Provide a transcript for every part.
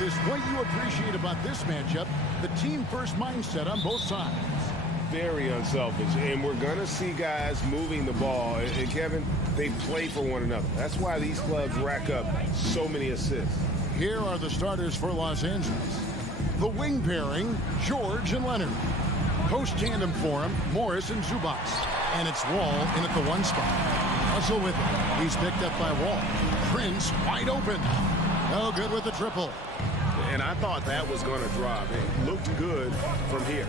this, what you appreciate about this matchup, the team-first mindset on both sides. Very unselfish, and we're going to see guys moving the ball. And Kevin, they play for one another. That's why these clubs rack up so many assists. Here are the starters for Los Angeles. The wing pairing, George and Leonard. Post tandem for him, Morris and Zubac. And it's Wall in at the one spot. Russell with it. He's picked up by Wall. Prince wide open. No good with the triple. And I thought that was going to drop. It looked good from here.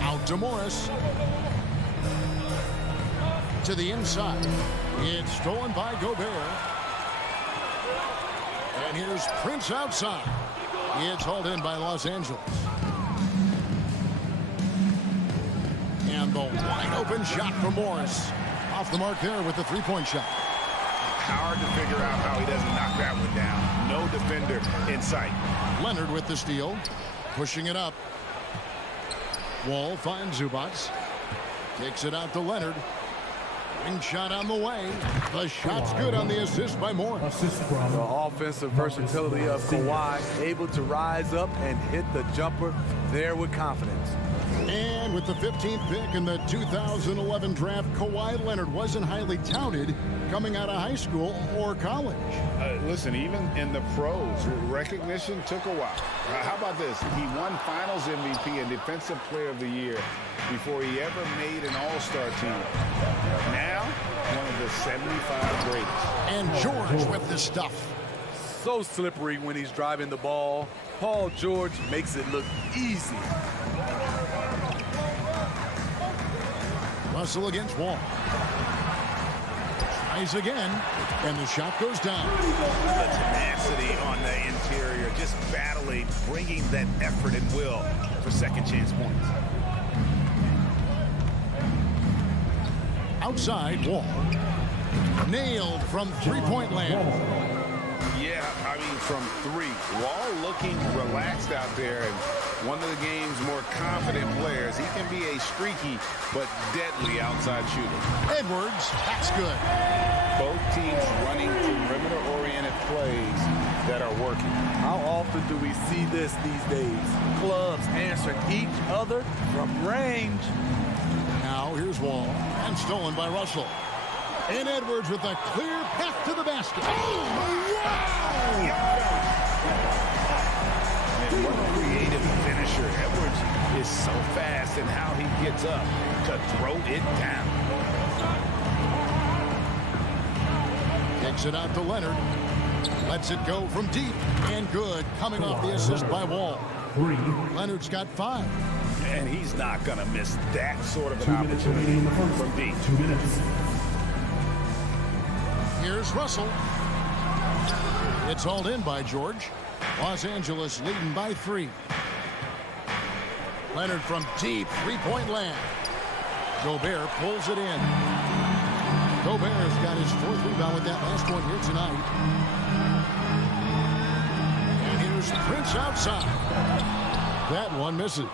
Out to Morris. To the inside. It's stolen by Gobert. And here's Prince outside. It's hauled in by Los Angeles. And the wide open shot from Morris. Off the mark there with the three-point shot. Hard to figure out how he doesn't knock that one down. No defender in sight. Leonard with the steal. Pushing it up. Wall finds Zubac. Kicks it out to Leonard. Wing shot on the way. The shot's good on the assist by Morris. The offensive versatility of Kawhi, able to rise up and hit the jumper there with confidence. And with the 15th pick in the 2011 draft, Kawhi Leonard wasn't highly touted coming out of high school or college. Listen, even in the pros, recognition took a while. How about this? He won Finals MVP and Defensive Player of the Year before he ever made an All-Star team. Now, one of the 75 greatest. And George with the stuff. So slippery when he's driving the ball. Paul George makes it look easy. Russell against Wall. Tries again, and the shot goes down. The tenacity on the interior, just battling, bringing that effort and will for second chance points. Outside, Wall. Nailed from three-point land. Yeah, I mean, from three. Wall looking relaxed out there, and one of the game's more confident players. He can be a streaky but deadly outside shooter. Edwards, that's good. Both teams running perimeter-oriented plays that are working. How often do we see this these days? Clubs answering each other from range. Now here's Wall, and stolen by Russell. And Edwards with a clear path to the basket. Oh, wow! And what a creative finisher. Edwards is so fast in how he gets up to throw it down. Kicks it out to Leonard. Lets it go from deep. And good. Coming off the assist by Wall. Leonard's got 5. And he's not going to miss that sort of an opportunity from deep. 2 minutes. Here's Russell. It's hauled in by George. Los Angeles leading by 3. Leonard from deep three-point land. Gobert pulls it in. Gobert's got his 4th rebound with that last one here tonight. And here's Prince outside. That one misses.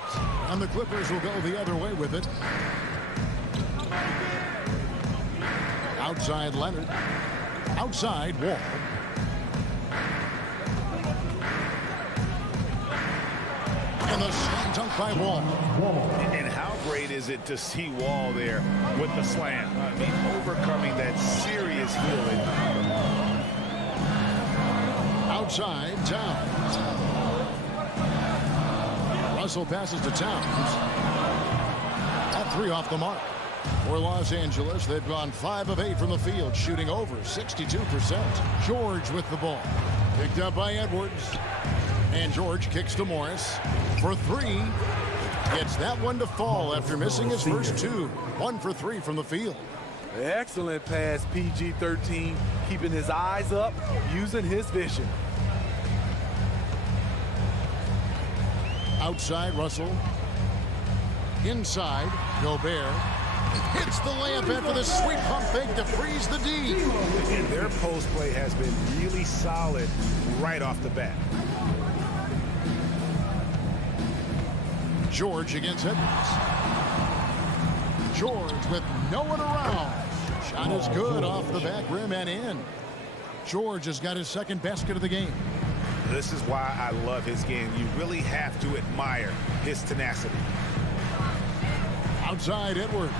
And the Clippers will go the other way with it. Outside Leonard. Outside Wall. And the slam dunk by Wall. And how great is it to see Wall there with the slam? I mean, overcoming that serious healing. Outside Towns. Russell passes to Towns. That 3 off the mark. For Los Angeles, they've gone 5 of 8 from the field, shooting over 62%. George with the ball. Picked up by Edwards. And George kicks to Morris for 3. Gets that one to fall after missing his first 2. 1 for 3 from the field. Excellent pass, PG-13. Keeping his eyes up, using his vision. Outside Russell. Inside Gobert. Hits the layup after the sweet pump fake to freeze the D. And their post play has been really solid right off the bat. George against Edwards. George with no one around. Shot is good off the back rim and in. George has got his 2nd basket of the game. This is why I love his game. You really have to admire his tenacity. Outside Edwards.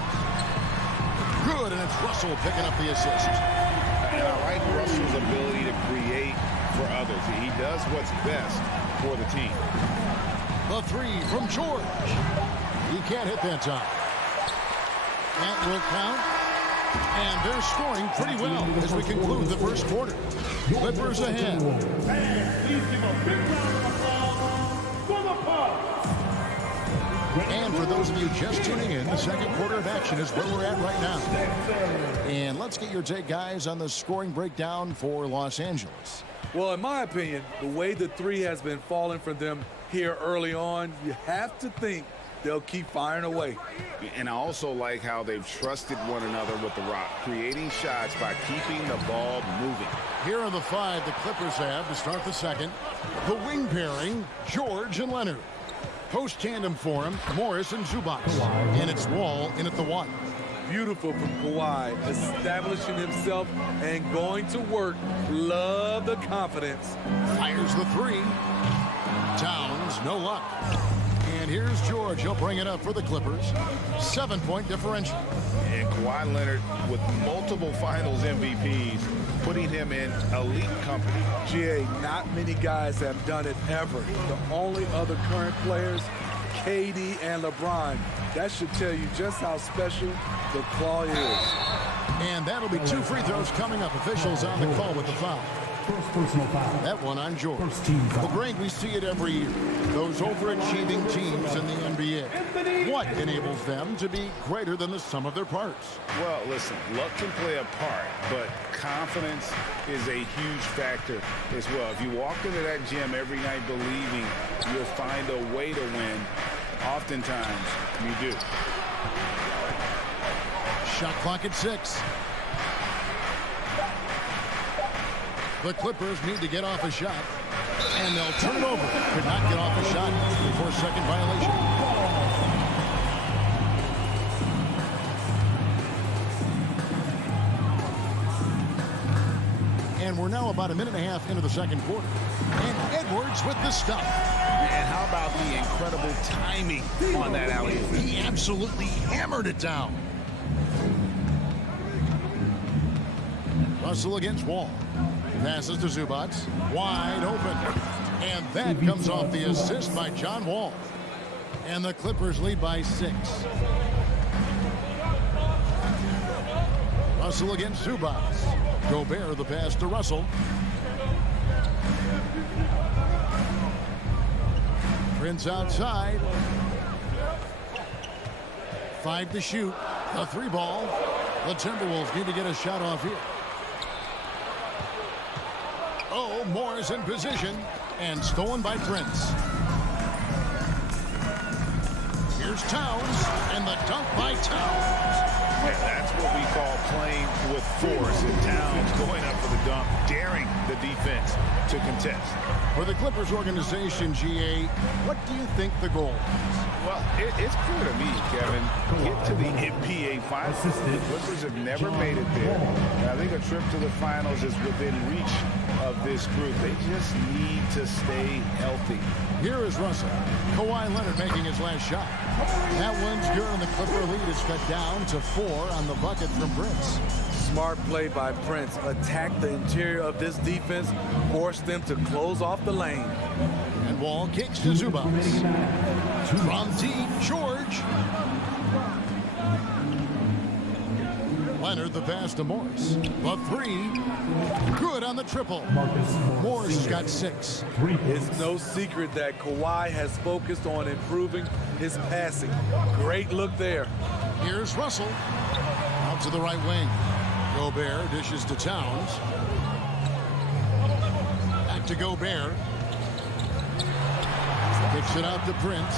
Good, and it's Russell picking up the assist. And I like Russell's ability to create for others. He does what's best for the team. The three from George. He can't hit that time. That will count. And they're scoring pretty well as we conclude the first quarter. Clippers ahead. And for those of you just tuning in, the second quarter of action is where we're at right now. And let's get your take, guys, on the scoring breakdown for Los Angeles. Well, in my opinion, the way the three has been falling for them here early on, you have to think they'll keep firing away. And I also like how they've trusted one another with the rock, creating shots by keeping the ball moving. Here are the five the Clippers have to start the second. The wing pairing, George and Leonard. Post tandem for him, Morris and Zubac. And it's Wall in at the one. Beautiful from Kawhi, establishing himself and going to work. Love the confidence. Fires the three. Towns, no luck. And here's George. He'll bring it up for the Clippers. 7-point differential. And Kawhi Leonard with multiple finals MVPs, putting him in elite company. GA, not many guys have done it ever. The only other current players, KD and LeBron. That should tell you just how special the claw is. And that'll be 2 free throws coming up. Officials on the call with the foul. First personal foul. That one on George. First team foul. Well, Greg, we see it every year. Those overachieving teams in the NBA. What enables them to be greater than the sum of their parts? Well, listen, luck can play a part, but confidence is a huge factor as well. If you walk into that gym every night believing you'll find a way to win, oftentimes you do. Shot clock at 6. The Clippers need to get off a shot, and they'll turn it over. Could not get off a shot before second violation. And we're now about a minute and a half into the second quarter. And Edwards with the stuff. And how about the incredible timing on that alley-oop? He absolutely hammered it down. Russell against Wall. Passes to Zubac. Wide open. And that comes off the assist by John Wall. And the Clippers lead by 6. Russell against Zubac. Gobert the pass to Russell. Prince outside. 5 to shoot. A 3 ball. The Timberwolves need to get a shot off here. Oh, Morris in position and stolen by Prince. Here's Towns and the dunk by Towns. Yeah, that's what we call playing with force. And Towns going up for the dunk, daring the defense to contest. For the Clippers organization, GA, what do you think the goal is? Well, it's clear to me, Kevin. Get to the NBA Finals. The Clippers have never made it there. And I think a trip to the Finals is within reach of this group. They just need to stay healthy. Here is Russell. Kawhi Leonard making his last shot. That one's good, and the Clipper lead is cut down to 4 on the bucket from Prince. Smart Play by Prince. Attack the interior of this defense. Force them to close off the lane. And Wall kicks to Zubac. From deep, George. Leonard the pass to Morris. The 3. Good on the triple. Morris has got 6. It's no secret that Kawhi has focused on improving his passing. Great look there. Here's Russell. Out to the right wing. Gobert dishes to Towns. Back to Gobert. Kicks it out to Prince.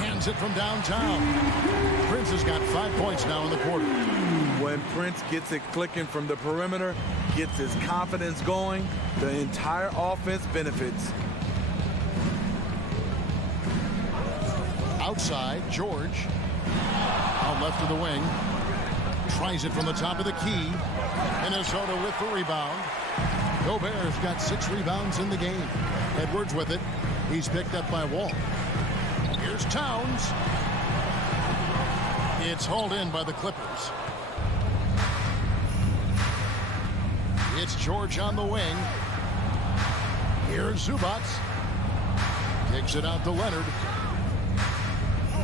Hands it from downtown. Prince has got 5 points now in the quarter. When Prince gets it clicking from the perimeter, gets his confidence going, the entire offense benefits. Outside, George. Out left of the wing. Tries it from the top of the key. Minnesota with the rebound. Gobert's got 6 rebounds in the game. Edwards with it. He's picked up by Wall. Here's Towns. It's hauled in by the Clippers. It's George on the wing. Here's Zubac. Takes it out to Leonard.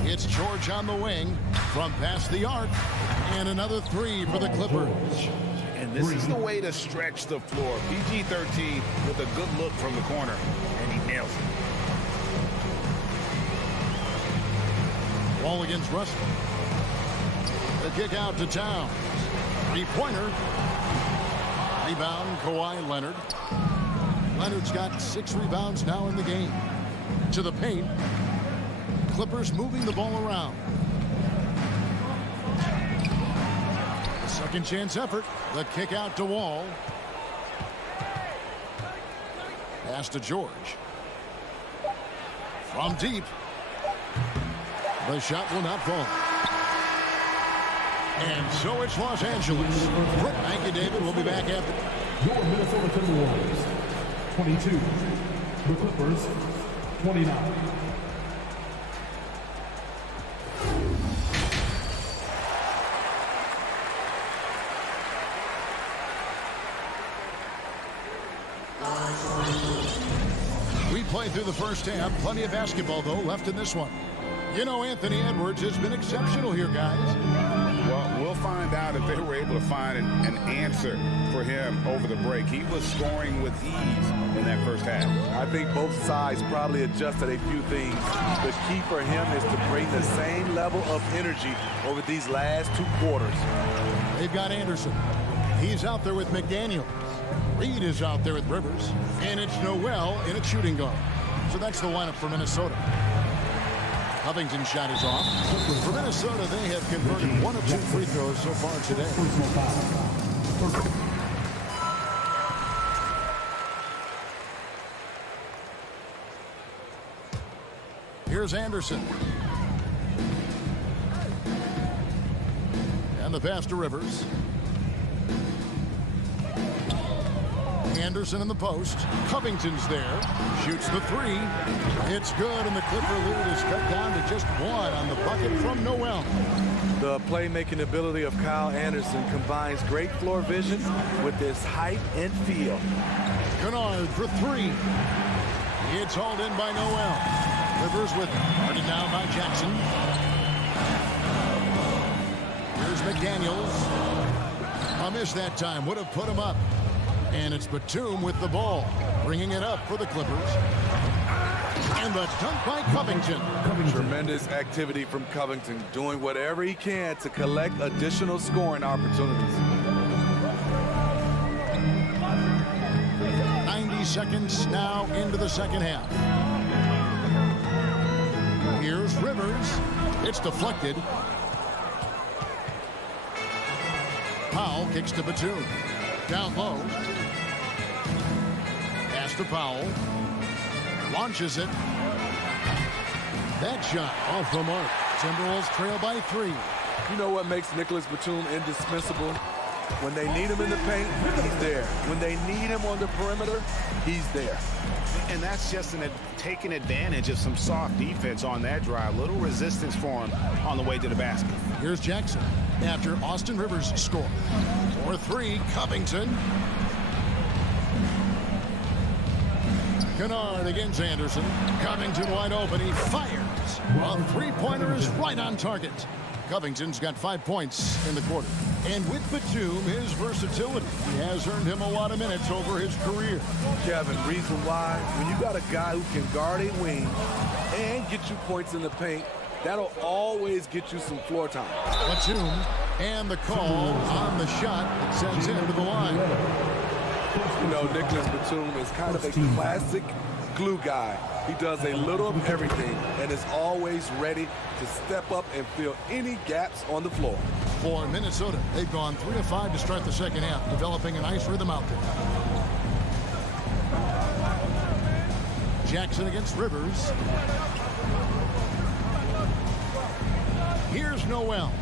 It's George on the wing from past the arc. And another 3 for the Clippers. And this is the way to stretch the floor. PG-13 with a good look from the corner. And he nails it. Ball against Russell. The kick out to Towns. 3-pointer. Rebound, Kawhi Leonard. Leonard's got 6 rebounds now in the game. To the paint. Clippers moving the ball around. Second chance effort. The kick out to Wall. Pass to George. From deep. The shot will not fall. And so it's Los Angeles. Thank you, David. We'll be back after. Your Minnesota Timberwolves, 22. The Clippers, 29. We played through the first half. Plenty of basketball, though, left in this one. You know, Anthony Edwards has been exceptional here, guys. Well, we'll find out if they were able to find an answer for him over the break. He was scoring with ease in that first half. I think both sides probably adjusted a few things. The key for him is to bring the same level of energy over these last 2 quarters. They've got Anderson. He's out there with McDaniels. Reed is out there with Rivers. And it's Noel in a shooting guard. So that's the lineup for Minnesota. Covington's shot is off. For Minnesota, they have converted 1 of 2 free throws so far today. Here's Anderson. And the pass to Rivers. Anderson in the post. Covington's there. Shoots the 3. It's good, and the Clipper lead is cut down to just 1 on the bucket from Noel. The playmaking ability of Kyle Anderson combines great floor vision with his height and feel. Kennard for 3. It's hauled in by Noel. Rivers with it. Guarded down by Jackson. Here's McDaniels. A miss that time. Would have put him up. And it's Batum with the ball, bringing it up for the Clippers. And the dunk by Covington. Tremendous activity from Covington, doing whatever he can to collect additional scoring opportunities. 90 seconds now into the second half. Here's Rivers. It's deflected. Powell kicks to Batum. Down low. Pass to Powell. Launches it. That shot off the mark. Timberwolves trail by 3. You know what makes Nicholas Batum indispensable? When they need him in the paint, he's there. When they need him on the perimeter, he's there. And that's just taking advantage of some soft defense on that drive. Little resistance for him on the way to the basket. Here's Jackson after Austin Rivers scored. For 3, Covington. Kennard against Anderson. Covington wide open. He fires. A 3-pointer is right on target. Covington's got 5 points in the quarter. And with Batum, his versatility has earned him a lot of minutes over his career. Kevin, reason why, when you got a guy who can guard a wing and get you points in the paint, that'll always get you some floor time. Batum and the call on the shot sends him to the line. You know, Nicholas Batum is kind of a classic glue guy. He does a little of everything and is always ready to step up and fill any gaps on the floor. For Minnesota, they've gone 3 of 5 to start the second half, developing a nice rhythm out there. Jackson against Rivers. Here's Noel.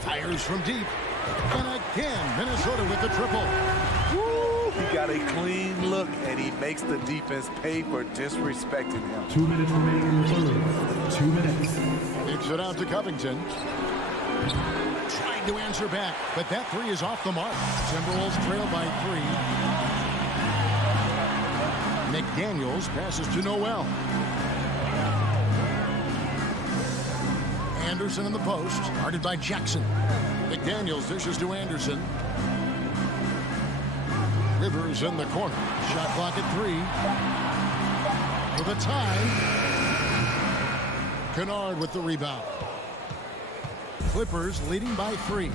Fires from deep. And again, Minnesota with the triple. Woo! He got got a clean look, and he makes the defense pay for disrespecting him. 2 minutes remaining in the third. 2 minutes. Kicks it out to Covington. Trying to answer back, but that three is off the mark. Timberwolves trail by 3. McDaniels passes to Noel. Anderson in the post, guarded by Jackson. McDaniels dishes to Anderson. Rivers in the corner. Shot clock at 3. For the tie. Kennard with the rebound. Clippers leading by 3.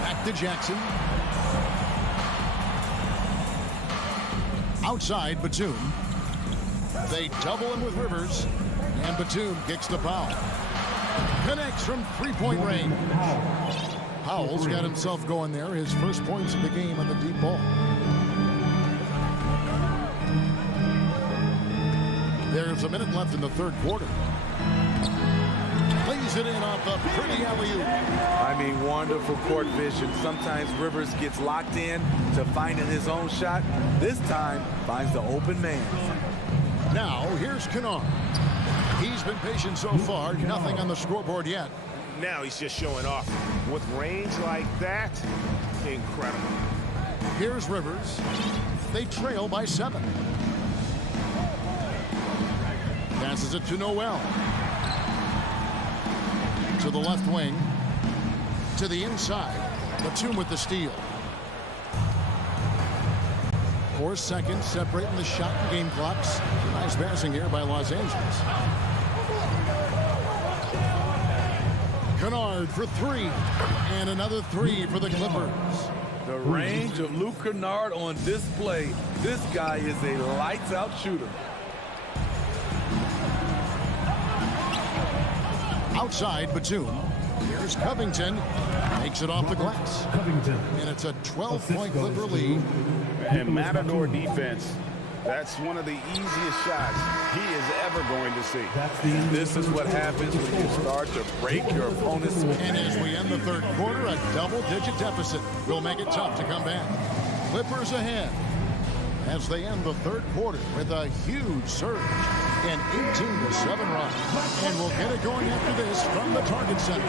Back to Jackson. Outside, Batum. They double him with Rivers. And Batum kicks the foul. Connects from three-point range. Powell's got himself going there. His first points of the game on the deep ball. There's a minute left in the third quarter. Plays it in off a pretty alley-oop. I mean, wonderful court vision. Sometimes Rivers gets locked in to finding his own shot. This time, finds the open man. Now, here's Kennard. He's been patient so far. Nothing on the scoreboard yet. Now he's just showing off. With range like that, incredible. Here's Rivers. They trail by 7. Passes it to Noel. To the left wing. To the inside. Batum with the steal. 4 seconds separating the shot and game clocks. Nice passing here by Los Angeles. Kennard for 3. And another 3 for the Clippers. The range of Luke Kennard on display. This guy is a lights-out shooter. Outside, Batum. Here's Covington. Takes it off the glass. Covington. And it's a 12-point Clipper lead. And Matador defense, that's one of the easiest shots he is ever going to see. This is what happens when you start to break your opponent's. And as we end the third quarter, a double-digit deficit will make it tough to come back. Clippers ahead as they end the third quarter with a huge surge. An 18-7 run. And we'll get it going after this from the Target Center.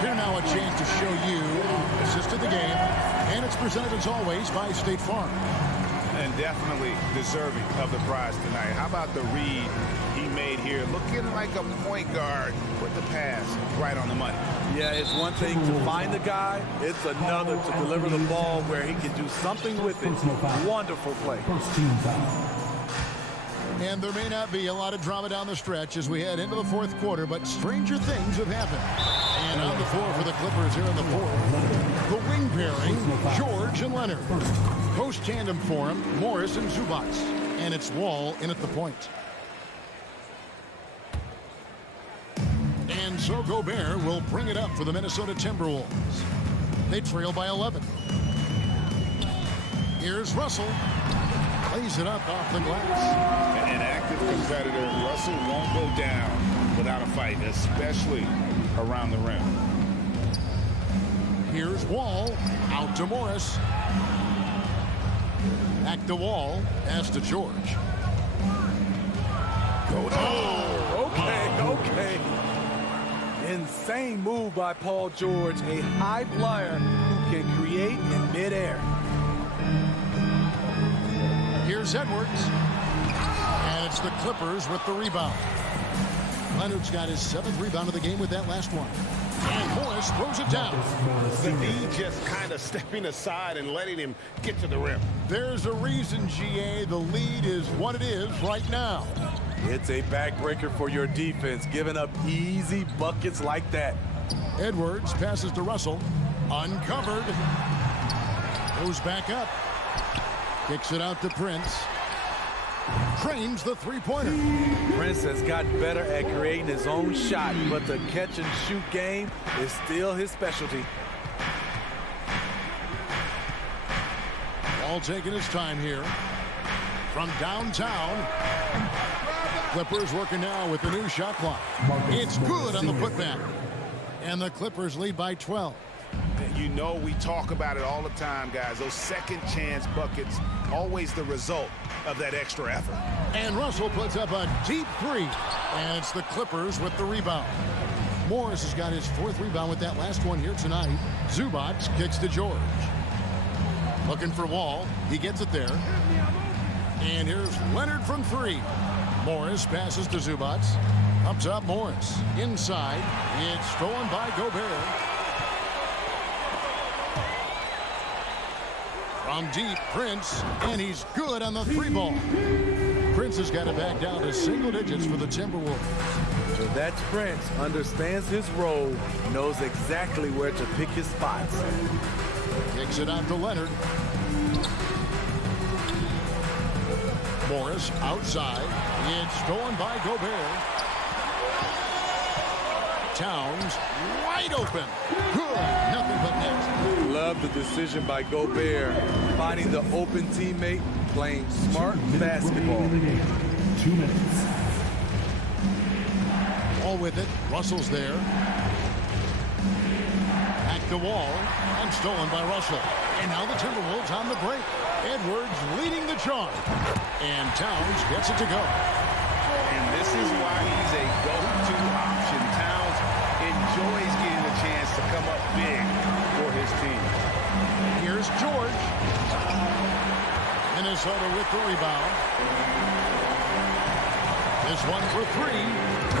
Here now a chance to show you assist of the game. And it's presented as always by State Farm. And definitely deserving of the prize tonight. How about the read he made here? Looking like a point guard with the pass right on the money. Yeah, it's one thing to find the guy. It's another to deliver the ball where he can do something with it. Wonderful play. First team foul. And there may not be a lot of drama down the stretch as we head into the fourth quarter, but stranger things have happened. And on the floor for the Clippers here in the fourth, the wing pairing, George and Leonard. Post tandem for him, Morris and Zubac. And it's Wall in at the point. And so Gobert will bring it up for the Minnesota Timberwolves. They trail by 11. Here's Russell. Plays it up off the glass. An active competitor, Russell won't go down without a fight, especially around the rim. Here's Wall. Out to Morris. Back to Wall. As to George. Okay. Insane move by Paul George. A high flyer who can create in midair. Here's Edwards. And it's the Clippers with the rebound. Leonard's got his 7th rebound of the game with that last one. And Morris throws it down. The D just kind of stepping aside and letting him get to the rim. There's a reason, GA, the lead is what it is right now. It's a backbreaker for your defense, giving up easy buckets like that. Edwards passes to Russell. Uncovered. Goes back up. Kicks it out to Prince. Trains the three-pointer. Prince has gotten better at creating his own shot, but the catch-and-shoot game is still his specialty. All taking his time here. From downtown. Clippers working now with the new shot clock. It's good on the putback. And the Clippers lead by 12. You know, we talk about it all the time, guys. Those second chance buckets, always the result of that extra effort. And Russell puts up a deep three. And it's the Clippers with the rebound. Morris has got his 4th rebound with that last one here tonight. Zubac kicks to George. Looking for Wall. He gets it there. And here's Leonard from 3. Morris passes to Zubac. Up top, Morris. Inside. It's stolen by Gobert. From deep, Prince. And he's good on the 3-ball. Prince has got it back down to single digits for the Timberwolves. So that's Prince. Understands his role. Knows exactly where to pick his spots. Kicks it out to Leonard. Morris outside. It's stolen by Gobert. Towns wide open. Good. Nothing but net. Love the decision by Gobert. Finding the open teammate. Playing smart basketball. 2 minutes. All with it. Russell's there. Back to Wall. And stolen by Russell. And now the Timberwolves on the break. Edwards leading the charge. And Towns gets it to go. And this is why he's a go-to option. Towns enjoys getting the chance to come up big for his team. Here's George. Minnesota with the rebound. This one for 3.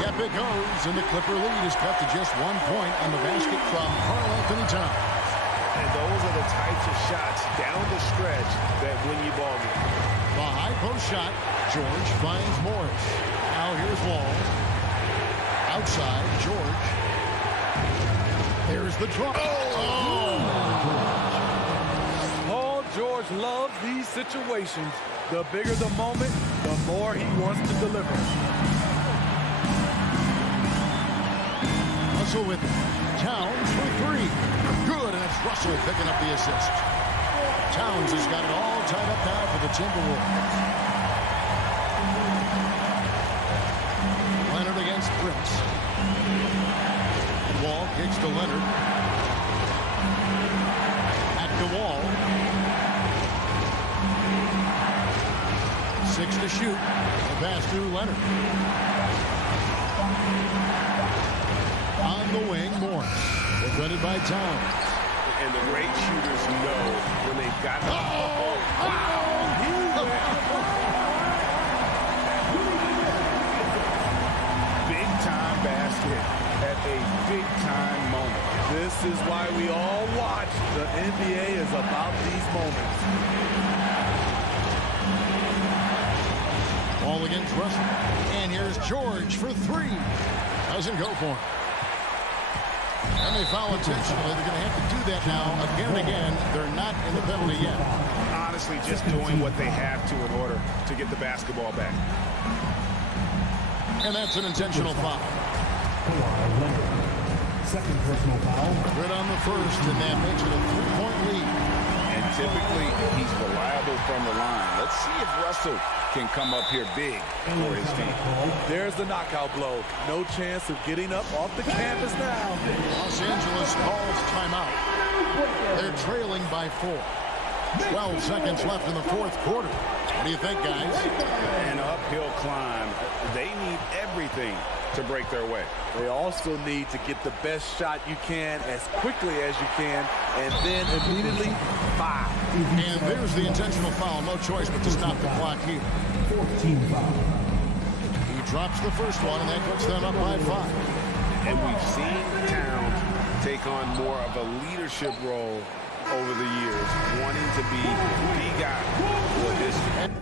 Yep, it goes. And the Clipper lead is cut to just 1 point on the basket from Karl-Anthony Towns. And those are the types of shots down the stretch that win you ball game. The high post shot. George finds Morris. Now here's Wall. Outside, George. There's the drop. Paul George loves these situations. The bigger the moment, the more he wants to deliver. Russell with it. Towns for 3. Good, and it's Russell picking up the assist. Towns has got it all tied up now for the Timberwolves. Leonard against Prince. Wall kicks to Leonard. Back to Wall. 6 to shoot. The pass through Leonard. On the wing, Morris. Defended by Towns. And the great shooters know when they've got the big-time basket at a big-time moment. This is why we all watch. The NBA is about these moments. Ball against Russell. And here's George for 3. Doesn't go for him. And they foul intentionally. They're going to have to do that now again and again. They're not in the penalty yet. Honestly, just doing what they have to in order to get the basketball back. And that's an intentional foul. Second personal foul. Good on the first, and that makes it a 3-point lead. And typically, he's reliable from the line. Let's see if Russell can come up here big for his team. There's the knockout blow. No chance of getting up off the canvas now. Los Angeles calls timeout. They're trailing by 4. 12 seconds left in the 4th quarter. What do you think, guys? An uphill climb. They need everything to break their way. They also need to get the best shot you can as quickly as you can, and then immediately foul. And there's the intentional foul. No choice but to stop the clock here. 14 foul. He drops the first one, and that puts them up by 5. And we've seen Towns take on more of a leadership role over the years, wanting to be the guy for his team.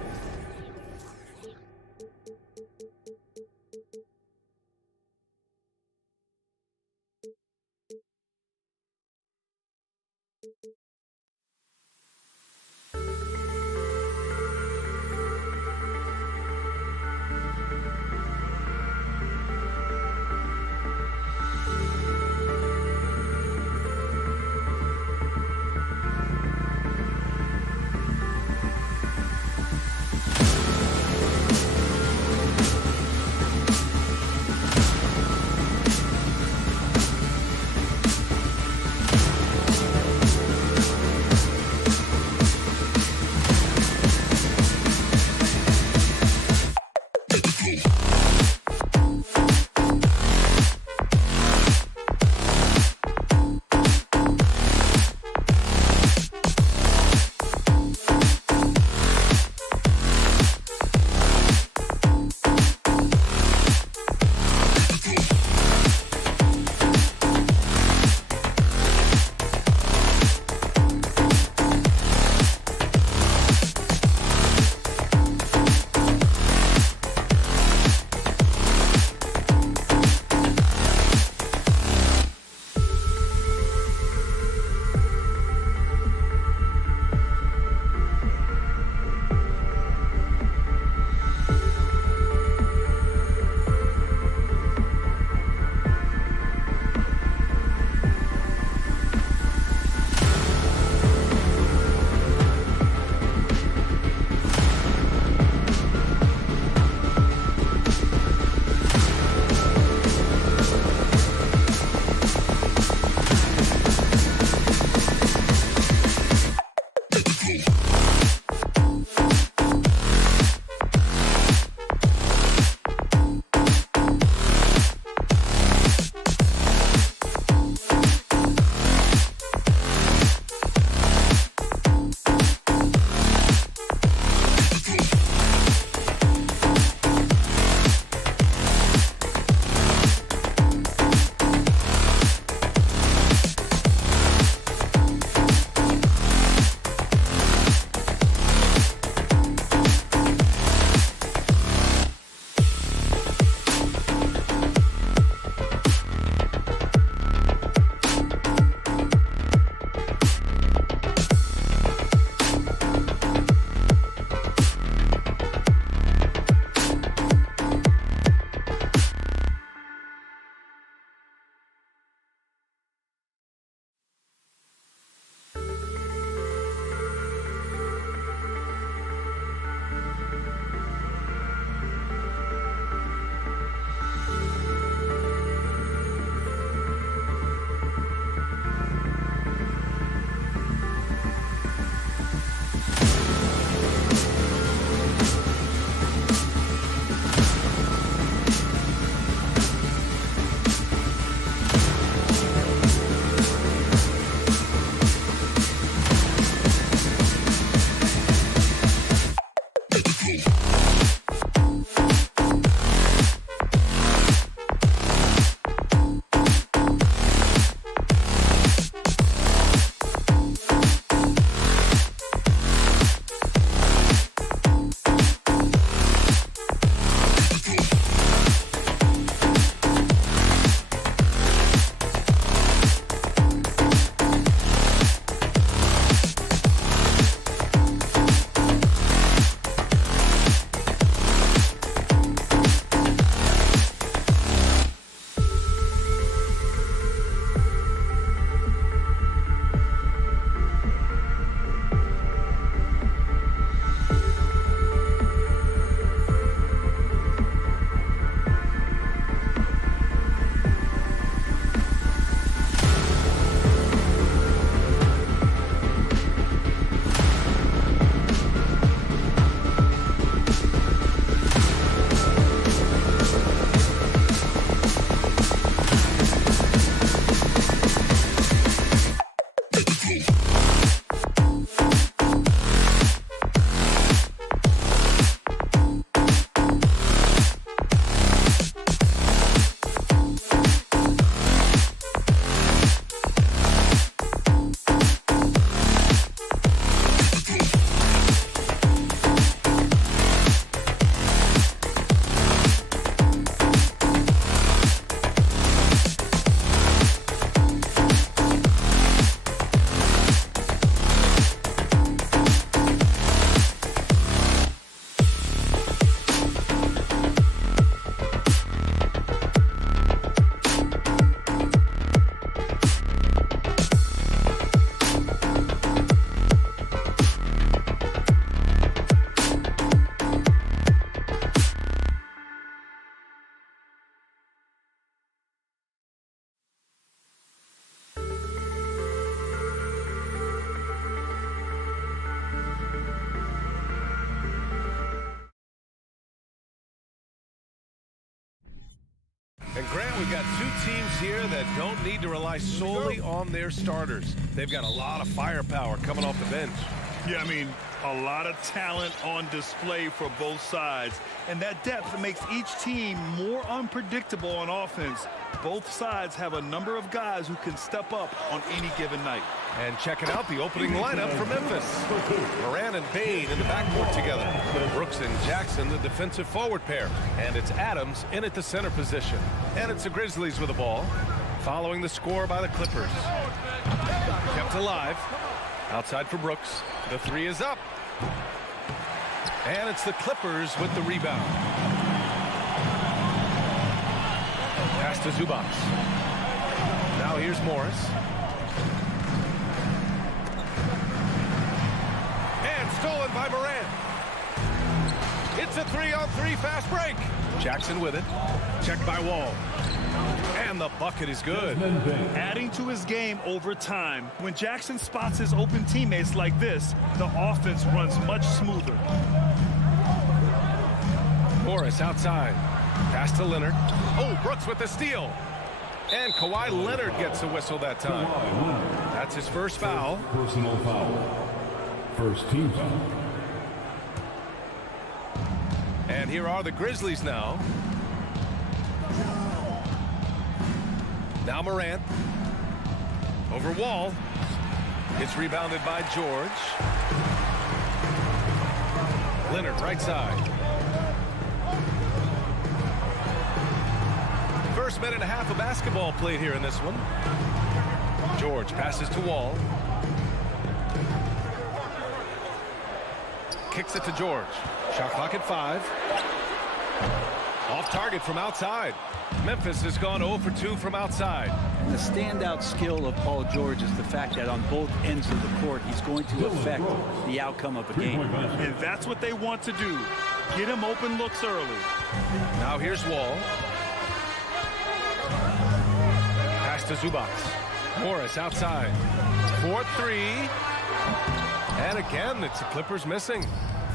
we've got two teams here that don't need to rely solely on their starters. They've got a lot of firepower coming off the bench. Yeah, I mean, a lot of talent on display for both sides. And that depth makes each team more unpredictable on offense. Both sides have a number of guys who can step up on any given night. And checking out the opening lineup for Memphis. Moran and Bain in the backcourt together. Brooks and Jackson, the defensive forward pair. And it's Adams in at the center position. And it's the Grizzlies with the ball, following the score by the Clippers. Kept alive. Outside for Brooks. The three is up. And it's the Clippers with the rebound. Pass to Zubac. Now here's Morris. And stolen by Moran. It's a 3-on-3 fast break. Jackson with it. Checked by Wall. And the bucket is good. Adding to his game over time, when Jackson spots his open teammates like this, the offense runs much smoother. Morris outside. Pass to Leonard. Oh, Brooks with the steal. And Kawhi Leonard gets a whistle that time. That's his first foul. Personal foul. First team foul. And here are the Grizzlies now. Now Morant. Over Wall. It's rebounded by George. Leonard right side. First minute and a half of basketball played here in this one. George passes to Wall. Kicks it to George. Shot clock at 5. Off target from outside. Memphis has gone 0 for 2 from outside. And the standout skill of Paul George is the fact that on both ends of the court, he's going to affect the outcome of a game. And that's what they want to do. Get him open looks early. Now here's Wall. Pass to Zubac. Morris outside. 4-3. And again, it's the Clippers missing.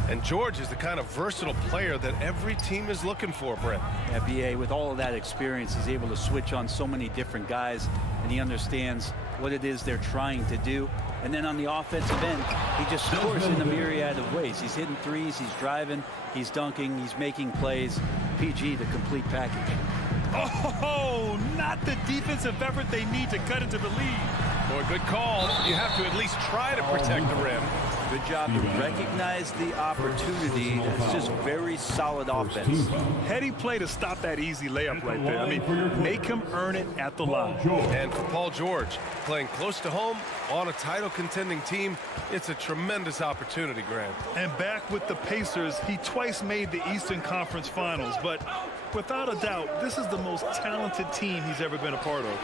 And George is the kind of versatile player that every team is looking for, Brent. Yeah, BA, with all of that experience, he's able to switch on so many different guys, and he understands what it is they're trying to do. And then on the offensive end, he just scores in a myriad of ways. He's hitting threes, he's driving, he's dunking, he's making plays. PG, the complete package. Oh, not the defensive effort they need to cut into the lead. Boy, good call. You have to at least try to protect the rim. Good job to recognize the opportunity. That's just very solid offense. Heady play to stop that easy layup right there. I mean, make him earn it at the line. And for Paul George, playing close to home on a title contending team, it's a tremendous opportunity, Grant. And back with the Pacers, he twice made the Eastern Conference Finals, but without a doubt, this is the most talented team he's ever been a part of.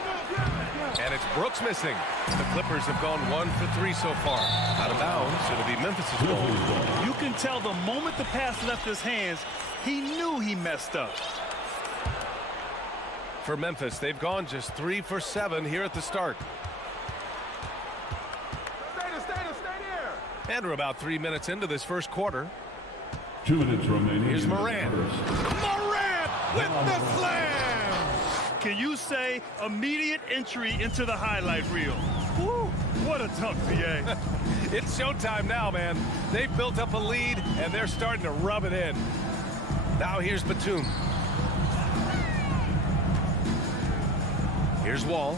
And it's Brooks missing. The Clippers have gone 1 for 3 so far. Out of bounds, it'll be Memphis' goal. You can tell the moment the pass left his hands, he knew he messed up. For Memphis, they've gone just 3 for 7 here at the start. And we're about 3 minutes into this first quarter. 2 minutes remaining. Here's Moran. Moran with the slam! Can you say immediate entry into the highlight reel? Woo, what a dunk, PA. It's showtime now, man. They've built up a lead, and they're starting to rub it in. Now here's Batum. Here's Wall.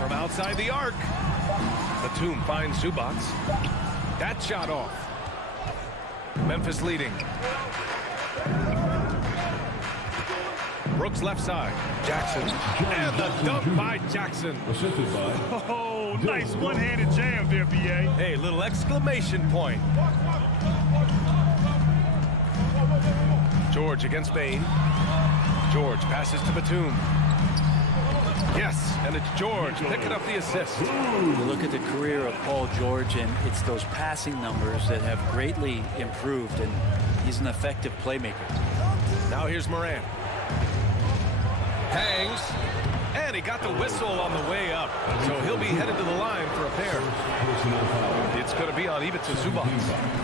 From outside the arc. Batum finds Zubac. That shot off. Memphis leading. Brooks left side. Jackson. And the dunk by Jackson. Assisted by. Oh, nice one-handed jam there, BA. Hey, little exclamation point. George against Bain. George passes to Batum. Yes, and it's George picking up the assist. You look at the career of Paul George, and it's those passing numbers that have greatly improved, and he's an effective playmaker. Now here's Moran. Hangs, and he got the whistle on the way up, so he'll be headed to the line for a pair. It's going to to be on Ivica Zubac,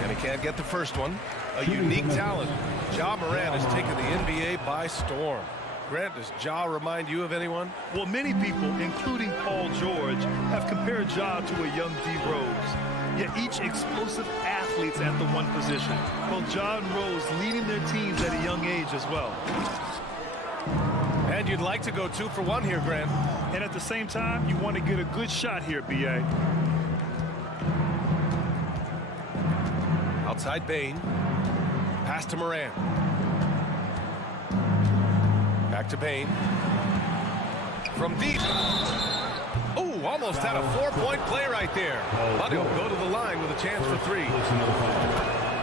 and he can't get the first one. A unique talent. Ja Morant has taken the NBA by storm. Grant, does Ja remind you of anyone? Well, many people, including Paul George, have compared Ja to a young D. Rose. Yet each explosive athlete's at the one position. Well, Ja and Rose leading their teams at a young age as well. And you'd like to go 2 for 1 here, Grant. And at the same time, you want to get a good shot here, B.A. Outside Bane. Pass to Morant. Back to Bane. From deep. Oh, almost had a 4-point play right there. But he'll go to the line with a chance for 3.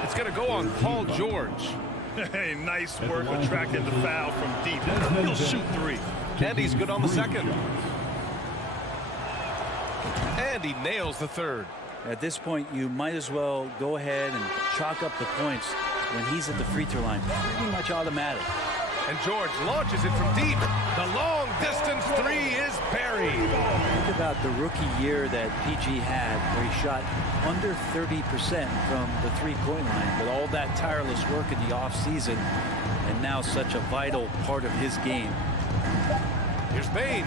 It's going to go on Paul George. Hey, nice work attracting the foul from deep. He'll shoot 3. And he's good on the second. And he nails the third. At this point, you might as well go ahead and chalk up the points when he's at the free throw line. Pretty much automatic. And George launches it from deep. The long distance 3 is buried. Think about the rookie year that PG had, where he shot under 30% from the three-point line, with all that tireless work in the offseason, and now such a vital part of his game. Here's Bane.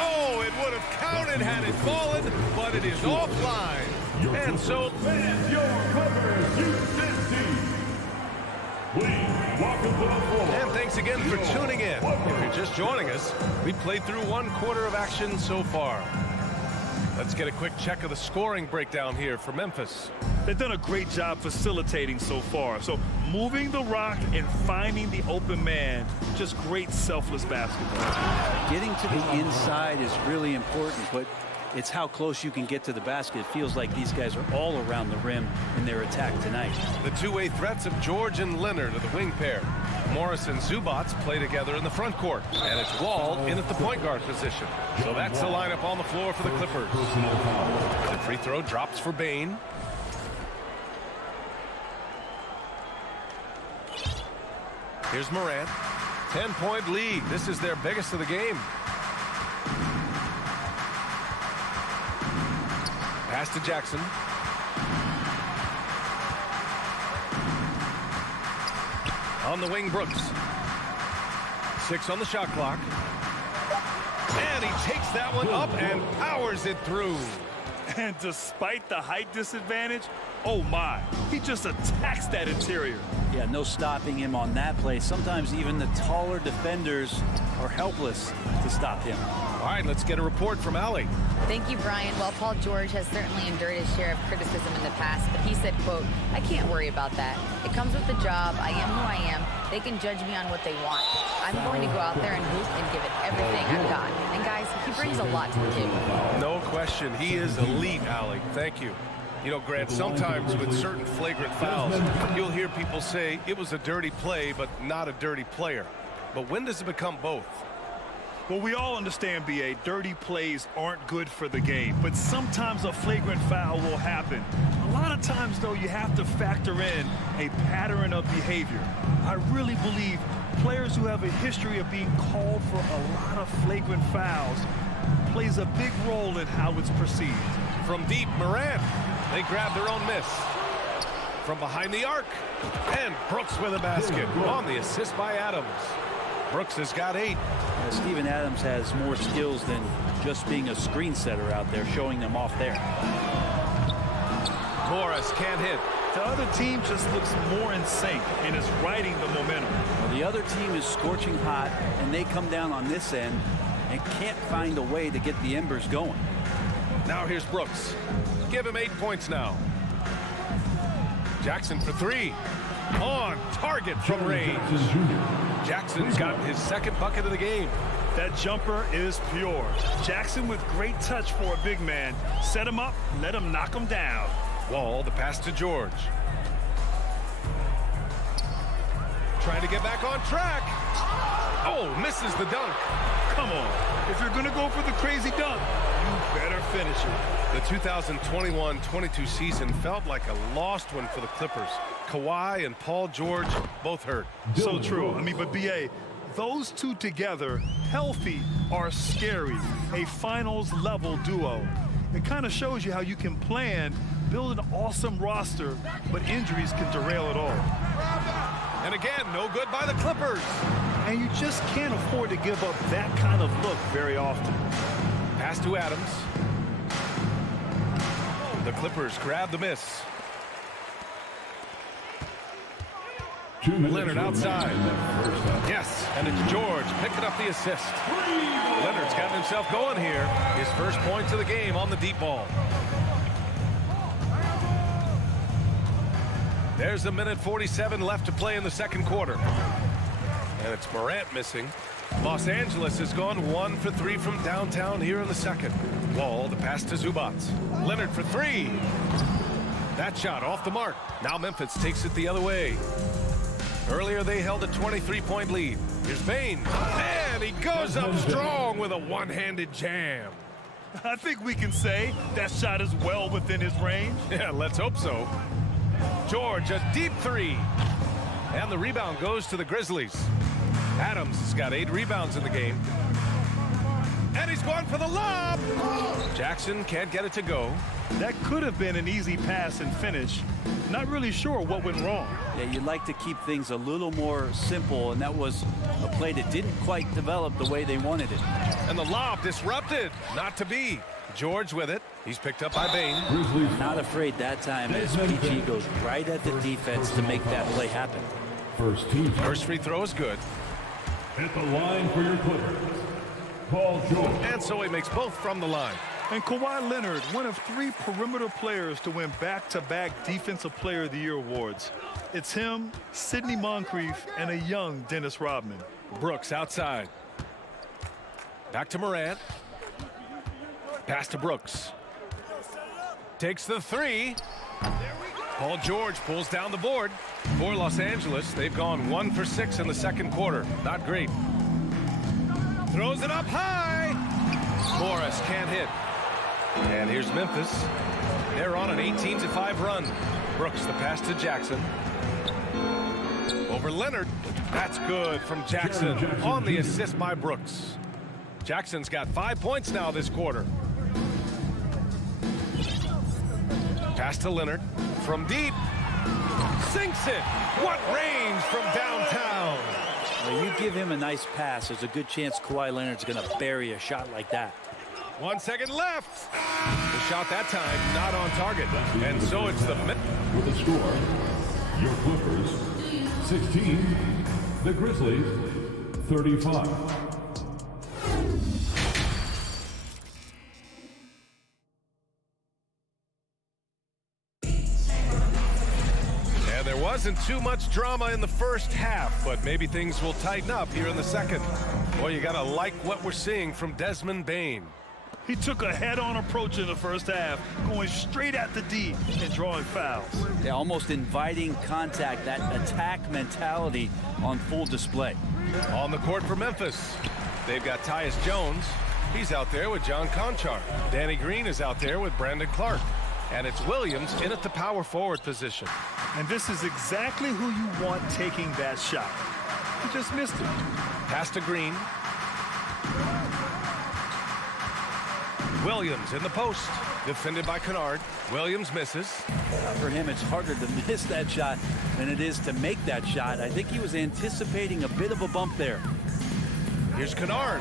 Oh, it would have counted had it fallen, but it is offline. And so, your covers, Houston team. Please welcome to the floor. and thanks again for tuning in. If you're just joining us, we played through 1 quarter of action so far. Let's get a quick check of the scoring breakdown here for Memphis. They've done a great job facilitating so far. So moving the rock and finding the open man, just great selfless basketball. Getting to the inside is really important, but it's how close you can get to the basket. It feels like these guys are all around the rim in their attack tonight. The two-way threats of George and Leonard are the wing pair. Morris and Zubac play together in the front court. And it's Wall in at the point guard position. So that's the lineup on the floor for the Clippers. The free throw drops for Bane. Here's Morant. 10-point lead. This is their biggest of the game. Pass to Jackson. On the wing, Brooks. 6 on the shot clock. And he takes that one up and powers it through. And despite the height disadvantage, oh my, he just attacks that interior. Yeah, no stopping him on that play. Sometimes even the taller defenders are helpless to stop him. All right, let's get a report from Allie. Thank you, Brian. Well, Paul George has certainly endured his share of criticism in the past, but he said, quote, "I can't worry about that. It comes with the job. I am who I am. They can judge me on what they want. I'm going to go out there and hoop and give it everything I've got." And guys, he brings a lot to the table. No question. He is elite, Allie. Thank you. You know, Grant, sometimes with certain flagrant fouls, you'll hear people say it was a dirty play, but not a dirty player. But when does it become both? Well, we all understand, B.A., dirty plays aren't good for the game, but sometimes a flagrant foul will happen. A lot of times, though, you have to factor in a pattern of behavior. I really believe players who have a history of being called for a lot of flagrant fouls plays a big role in how it's perceived. From deep, Morant. They grab their own miss. From behind the arc. And Brooks with a basket on the assist by Adams. Brooks has got 8. Steven Adams has more skills than just being a screen setter out there, showing them off there. Morris can't hit. The other team just looks more in sync and is riding the momentum. Well, the other team is scorching hot, and they come down on this end and can't find a way to get the embers going. Now here's Brooks. Give him 8 points now. Jackson for 3. On target from range. Jackson's got his second bucket of the game. That jumper is pure. Jackson with great touch for a big man. Set him up, let him knock him down. Wall, the pass to George. Trying to get back on track. Oh, misses the dunk. Come on. If you're going to go for the crazy dunk, you better finish it. The 2021-22 season felt like a lost one for the Clippers. Kawhi and Paul George both hurt. So true. I mean, but B.A., those two together, healthy, are scary. A finals-level duo. It kind of shows you how you can plan, build an awesome roster, but injuries can derail it all. And again, no good by the Clippers. And you just can't afford to give up that kind of look very often. Pass to Adams. The Clippers grab the miss. Leonard outside. Yes, and it's George picking up the assist. Leonard's gotten himself going here. His first points of the game on the deep ball. There's a minute 47 left to play in the second quarter. And it's Morant missing. Los Angeles has gone 1 for 3 from downtown here in the second. Wall, the pass to Zubac. Leonard for 3. That shot off the mark. Now Memphis takes it the other way. Earlier they held a 23-point lead. Here's Bane. And he goes up strong with a one-handed jam. I think we can say that shot is well within his range. Yeah, let's hope so. George, a deep 3. And the rebound goes to the Grizzlies. Adams has got 8 rebounds in the game. And he's going for the lob. Jackson can't get it to go. That could have been an easy pass and finish. Not really sure what went wrong. Yeah, you'd like to keep things a little more simple, and that was a play that didn't quite develop the way they wanted it. And the lob disrupted. Not to be. George with it. He's picked up by Bane. Not afraid that time as PG goes right at the defense to make that play happen. First free throw is good. At the line for your Clippers, Paul George. And so he makes both from the line. And Kawhi Leonard, one of 3 perimeter players to win back-to-back Defensive Player of the Year awards. It's him, Sidney Moncrief, and a young Dennis Rodman. Brooks outside. Back to Morant. Pass to Brooks. Takes the 3. Paul George pulls down the board. For Los Angeles, they've gone 1 for 6 in the second quarter. Not great. Throws it up high. Morris can't hit. And here's Memphis. They're on an 18-5 run. Brooks, the pass to Jackson. Over Leonard. That's good from Jackson on the assist by Brooks. Jackson's got 5 points now this quarter. Pass to Leonard from deep. Sinks it. What range from downtown. Well, you give him a nice pass, there's a good chance Kawhi Leonard's going to bury a shot like that. 1 second left. The shot that time not on target. And so it's the With the score, your Clippers 16, the Grizzlies 35. And there wasn't too much drama in the first half, but maybe things will tighten up here in the second. Well, you gotta like what we're seeing from Desmond Bane. He took a head-on approach in the first half, going straight at the D and drawing fouls. Yeah, almost inviting contact, that attack mentality on full display. On the court for Memphis, they've got Tyus Jones. He's out there with John Conchar. Danny Green is out there with Brandon Clark. And it's Williams in at the power forward position. And this is exactly who you want taking that shot. He just missed it. Pass to Green. Williams in the post. Defended by Kennard. Williams misses. For him, it's harder to miss that shot than it is to make that shot. I think he was anticipating a bit of a bump there. Here's Kennard.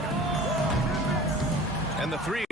And the 3.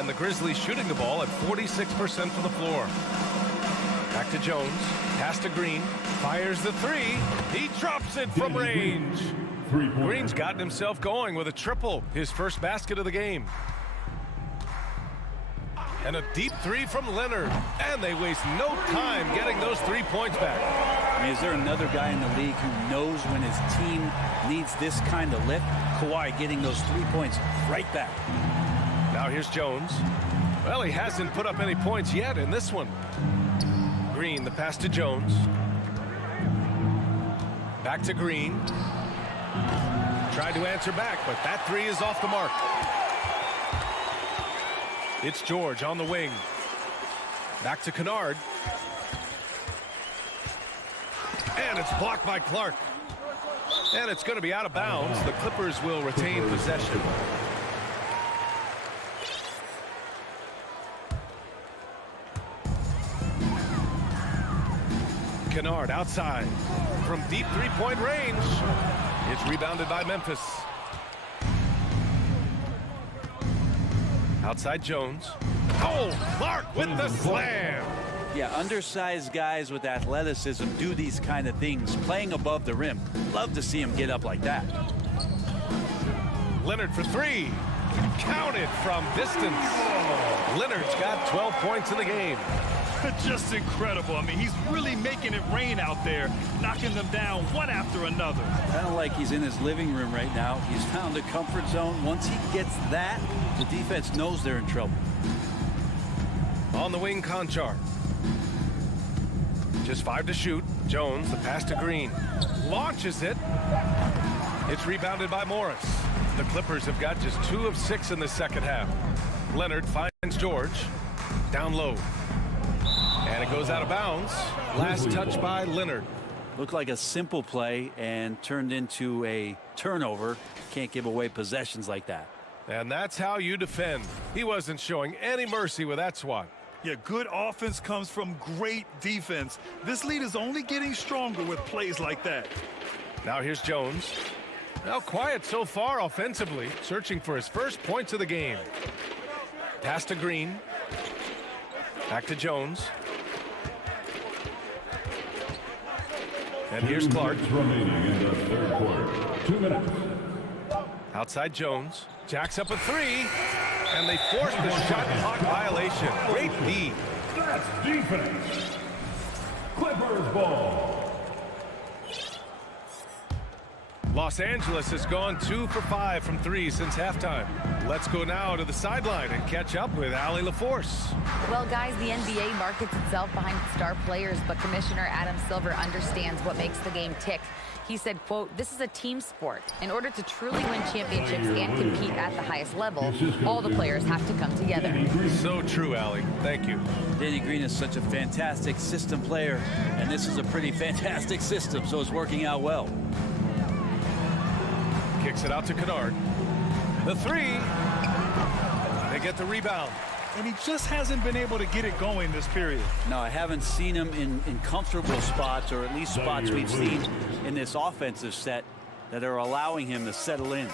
And the Grizzlies shooting the ball at 46% from the floor. Back to Jones. Pass to Green. Fires the 3. He drops it from range. three-pointer. Green's gotten himself going with a triple, his first basket of the game. And a deep three from Leonard. And they waste no time getting those 3 points back. I mean, is there another guy in the league who knows when his team needs this kind of lift? Kawhi getting those 3 points right back. Now here's Jones. Well, he hasn't put up any points yet in this one. Green, the pass to Jones. Back to Green. Tried to answer back, but that three is off the mark. It's George on the wing. Back to Kennard. And it's blocked by Clark. And it's going to be out of bounds. The Clippers will retain possession. Kennard outside from deep three-point range. It's rebounded by Memphis. Outside Jones. Oh, Clark with the slam. Yeah, undersized guys with athleticism do these kind of things, playing above the rim. Love to see him get up like that. Leonard for three. Counted from distance. Leonard's got 12 points in the game. Just incredible. I mean, he's really making it rain out there, knocking them down one after another. Kind of like he's in his living room right now. He's found a comfort zone. Once he gets that, the defense knows they're in trouble. On the wing, Conchar. Just 5 to shoot. Jones, the pass to Green. Launches it. It's rebounded by Morris. The Clippers have got just 2 of 6 in the second half. Leonard finds George. Down low. And it goes out of bounds. Last touch by Leonard. Looked like a simple play and turned into a turnover. Can't give away possessions like that. And that's how you defend. He wasn't showing any mercy with that swat. Yeah, good offense comes from great defense. This lead is only getting stronger with plays like that. Now here's Jones. Now quiet so far offensively, searching for his first points of the game. Pass to Green. Back to Jones. And here's Clark. Remaining in the third quarter. 2 minutes. Outside Jones. Jacks up a three. And they force the shot clock violation. Great D. That's defense. Clippers ball. Los Angeles has gone 2 for 5 from 3 since halftime. Let's go now to the sideline and catch up with Allie LaForce. Well, guys, the NBA markets itself behind its star players, but Commissioner Adam Silver understands what makes the game tick. He said, quote, "This is a team sport. In order to truly win championships and compete at the highest level, all the players have to come together." So true, Allie. Thank you. Danny Green is such a fantastic system player, and this is a pretty fantastic system, so it's working out well. Kicks it out to Kennard. The three. They get the rebound. And he just hasn't been able to get it going this period. No, I haven't seen him in comfortable spots, or at least spots we've seen in this offensive set that are allowing him to settle in.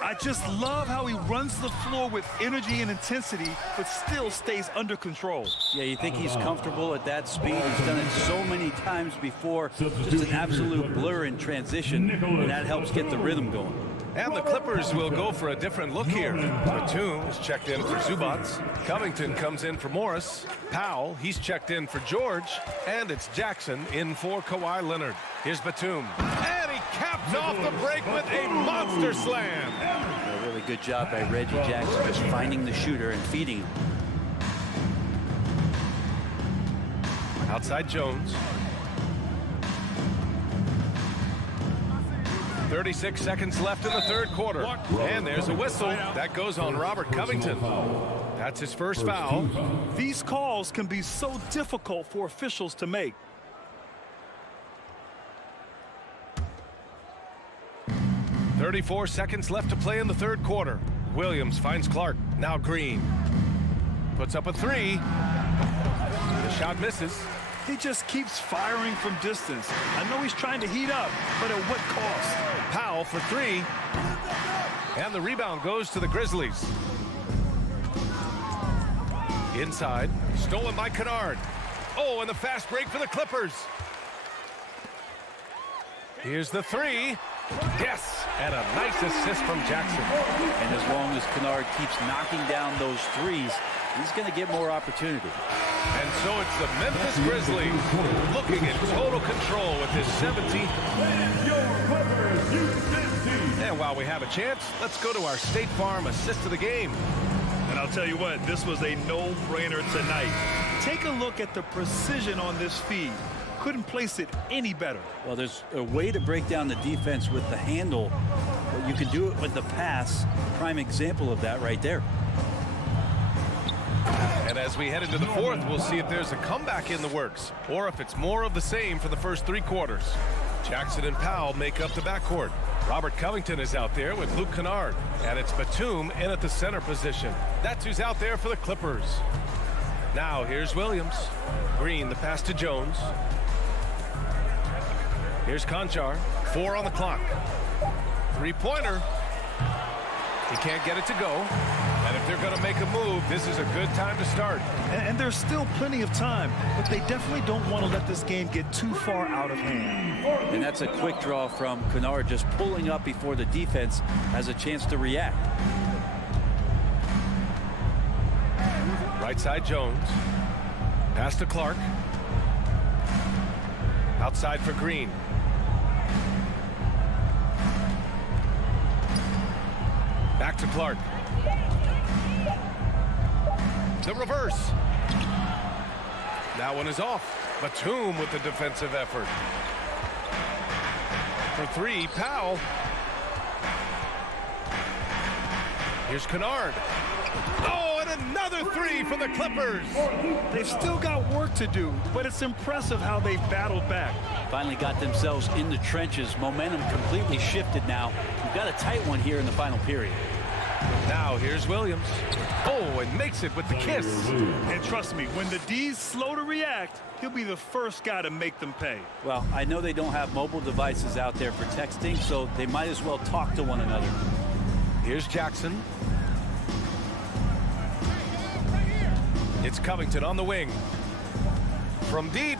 I just love how he runs the floor with energy and intensity, but still stays under control. Yeah, you think he's comfortable at that speed. He's done it so many times before. Just an absolute blur in transition, and that helps get the rhythm going. And the Clippers will go for a different look here. Batum is checked in for Zubats. Covington comes in for Morris. Powell, he's checked in for George. And it's Jackson in for Kawhi Leonard. Here's Batum. And he caps off the break with a monster slam. A really good job by Reggie Jackson, just finding the shooter and feeding him. Outside Jones. 36 seconds left in the third quarter. And there's a whistle. That goes on Robert Covington. That's his first foul. These calls can be so difficult for officials to make. .34 left to play in the third quarter. Williams finds Clark. Now Green. Puts up a three. The shot misses. He just keeps firing from distance. I know he's trying to heat up, but at what cost? Powell for three. And the rebound goes to the Grizzlies. Inside. Stolen by Kennard. Oh, and the fast break for the Clippers. Here's the three. Yes. And a nice assist from Jackson. And as long as Kennard keeps knocking down those threes, he's going to get more opportunity. And so it's the Memphis Grizzlies looking in total control with this 17th. And while we have a chance, let's go to our State Farm assist of the game. And I'll tell you what, this was a no-brainer tonight. Take a look at the precision on this feed. Couldn't place it any better. Well, there's a way to break down the defense with the handle, but you can do it with the pass. Prime example of that right there. And as we head into the fourth, we'll see if there's a comeback in the works or if it's more of the same for the first 3 quarters. Jackson and Powell make up the backcourt. Robert Covington is out there with Luke Kennard, and it's Batum in at the center position. That's who's out there for the Clippers. Now here's Williams. Green, the pass to Jones. Here's Conchar. 4 on the clock. 3-pointer. He can't get it to go. And if they're going to make a move, this is a good time to start. And there's still plenty of time, but they definitely don't want to let this game get too far out of hand. And that's a quick draw from Kennard, just pulling up before the defense has a chance to react. Right side Jones. Pass to Clark. Outside for Green. Back to Clark. The reverse. That one is off. Batum with the defensive effort. For 3, Powell. Here's Kennard. Oh, and another 3 for the Clippers. They've still got work to do, but it's impressive how they've battled back. Finally got themselves in the trenches. Momentum completely shifted now. We've got a tight one here in the final period. Now here's Williams. Oh, and makes it with the kiss. And trust me, when the D's slow to react, he'll be the first guy to make them pay. Well, I know they don't have mobile devices out there for texting, so they might as well talk to one another. Here's Jackson. It's Covington on the wing. From deep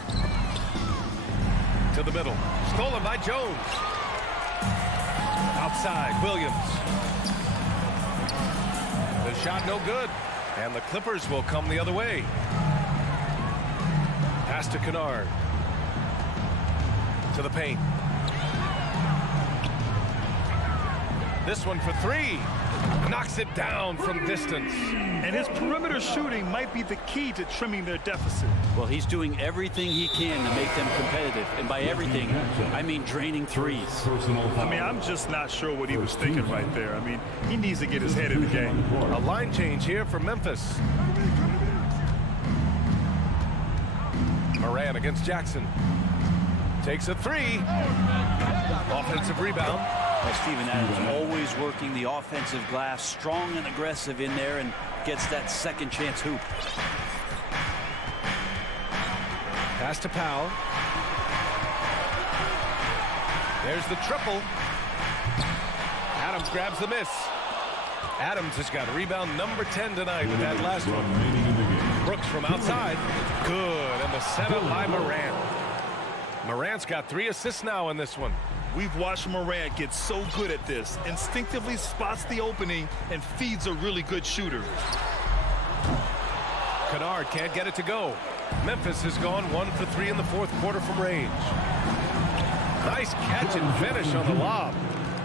to the middle. Stolen by Jones. Outside, Williams. The shot no good. And the Clippers will come the other way. Pass to Kennard. To the paint. This one for 3. Knocks it down from distance. And his perimeter shooting might be the key to trimming their deficit. Well, he's doing everything he can to make them competitive. And by everything, I mean draining threes. I mean, I'm just not sure what he was thinking right there. I mean, he needs to get his head in the game. A line change here for Memphis. Moran against Jackson. Takes a 3. Offensive rebound. Well, Steven Adams always working the offensive glass, strong and aggressive in there, and gets that second chance hoop. Pass to Powell. There's the triple. Adams grabs the miss. Adams has got rebound number 10 tonight with that last one. Brooks from outside. Good, and the setup by Moran. Moran's got 3 assists now in this one. We've watched Morant get so good at this. Instinctively spots the opening and feeds a really good shooter. Kennard can't get it to go. Memphis has gone 1 for 3 in the fourth quarter from range. Nice catch and finish on the lob.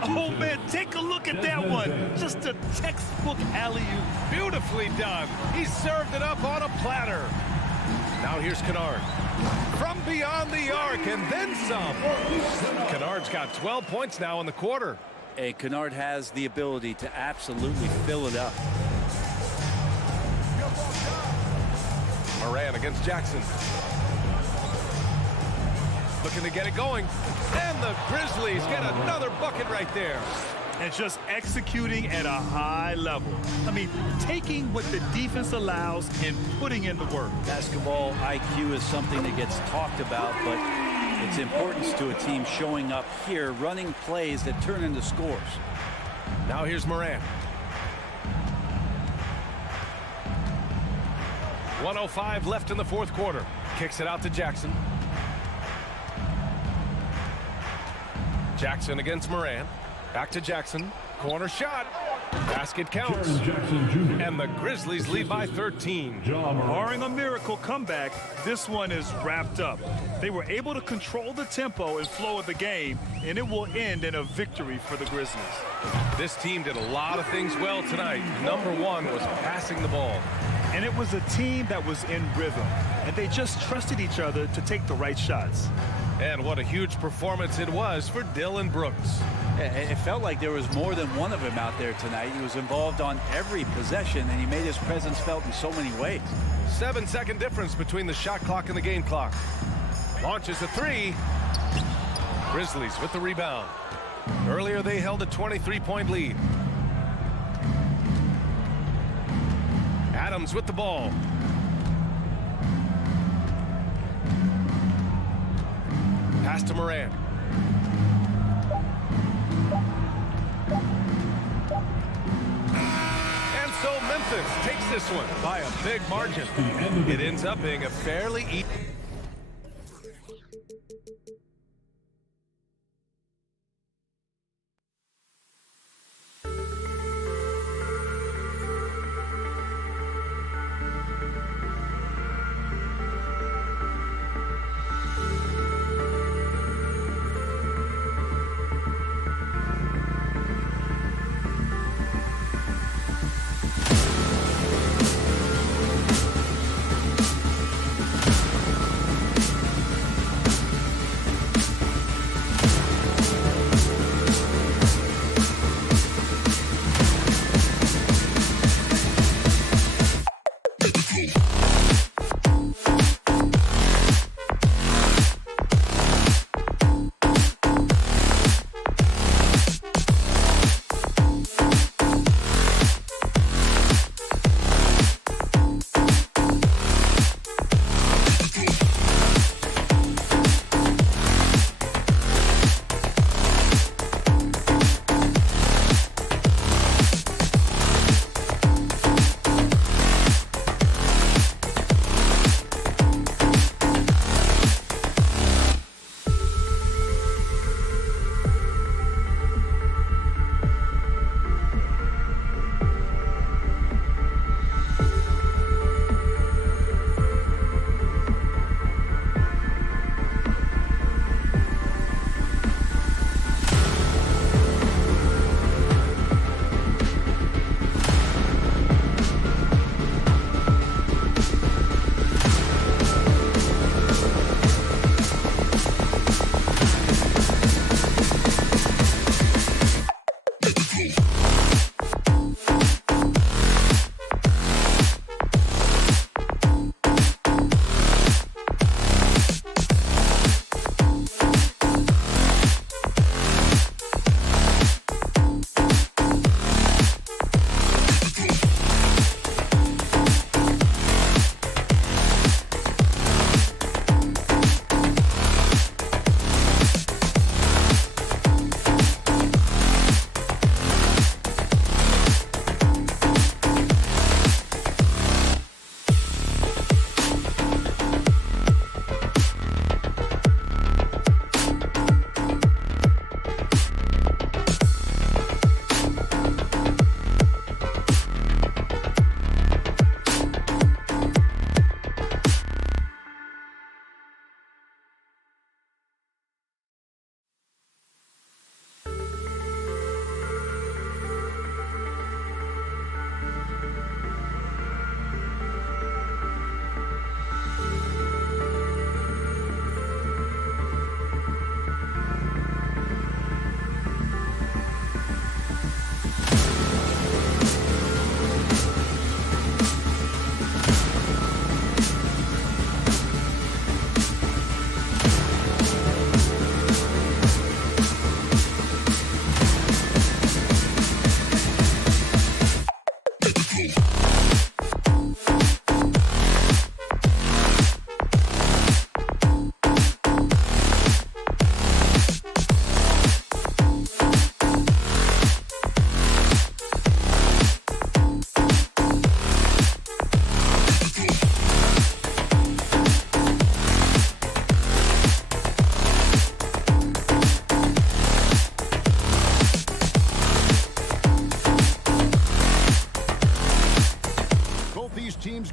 Oh, man, take a look at that one. Just a textbook alley-oop. Beautifully done. He served it up on a platter. Now here's Kennard. From beyond the arc and then some. Kennard's got 12 points now in the quarter. And Kennard has the ability to absolutely fill it up. Moran against Jackson. Looking to get it going. And the Grizzlies get another bucket right there. And just executing at a high level. I mean, taking what the defense allows and putting in the work. Basketball IQ is something that gets talked about, but its importance to a team showing up here, running plays that turn into scores. Now here's Moran. 1:05 left in the fourth quarter. Kicks it out to Jackson. Jackson against Moran. Back to Jackson. Corner shot. Basket counts. Jaren Jackson Jr. And the Grizzlies lead by 13. Barring a miracle comeback, this one is wrapped up. They were able to control the tempo and flow of the game, and it will end in a victory for the Grizzlies. This team did a lot of things well tonight. Number one was passing the ball. And it was a team that was in rhythm, and they just trusted each other to take the right shots. And what a huge performance it was for Dylan Brooks. It felt like there was more than one of him out there tonight. He was involved on every possession, and he made his presence felt in so many ways. 7-second difference between the shot clock and the game clock. Launches a three. Grizzlies with the rebound. Earlier they held a 23-point lead. Adams with the ball. Pass to Moran. And so Memphis takes this one by a big margin. It ends up being a fairly even.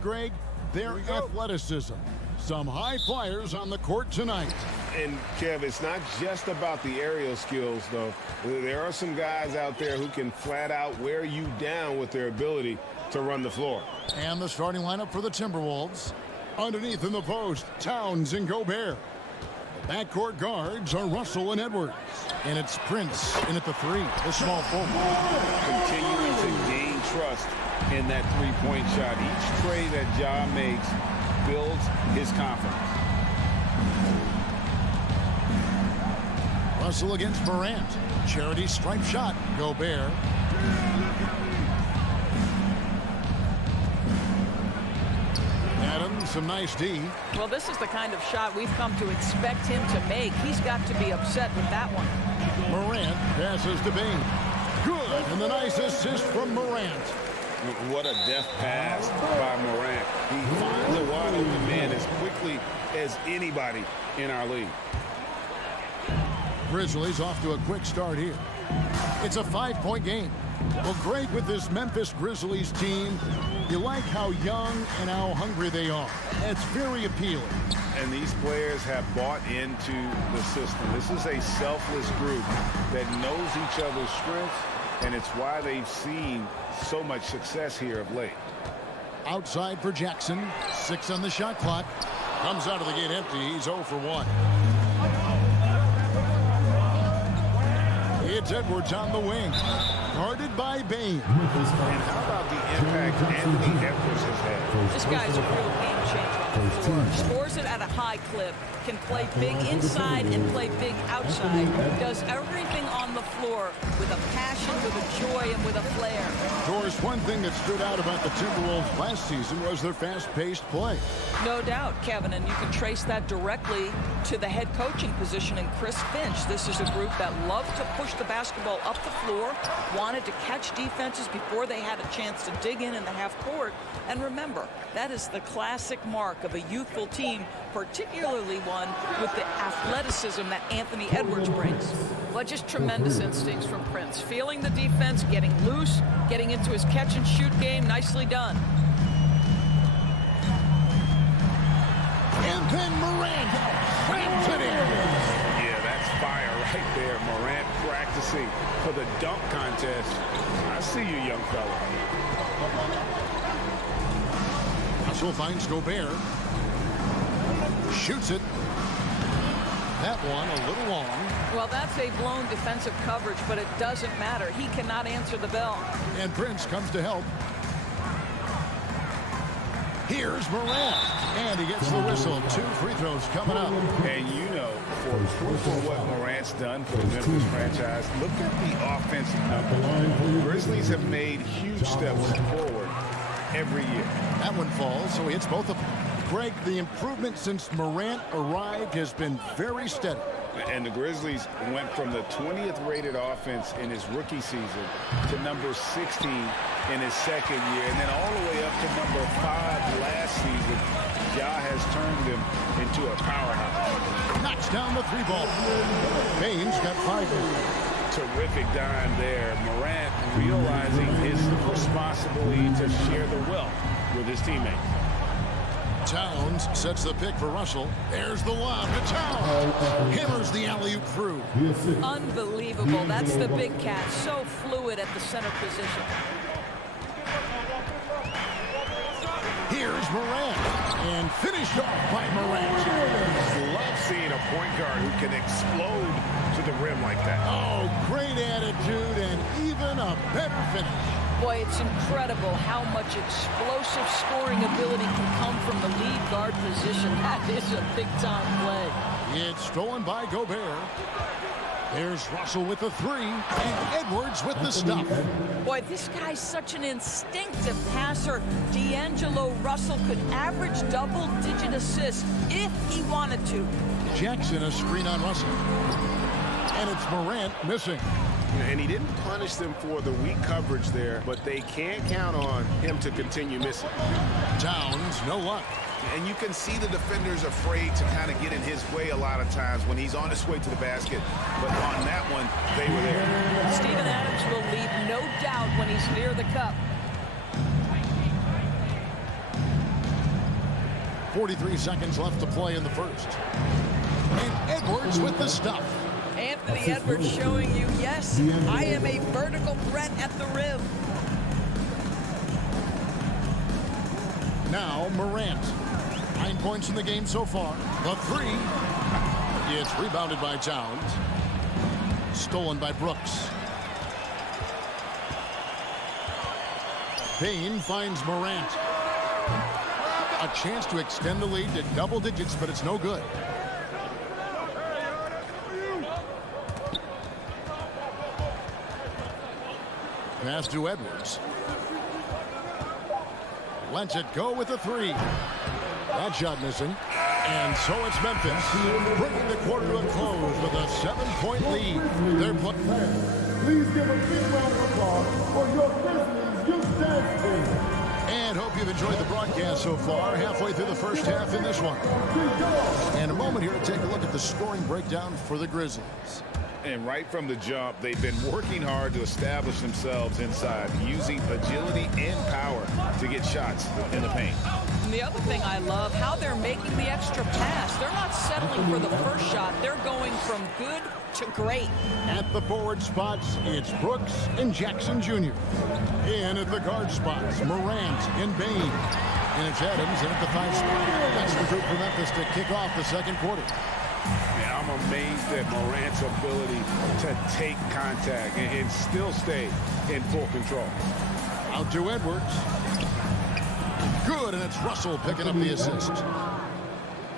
Greg, their athleticism. Some high flyers on the court tonight. And, Kev, it's not just about the aerial skills, though. There are some guys out there who can flat out wear you down with their ability to run the floor. And the starting lineup for the Timberwolves. Underneath in the post, Towns and Gobert. The backcourt guards are Russell and Edwards. And it's Prince in at the 3, the small forward. Continuing to gain trust in that three-point shot. Each trade that Ja makes builds his confidence. Russell against Morant. Charity stripe shot. Gobert. Adams, some nice D. Well, this is the kind of shot we've come to expect him to make. He's got to be upset with that one. Morant passes to Bain. Good, and the nice assist from Morant. What a deft pass by Morant. He finds a wide open man as quickly as anybody in our league. Grizzlies off to a quick start here. It's a 5-point game. Well, Greg, with this Memphis Grizzlies team, you like how young and how hungry they are. It's very appealing. And these players have bought into the system. This is a selfless group that knows each other's strengths, and it's why they've seen so much success here of late. Outside for Jackson. 6 on the shot clock. Comes out of the gate empty. He's 0 for 1. It's Edwards on the wing. Guarded by Bain. And how about the impact Anthony Edwards has had? This guy's a real game changer on the floor. Scores it at a high clip, can play big inside and play big outside. Does everything on the floor with a passion, with a joy, and with a flair. Doris, one thing that stood out about the Timberwolves last season was their fast-paced play. No doubt, Kevin, and you can trace that directly to the head coaching position in Chris Finch. This is a group that loved to push the basketball up the floor, wanted to catch defenses before they had a chance to dig in the half court. And remember, that is the classic mark of a youthful team, particularly one with the athleticism that Anthony Edwards brings. Well, just tremendous instincts from Prince. Feeling the defense, getting loose, getting into his catch-and-shoot game. Nicely done. And then Morant slams it in. Yeah, that's fire right there. Morant practicing for the dunk contest. I see you, young fella. Russell finds Gobert. Shoots it. That one a little long. Well, that's a blown defensive coverage, but it doesn't matter. He cannot answer the bell. And Prince comes to help. Here's Morant. And he gets the whistle. 2 free throws coming up. And you know, for what Morant's done for the Memphis franchise, look at the offensive numbers. Grizzlies have made huge steps forward every year. That one falls, so he hits both of them. Greg, the improvement since Morant arrived has been very steady. And the Grizzlies went from the 20th rated offense in his rookie season to number 16 in his second year, and then all the way up to number 5 last season. Ja has turned them into a powerhouse. Knocks down the 3-ball. Bain's got 5 minutes. Terrific dime there. Morant realizing his responsibility to share the wealth with his teammates. Towns sets the pick for Russell. There's the lob to Towns. Hammers the alley-oop through. Unbelievable. That's the big cat. So fluid at the center position. Here's Morant. And finished off by Morant. Love seeing a point guard who can explode to the rim like that. Oh, great attitude and even a better finish. Boy, it's incredible how much explosive scoring ability can come from the lead guard position. That is a big-time play. It's stolen by Gobert. There's Russell with the 3, and Edwards with the stuff. Boy, this guy's such an instinctive passer. D'Angelo Russell could average double-digit assists if he wanted to. Jackson a screen on Russell. And it's Morant missing. And he didn't punish them for the weak coverage there, but they can't count on him to continue missing. Towns, no luck. And you can see the defenders afraid to kind of get in his way a lot of times when he's on his way to the basket. But on that one, they were there. Steven Adams will leave no doubt when he's near the cup. 43 seconds left to play in the first. And Edwards with the stuff. Anthony Edwards showing you, yes, I am a vertical threat at the rim. Now Morant. 9 points in the game so far. The three. It's rebounded by Towns. Stolen by Brooks. Payne finds Morant. A chance to extend the lead to double digits, but it's no good. Pass to Edwards. Lets it go with a three. That shot missing. And so it's Memphis, bringing the quarter to a close with a 7-point lead. They're Please give a big round of applause for your Grizzlies youth team. And hope you've enjoyed the broadcast so far. Halfway through the first half in this one. And a moment here to take a look at the scoring breakdown for the Grizzlies. And right from the jump, they've been working hard to establish themselves inside, using agility and power to get shots in the paint. And the other thing I love, how they're making the extra pass. They're not settling for the first shot. They're going from good to great. At the forward spots, it's Brooks and Jackson Jr. In at the guard spots, Morant and Bane. And it's Adams in at the 5 spot. That's the group for Memphis to kick off the second quarter. Yeah, I'm amazed at Morant's ability to take contact and still stay in full control. Out to Edwards. Good, and it's Russell picking up the assist.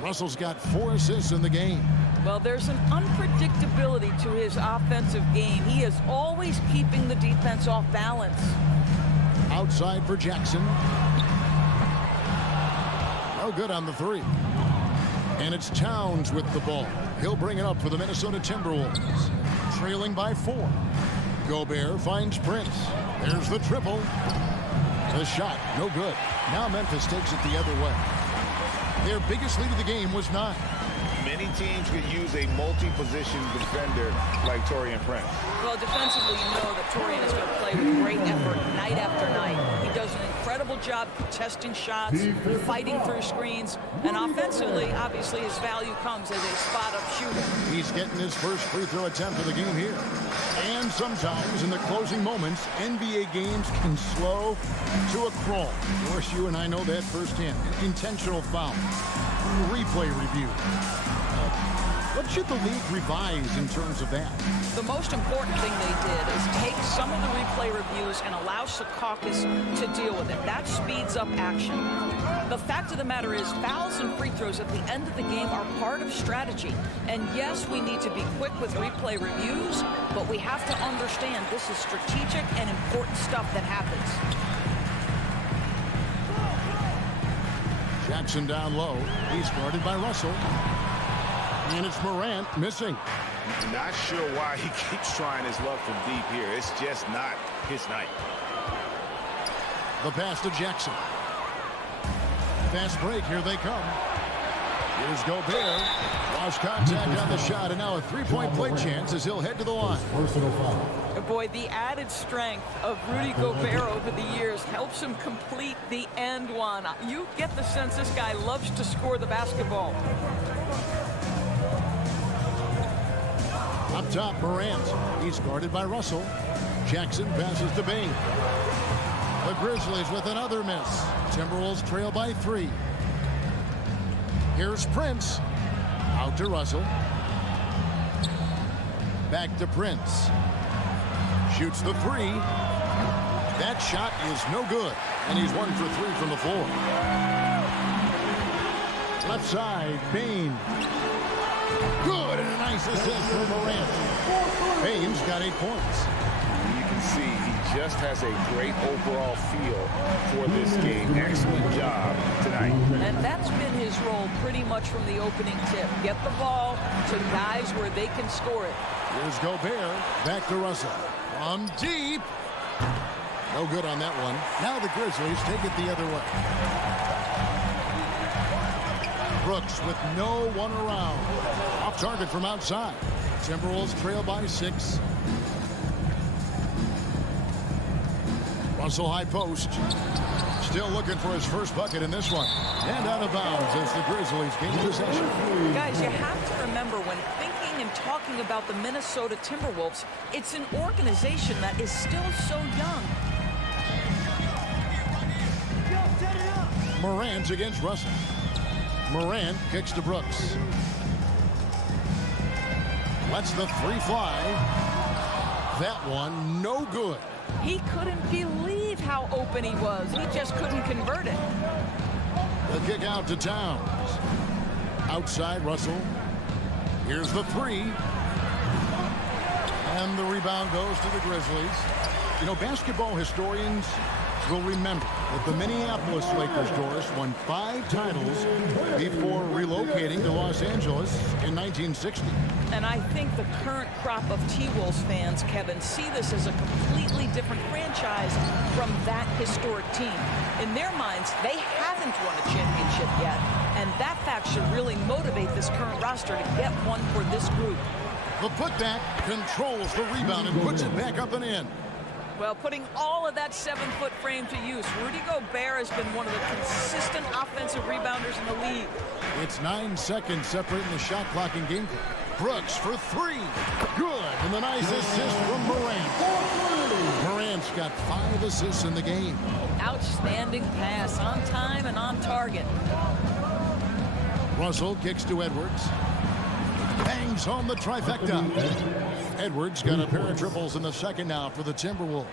Russell's got 4 assists in the game. Well, there's an unpredictability to his offensive game. He is always keeping the defense off balance. Outside for Jackson. No good on the three. And it's Towns with the ball. He'll bring it up for the Minnesota Timberwolves. Trailing by 4. Gobert finds Prince. There's the triple. The shot, no good. Now Memphis takes it the other way. Their biggest lead of the game was 9. Many teams could use a multi-position defender like Taurean Prince. Well, defensively, you know that Taurean is going to play with great effort night after night. He does an incredible job contesting shots, fighting through screens, and offensively, obviously, his value comes as a spot-up shooter. He's getting his first free throw attempt of the game here. And sometimes in the closing moments, NBA games can slow to a crawl. Of course, you and I know that firsthand. Intentional foul. Replay review. What should the league revise in terms of that? The most important thing they did is take some of the replay reviews and allow Secaucus to deal with it. That speeds up action. The fact of the matter is fouls and free throws at the end of the game are part of strategy. And yes, we need to be quick with replay reviews, but we have to understand this is strategic and important stuff that happens. Jackson down low. He's guarded by Russell. And it's Morant missing. Not sure why he keeps trying his luck from deep here. It's just not his night. The pass to Jackson. Fast break. Here they come. Here's Gobert. Lost contact on the shot, and now a three-point play chance as he'll head to the line. Boy, the added strength of Rudy Gobert over the years helps him complete the and one. You get the sense this guy loves to score the basketball. Up top, Morant. He's guarded by Russell. Jackson passes to Bane. The Grizzlies with another miss. Timberwolves trail by 3. Here's Prince. Out to Russell. Back to Prince. Shoots the 3. That shot is no good. And he's 1 for 3 from the floor. Left side, Bane. Good, and a nice assist for Morant. Bane's got 8 points. You can see he just has a great overall feel for this game. Excellent job tonight. And that's been his role pretty much from the opening tip. Get the ball to guys where they can score it. Here's Gobert. Back to Russell. From deep. No good on that one. Now the Grizzlies take it the other way. Brooks with no one around. Off target from outside. Timberwolves trail by 6. Russell high post. Still looking for his first bucket in this one. And out of bounds as the Grizzlies gain possession. Guys, you have to remember when thinking and talking about the Minnesota Timberwolves, it's an organization that is still so young. Morant against Russell. Morant kicks to Brooks. Lets the three fly. That one no good. He couldn't believe how open he was. He just couldn't convert it. The kick out to Towns. Outside Russell. Here's the three. And the rebound goes to the Grizzlies. You know, basketball historians will remember that the Minneapolis Lakers, Doris, won 5 titles before relocating to Los Angeles in 1960. And I think the current crop of T-Wolves fans, Kevin, see this as a completely different franchise from that historic team. In their minds, they haven't won a championship yet. And that fact should really motivate this current roster to get one for this group. The putback controls the rebound and puts it back up and in. Well, putting all of that 7-foot frame to use, Rudy Gobert has been one of the consistent offensive rebounders in the league. It's 9 seconds separating the shot clock and game. Brooks for 3. Good. And the nice assist from Morant. Morant's got 5 assists in the game. Outstanding pass, on time and on target. Russell kicks to Edwards. Bangs home the trifecta. Edwards got a pair of triples in the second now for the Timberwolves.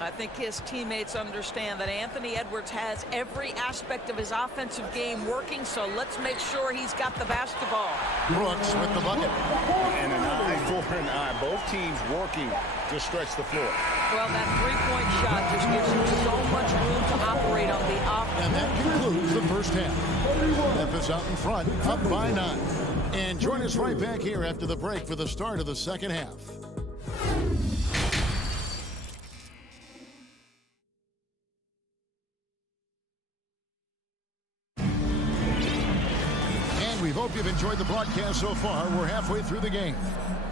I think his teammates understand that Anthony Edwards has every aspect of his offensive game working, so let's make sure he's got the basketball. Brooks with the bucket. And an eye for an eye. Both teams working to stretch the floor. Well, that three-point shot just gives you so much room to operate on the offense. And that concludes the first half. Memphis out in front, up by 9. And join us right back here after the break for the start of the second half. And we hope you've enjoyed the broadcast so far. We're halfway through the game.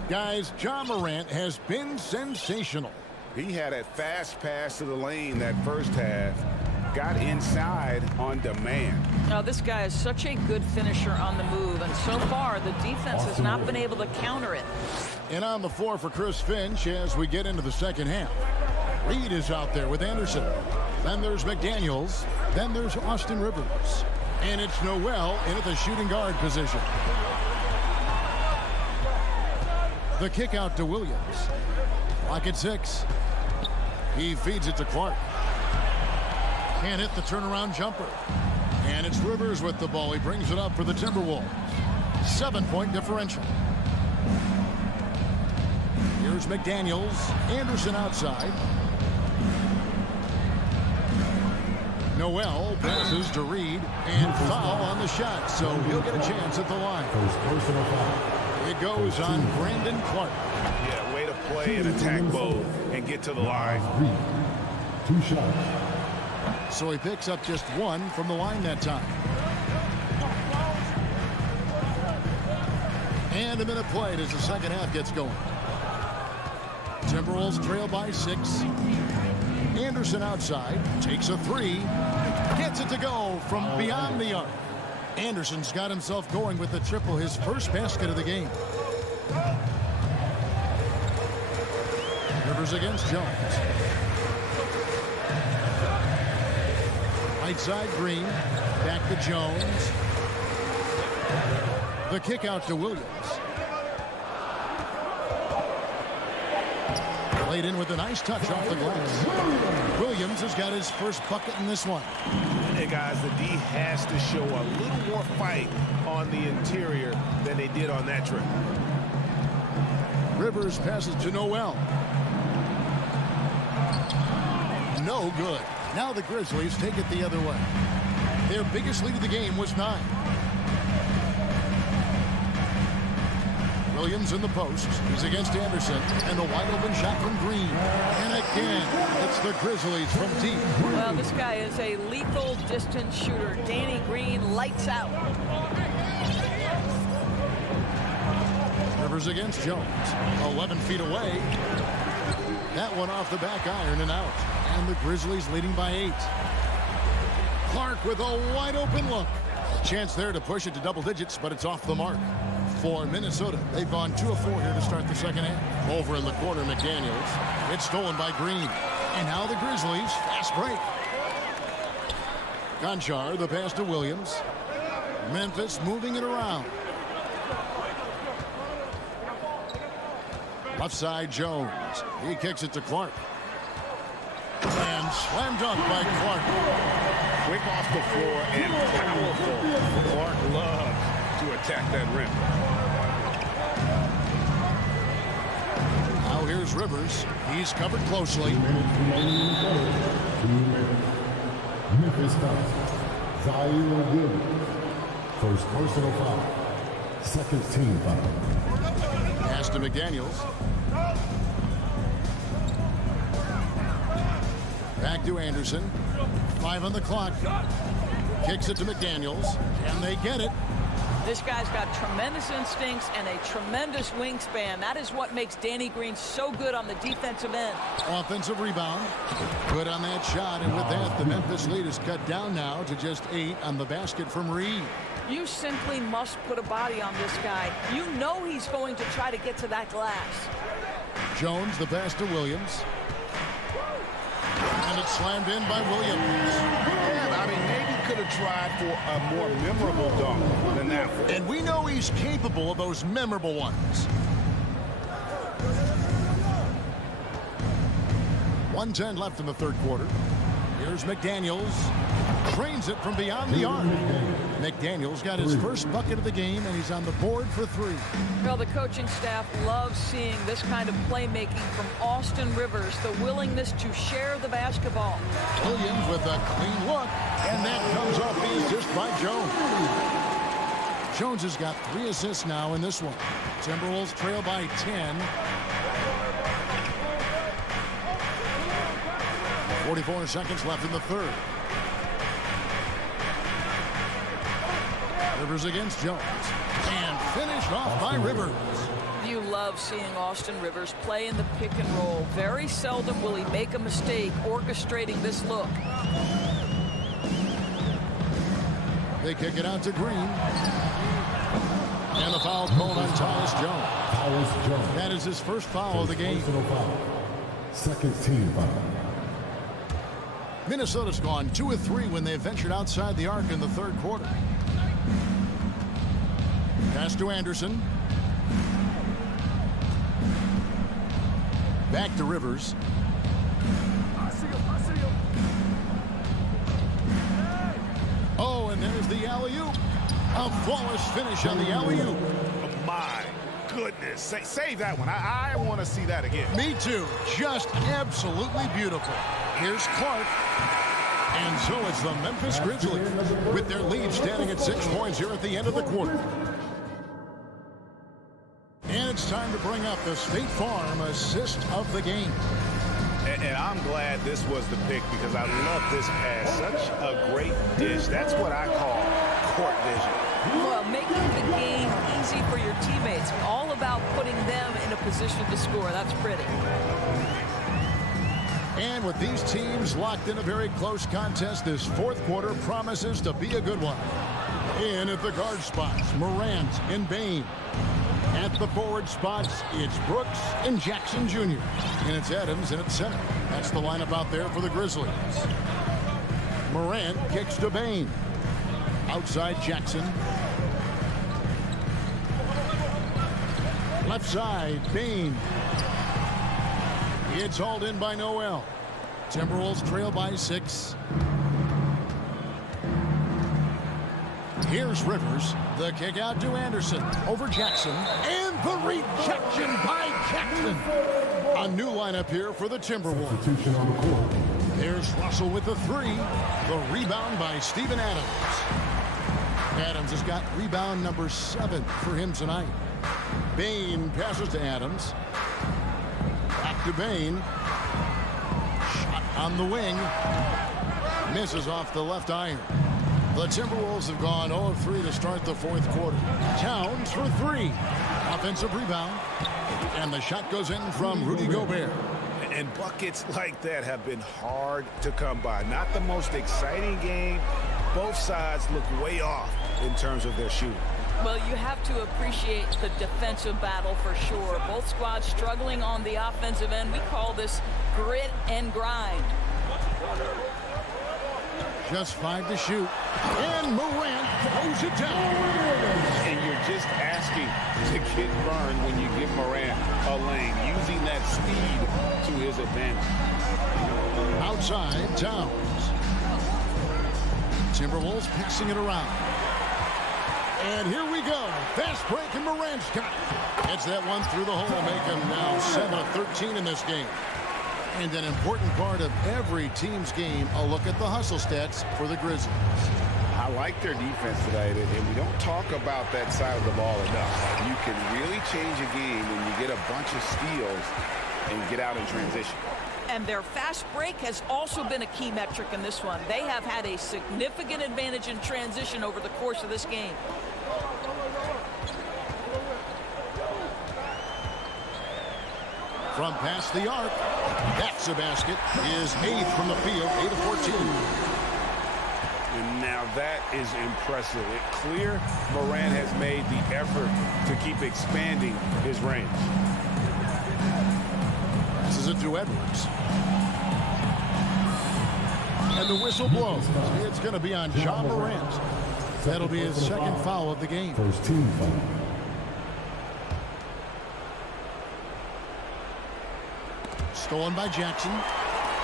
Guys, Ja Morant has been sensational. He had a fast pass to the lane that first half. Got inside on demand. Now, this guy is such a good finisher on the move, and so far the defense has not been able to counter it. And on the floor for Chris Finch as we get into the second half. Reed is out there with Anderson. Then there's McDaniels. Then there's Austin Rivers. And it's Noel in at the shooting guard position. The kick out to Williams. Clock at 6. He feeds it to Clark. Can't hit the turnaround jumper. And it's Rivers with the ball. He brings it up for the Timberwolves. 7-point differential. Here's McDaniels. Anderson outside. Noel passes to Reed. And foul on the shot. So he'll get a chance at the line. It goes on Brandon Clark. Yeah, way to play and attack both and get to the line. 2 shots. So he picks up just 1 from the line that time. And a minute played as the second half gets going. Timberwolves trail by 6. Anderson outside, takes a 3, gets it to go from beyond the arc. Anderson's got himself going with the triple, his first basket of the game. Rivers against Jones. Right side Green, back to Jones. The kick out to Williams. Played in with a nice touch off the glass. Williams has got his first bucket in this one. Hey guys, the D has to show a little more fight on the interior than they did on that trip. Rivers passes to Noel. No good. Now the Grizzlies take it the other way. Their biggest lead of the game was 9. Williams in the post. He's against Anderson. And the wide open shot from Green. And again, it's the Grizzlies from deep. Well, this guy is a lethal distance shooter. Danny Green lights out. Rivers against Jones. 11 feet away. That one off the back iron and out. And the Grizzlies leading by 8. Clark with a wide open look. Chance there to push it to double digits, but it's off the mark. For Minnesota, they've gone 2 of 4 here to start the second half. Over in the corner, McDaniels. It's stolen by Green. And now the Grizzlies, fast break. Gonchar, the pass to Williams. Memphis moving it around. Left side, Jones. He kicks it to Clark. And slam dunk by Clark. Quick off the floor and powerful. Clark loves to attack that rim. Now here's Rivers. He's covered closely. Memphis foul. Zaire Williams. First personal foul. Second team foul. Pass to McDaniels. Back to Anderson. 5 on the clock. Kicks it to McDaniels. And they get it. This guy's got tremendous instincts and a tremendous wingspan. That is what makes Danny Green so good on the defensive end. Offensive rebound. Good on that shot. And with that, the Memphis lead is cut down now to just 8 on the basket from Reed. You simply must put a body on this guy. You know he's going to try to get to that glass. Jones, the pass to Williams. And it's slammed in by Williams. Yeah, I mean, maybe could have tried for a more memorable dunk than that one. And we know he's capable of those memorable ones. 1:10 left in the third quarter. Here's McDaniels. Trains it from beyond the arc. McDaniels got his first bucket of the game, and he's on the board for 3. Well, the coaching staff loves seeing this kind of playmaking from Austin Rivers, the willingness to share the basketball. Williams with a clean look, and that comes off the assist by Jones. Jones has got 3 assists now in this one. Timberwolves trail by 10. 44 seconds left in the third. Rivers against Jones. And finished off by Rivers. You love seeing Austin Rivers play in the pick and roll. Very seldom will he make a mistake orchestrating this look. They kick it out to Green. And the foul called on Tyus Jones. That is his first foul of the game. Second team foul. Minnesota's gone 2 of 3 when they ventured outside the arc in the third quarter. Pass to Anderson. Back to Rivers. Oh, and there's the alley-oop. A flawless finish on the alley-oop. Oh, my goodness. Save that one. I want to see that again. Me too. Just absolutely beautiful. Here's Clark. And so it's the Memphis Grizzlies with their lead standing at 6 points here at the end of the quarter. And it's time to bring up the State Farm assist of the game. And I'm glad this was the pick because I love this pass. Such a great dish. That's what I call court vision. Well, making the game easy for your teammates. All about putting them in a position to score. That's pretty. And with these teams locked in a very close contest, this fourth quarter promises to be a good one. In at the guard spots, Morant and Bain. At the forward spots, it's Brooks and Jackson Jr. And it's Adams in at center. That's the lineup out there for the Grizzlies. Morant kicks to Bain. Outside Jackson. Left side, Bain. It's hauled in by Noel. Timberwolves trail by 6. Here's Rivers. The kick out to Anderson. Over Jackson. And the rejection by Jackson. A new lineup here for the Timberwolves. There's Russell with the 3. The rebound by Steven Adams. Adams has got rebound number 7 for him tonight. Bain passes to Adams. Back to Bain. Shot on the wing. Misses off the left iron. The Timberwolves have gone 0 of 3 to start the fourth quarter. Towns for 3. Offensive rebound. And the shot goes in from Rudy Gobert. And buckets like that have been hard to come by. Not the most exciting game. Both sides look way off in terms of their shooting. Well, you have to appreciate the defensive battle for sure. Both squads struggling on the offensive end. We call this grit and grind. Just 5 to shoot. And Morant throws it down. And you're just asking to get burned when you give Morant a lane, using that speed to his advantage. Outside, Towns. Timberwolves passing it around. And here we go. Fast break, and Morant's got it. Gets that one through the hole, make him now 7 of 13 in this game. And an important part of every team's game, a look at the hustle stats for the Grizzlies. I like their defense today, and we don't talk about that side of the ball enough. You can really change a game when you get a bunch of steals and get out in transition. And their fast break has also been a key metric in this one. They have had a significant advantage in transition over the course of this game. From past the arc, that's a basket. His 8th from the field, 8 of 14. And now that is impressive. It's clear Morant has made the effort to keep expanding his range. This is it to Edwards. And the whistle blows. It's going to be on Ja Morant. That'll be his second foul of the game. First team foul. Stolen by Jackson.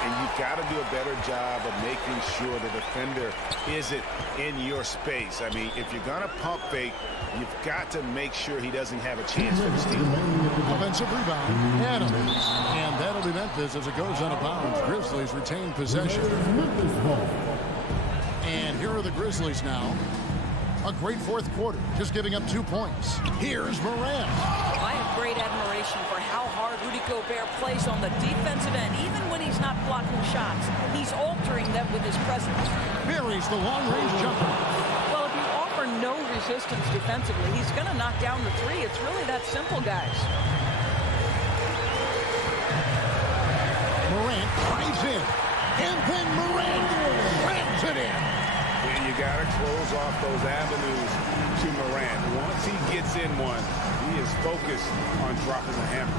And you've got to do a better job of making sure the defender isn't in your space. I mean, if you're going to pump fake, you've got to make sure he doesn't have a chance for the steal. Offensive rebound, Adams. And that'll be Memphis as it goes out of bounds. Grizzlies retain possession. And here are the Grizzlies now. A great fourth quarter, just giving up 2 points. Here's Morant. I have great admiration for how hard Rudy Gobert plays on the defensive end. Even when he's not blocking shots, he's altering them with his presence. Buries the long-range jumper. Well, if you offer no resistance defensively, he's going to knock down the three. It's really that simple, guys. Morant drives in. And then Morant rams it in. And you got to close off those avenues to Morant. Once he gets in one, he is focused on dropping the hammer.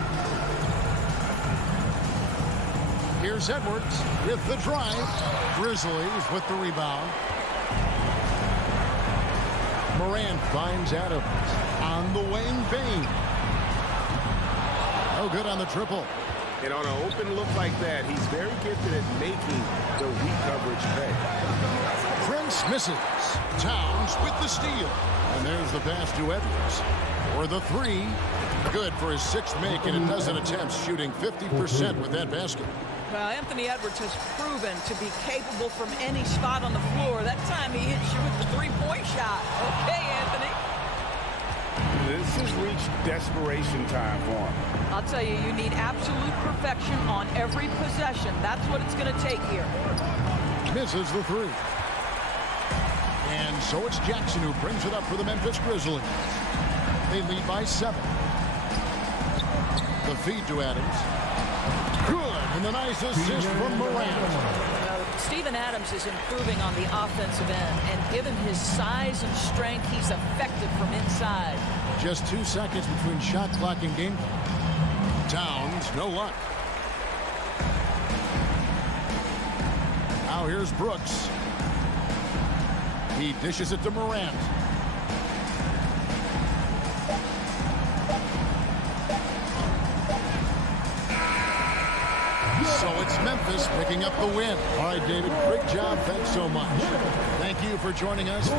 Here's Edwards with the drive. Grizzlies with the rebound. Morant finds Adams on the wing. Bain. No good on the triple. And on an open look like that, he's very gifted at making the weak coverage pay. Prince misses. Towns with the steal. And there's the pass to Edwards. For the three. Good for his 6th make in a dozen attempts, shooting 50% with that basket. Well, Anthony Edwards has proven to be capable from any spot on the floor. That time he hits you with the three-point shot. Okay, Anthony. This has reached desperation time for him. I'll tell you, you need absolute perfection on every possession. That's what it's going to take here. Misses the three. And so it's Jackson who brings it up for the Memphis Grizzlies. They lead by 7. The feed to Adams. Good, and the nice assist from Morant. Steven Adams is improving on the offensive end, and given his size and strength, he's effective from inside. Just 2 seconds between shot clock and game clock. Towns, no luck. Now here's Brooks. He dishes it to Morant. So it's Memphis picking up the win. All right, David, great job. Thanks so much. Thank you for joining us.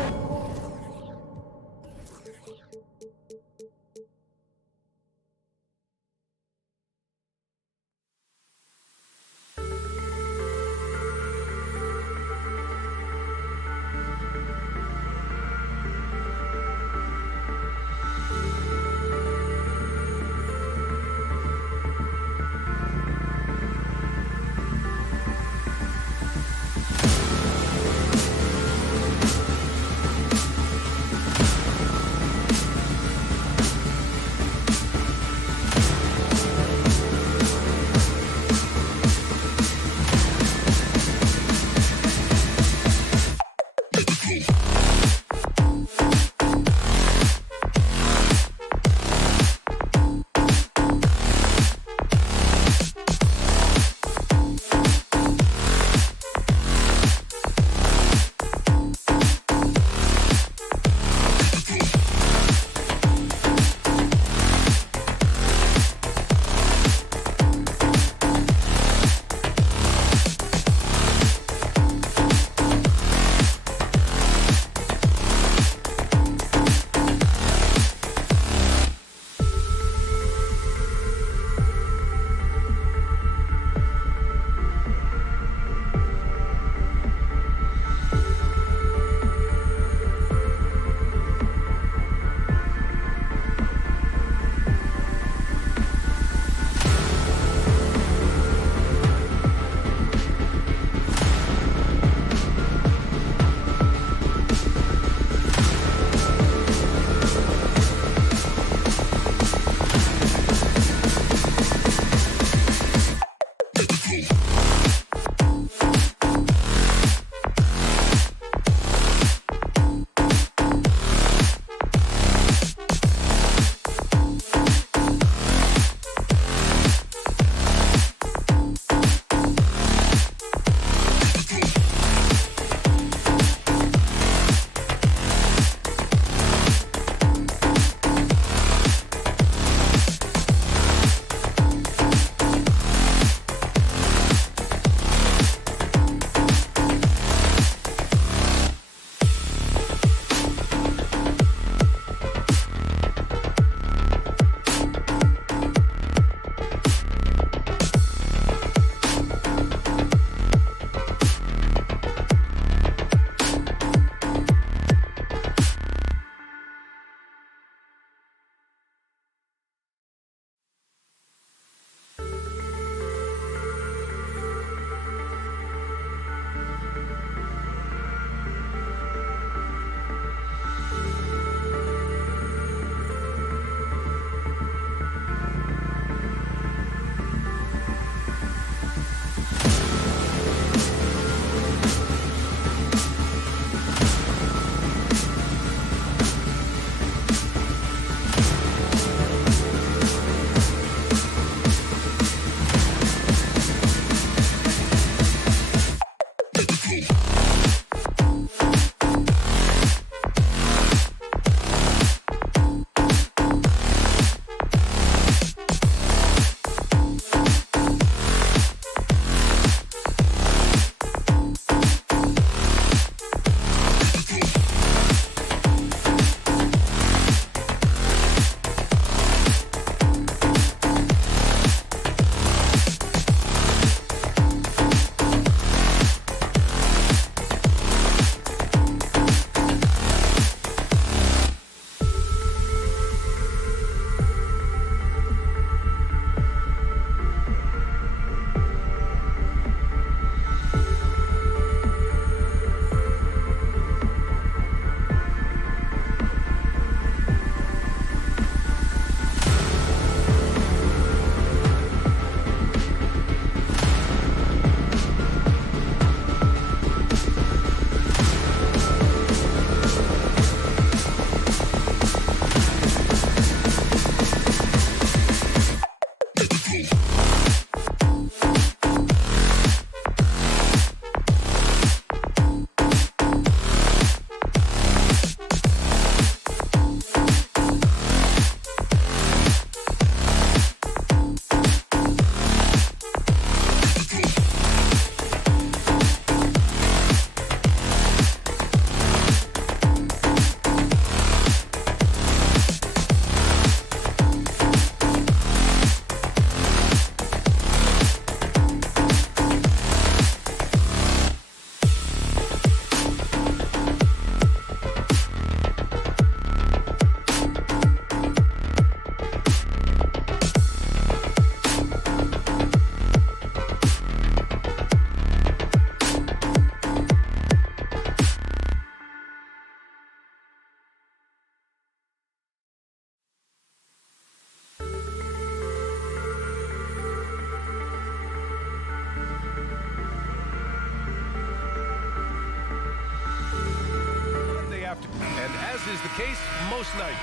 is the case most nights.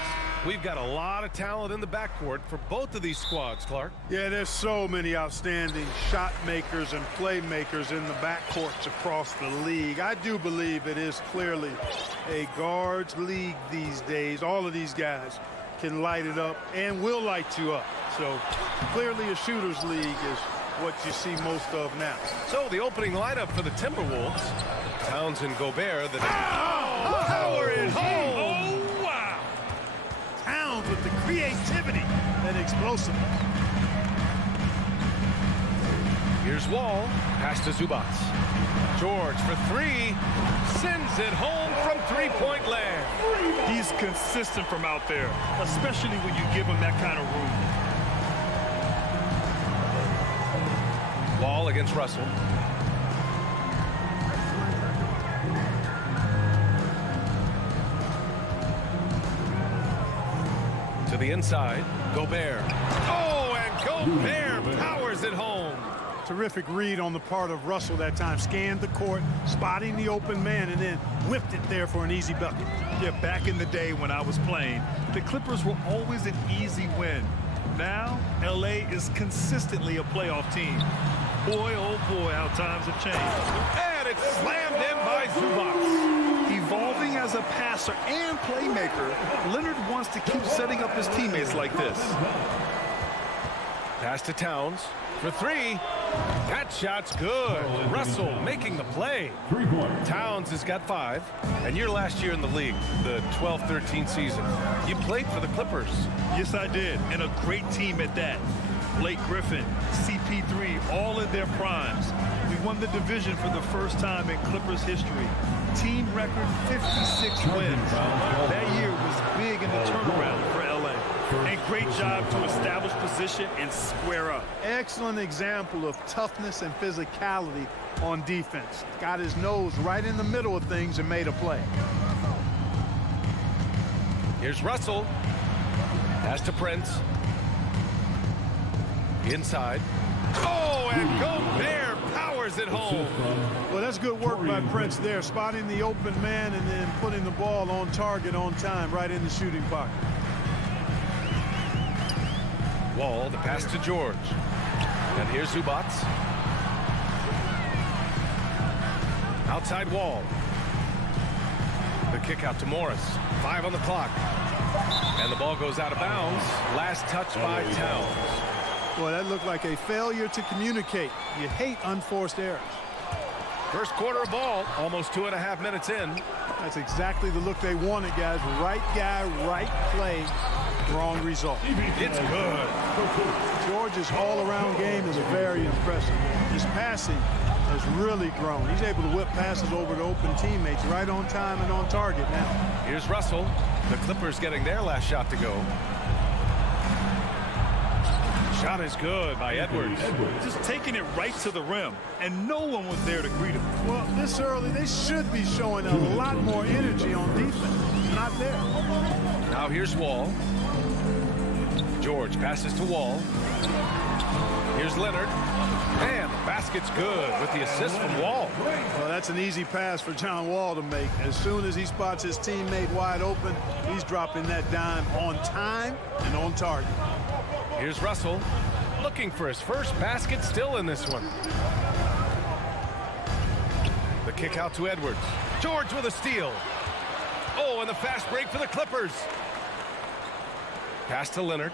We've got a lot of talent in the backcourt for both of these squads, Clark. Yeah, there's so many outstanding shot makers and playmakers in the backcourts across the league. I do believe it is clearly a guards league these days. All of these guys can light it up and will light you up. So clearly a shooter's league is what you see most of now. So the opening lineup for the Timberwolves. Towns and Gobert. Power at home. Oh, wow. Towns with the creativity and explosiveness. Here's Wall. Pass to Zubac. George for three. Sends it home from three-point land. He's consistent from out there, especially when you give him that kind of room. Wall against Russell. To the inside. Gobert. Oh, and Gobert powers it home. Terrific read on the part of Russell that time. Scanned the court, spotting the open man, and then whipped it there for an easy bucket. Yeah, back in the day when I was playing, the Clippers were always an easy win. Now, LA is consistently a playoff team. Boy, oh boy, how times have changed. And it's slammed in by Zubac. Evolving as a passer and playmaker, Leonard wants to keep setting up his teammates like this. Pass to Towns for three. That shot's good. Russell making the play. Towns has got 5. And your last year in the league, the 12-13 season, you played for the Clippers. Yes, I did, and a great team at that. Blake Griffin, CP3, all in their primes. We won the division for the first time in Clippers history. Team record 56 wins. That year was big in the turnaround for LA. And great job to establish position and square up. Excellent example of toughness and physicality on defense. Got his nose right in the middle of things and made a play. Here's Russell. Pass to Prince. Inside. Oh, and Gobert powers it home. Well, that's good work by Prince there, spotting the open man and then putting the ball on target on time right in the shooting pocket. Wall, the pass to George. And here's Zubac. Outside Wall. The kick out to Morris. 5 on the clock. And the ball goes out of bounds. Last touch by Towns. Boy, that looked like a failure to communicate. You hate unforced errors. First quarter of ball, almost 2.5 minutes in. That's exactly the look they wanted, guys. Right guy, right play, wrong result. It's good. George's all-around game is very impressive. His passing has really grown. He's able to whip passes over to open teammates right on time and on target now. Here's Russell. The Clippers getting their last shot to go. Shot is good by Edwards. Just taking it right to the rim, and no one was there to greet him. Well, this early, they should be showing a lot more energy on defense. Not there. Now here's Wall. George passes to Wall. Here's Leonard. And the basket's good with the assist from Wall. Well, that's an easy pass for John Wall to make. As soon as he spots his teammate wide open, he's dropping that dime on time and on target. Here's Russell looking for his first basket, still in this one. The kick out to Edwards. George with a steal. Oh, and the fast break for the Clippers. Pass to Leonard.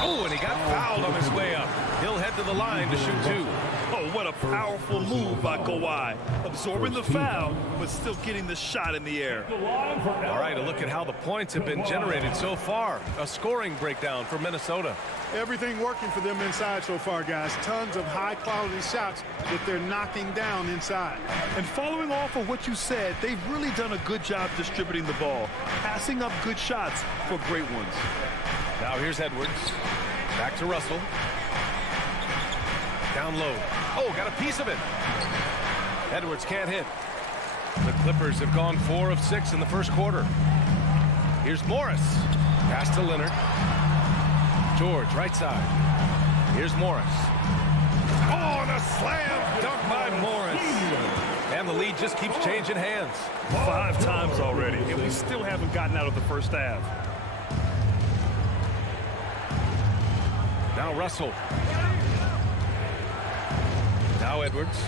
Oh, and he got fouled on his way up. He'll head to the line to shoot 2. Oh, what a powerful move by Kawhi. Absorbing the foul, but still getting the shot in the air. All right, a look at how the points have been generated so far. A scoring breakdown for Minnesota. Everything working for them inside so far, guys. Tons of high-quality shots that they're knocking down inside. And following off of what you said, they've really done a good job distributing the ball, passing up good shots for great ones. Now here's Edwards. Back to Russell. Down low. Oh, got a piece of it. Edwards can't hit. The Clippers have gone 4 of 6 in the first quarter. Here's Morris. Pass to Leonard. George, right side. Here's Morris. Oh, and a slam dunk by Morris. And the lead just keeps changing hands. 5 times already, and we still haven't gotten out of the first half. Now Russell. Now Edwards.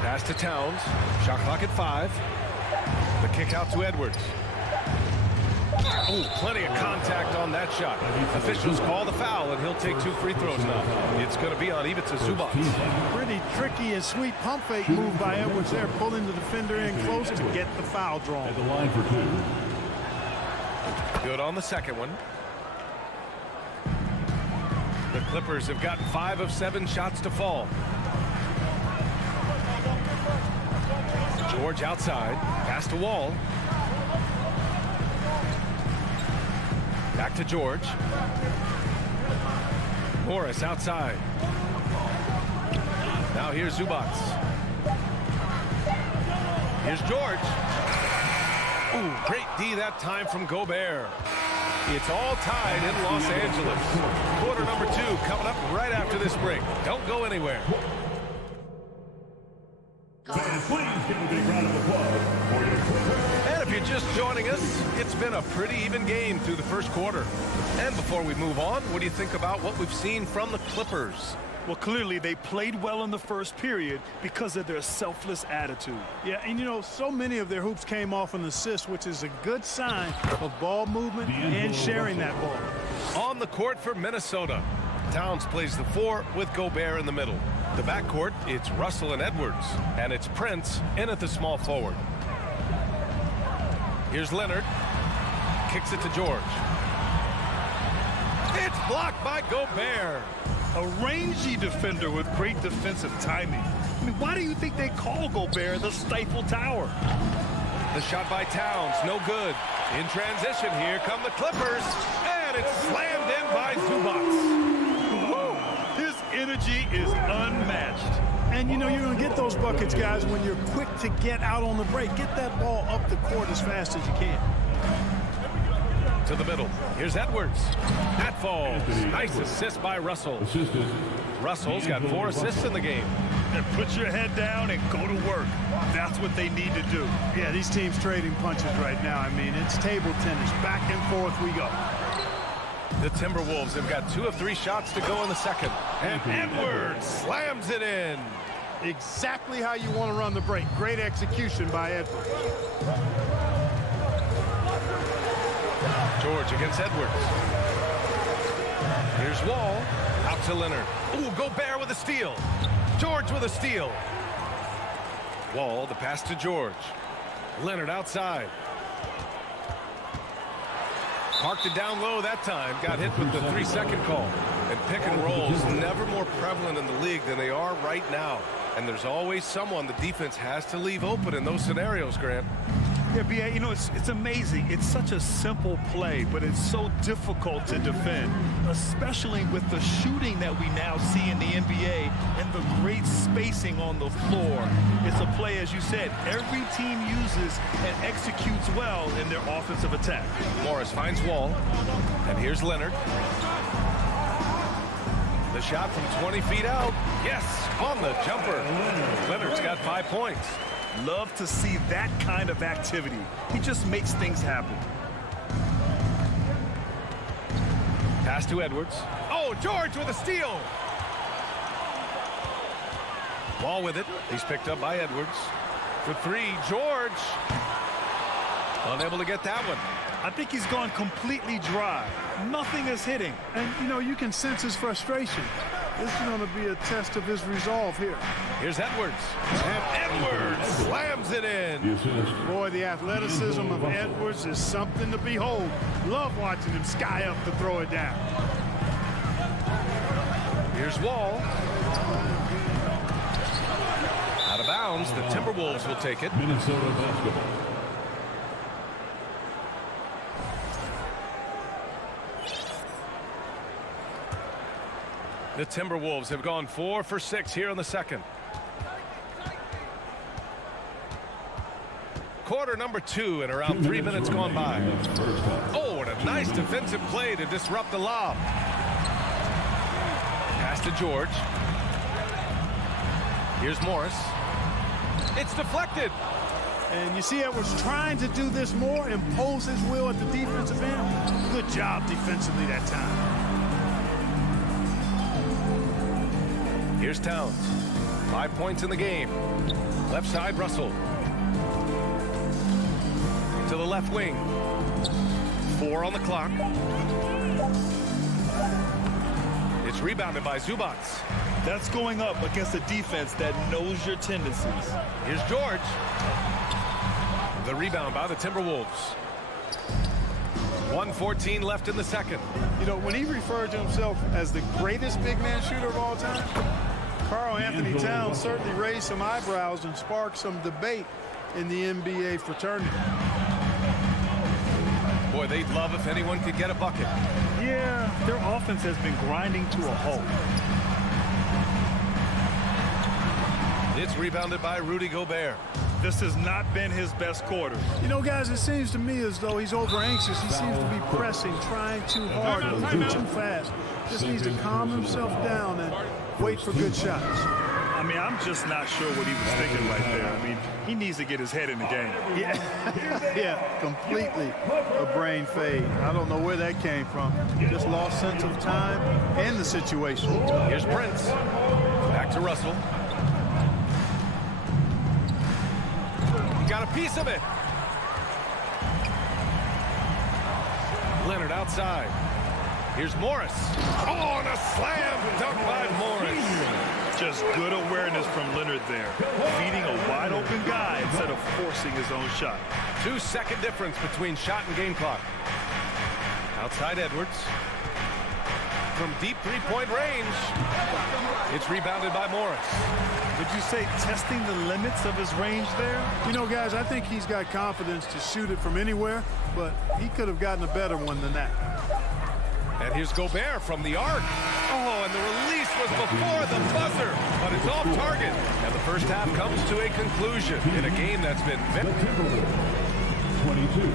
Pass to Towns. Shot clock at 5. The kick out to Edwards. Oh, plenty of contact on that shot. Officials call the foul, and he'll take 2 free throws now. It's going to be on Ivica Zubac. Pretty tricky and sweet pump fake move by Edwards there, pulling the defender in close to get the foul drawn. At the line for 2. Good on the second one. The Clippers have gotten 5 of 7 shots to fall. George outside. Pass to Wall. Back to George. Morris outside. Now here's Zubac. Here's George. Ooh, great D that time from Gobert. It's all tied in Los Angeles. Quarter number 2 coming up right after this break. Don't go anywhere. Fans, please give a big round of applause for your Clippers. And if you're just joining us, it's been a pretty even game through the first quarter. And before we move on, what do you think about what we've seen from the Clippers? Well, clearly they played well in the first period because of their selfless attitude. Yeah, and you know, so many of their hoops came off an assist, which is a good sign of ball movement and sharing that ball. On the court for Minnesota, Towns plays the 4 with Gobert in the middle. The backcourt, it's Russell and Edwards, and it's Prince in at the small forward. Here's Leonard. Kicks it to George. It's blocked by Gobert. A rangy defender with great defensive timing. I mean, why do you think they call Gobert the Stifle Tower? The shot by Towns, no good. In transition, here come the Clippers, and it's slammed in by Zubac. His energy is unmatched. And you know, you're going to get those buckets, guys, when you're quick to get out on the break. Get that ball up the court as fast as you can. To the middle. Here's Edwards. That falls. Nice assist by Russell. Russell's got 4 assists in the game. And put your head down and go to work. That's what they need to do. Yeah, these teams trading punches right now. I mean, it's table tennis. Back and forth we go. The Timberwolves have got 2 of 3 shots to go in the second. And Edwards slams it in. Exactly how you want to run the break. Great execution by Edwards. George against Edwards. Here's Wall. Out to Leonard. Ooh, Gobert with a steal. George with a steal. Wall, the pass to George. Leonard outside. Parked it down low that time. Got hit with the 3-second call. And pick and rolls never more prevalent in the league than they are right now. And there's always someone the defense has to leave open in those scenarios, Grant. Yeah, B.A., you know, it's amazing. It's such a simple play, but it's so difficult to defend, especially with the shooting that we now see in the NBA and the great spacing on the floor. It's a play, as you said, every team uses and executes well in their offensive attack. Morris finds Wall, and here's Leonard. The shot from 20 feet out. Yes, on the jumper. Leonard's got 5 points. Love to see that kind of activity. He just makes things happen. Pass to Edwards. Oh, George with a steal. Ball with it. He's picked up by Edwards. For 3, George. Unable to get that one. I think he's gone completely dry. Nothing is hitting. And, you know, you can sense his frustration. This is going to be a test of his resolve here. Here's Edwards. And Edwards slams it in. Boy, the athleticism of Edwards is something to behold. Love watching him sky up to throw it down. Here's Wall. Out of bounds. The Timberwolves will take it. Minnesota basketball. The Timberwolves have gone 4 for 6 here in the second. Quarter number 2 and around 3 minutes gone by. Oh, and a nice defensive play to disrupt the lob. Pass to George. Here's Morris. It's deflected. And you see Edwards trying to do this more, impose his will at the defensive end. Good job defensively that time. Here's Towns. 5 points in the game. Left side, Russell. To the left wing. 4 on the clock. It's rebounded by Zubats. That's going up against a defense that knows your tendencies. Here's George. The rebound by the Timberwolves. 1:14 left in the second. You know, when he referred to himself as the greatest big man shooter of all time, Karl Anthony Towns certainly raised some eyebrows and sparked some debate in the NBA fraternity. Boy, they'd love if anyone could get a bucket. Yeah, their offense has been grinding to a halt. It's rebounded by Rudy Gobert. This has not been his best quarter. You know, guys, it seems to me as though he's over anxious. He seems to be pressing, trying too hard, moving too fast. Just needs to calm himself down and wait for good shots. I mean, I'm just not sure what he was thinking right there. I mean, he needs to get his head in the game. Yeah, completely a brain fade. I don't know where that came from. Just lost sense of time and the situation. Here's Prince. Back to Russell. He got a piece of it. Leonard outside. Here's Morris. Oh, and a slam dunk by Morris. Just good awareness from Leonard there. Feeding a wide open guy instead of forcing his own shot. 2-second difference between shot and game clock. Outside Edwards. From deep three-point range. It's rebounded by Morris. Would you say testing the limits of his range there? You know, guys, I think he's got confidence to shoot it from anywhere, but he could have gotten a better one than that. And here's Gobert from the arc. Oh, and the release was before the buzzer, but it's off target. And the first half comes to a conclusion in a game that's been very... 22.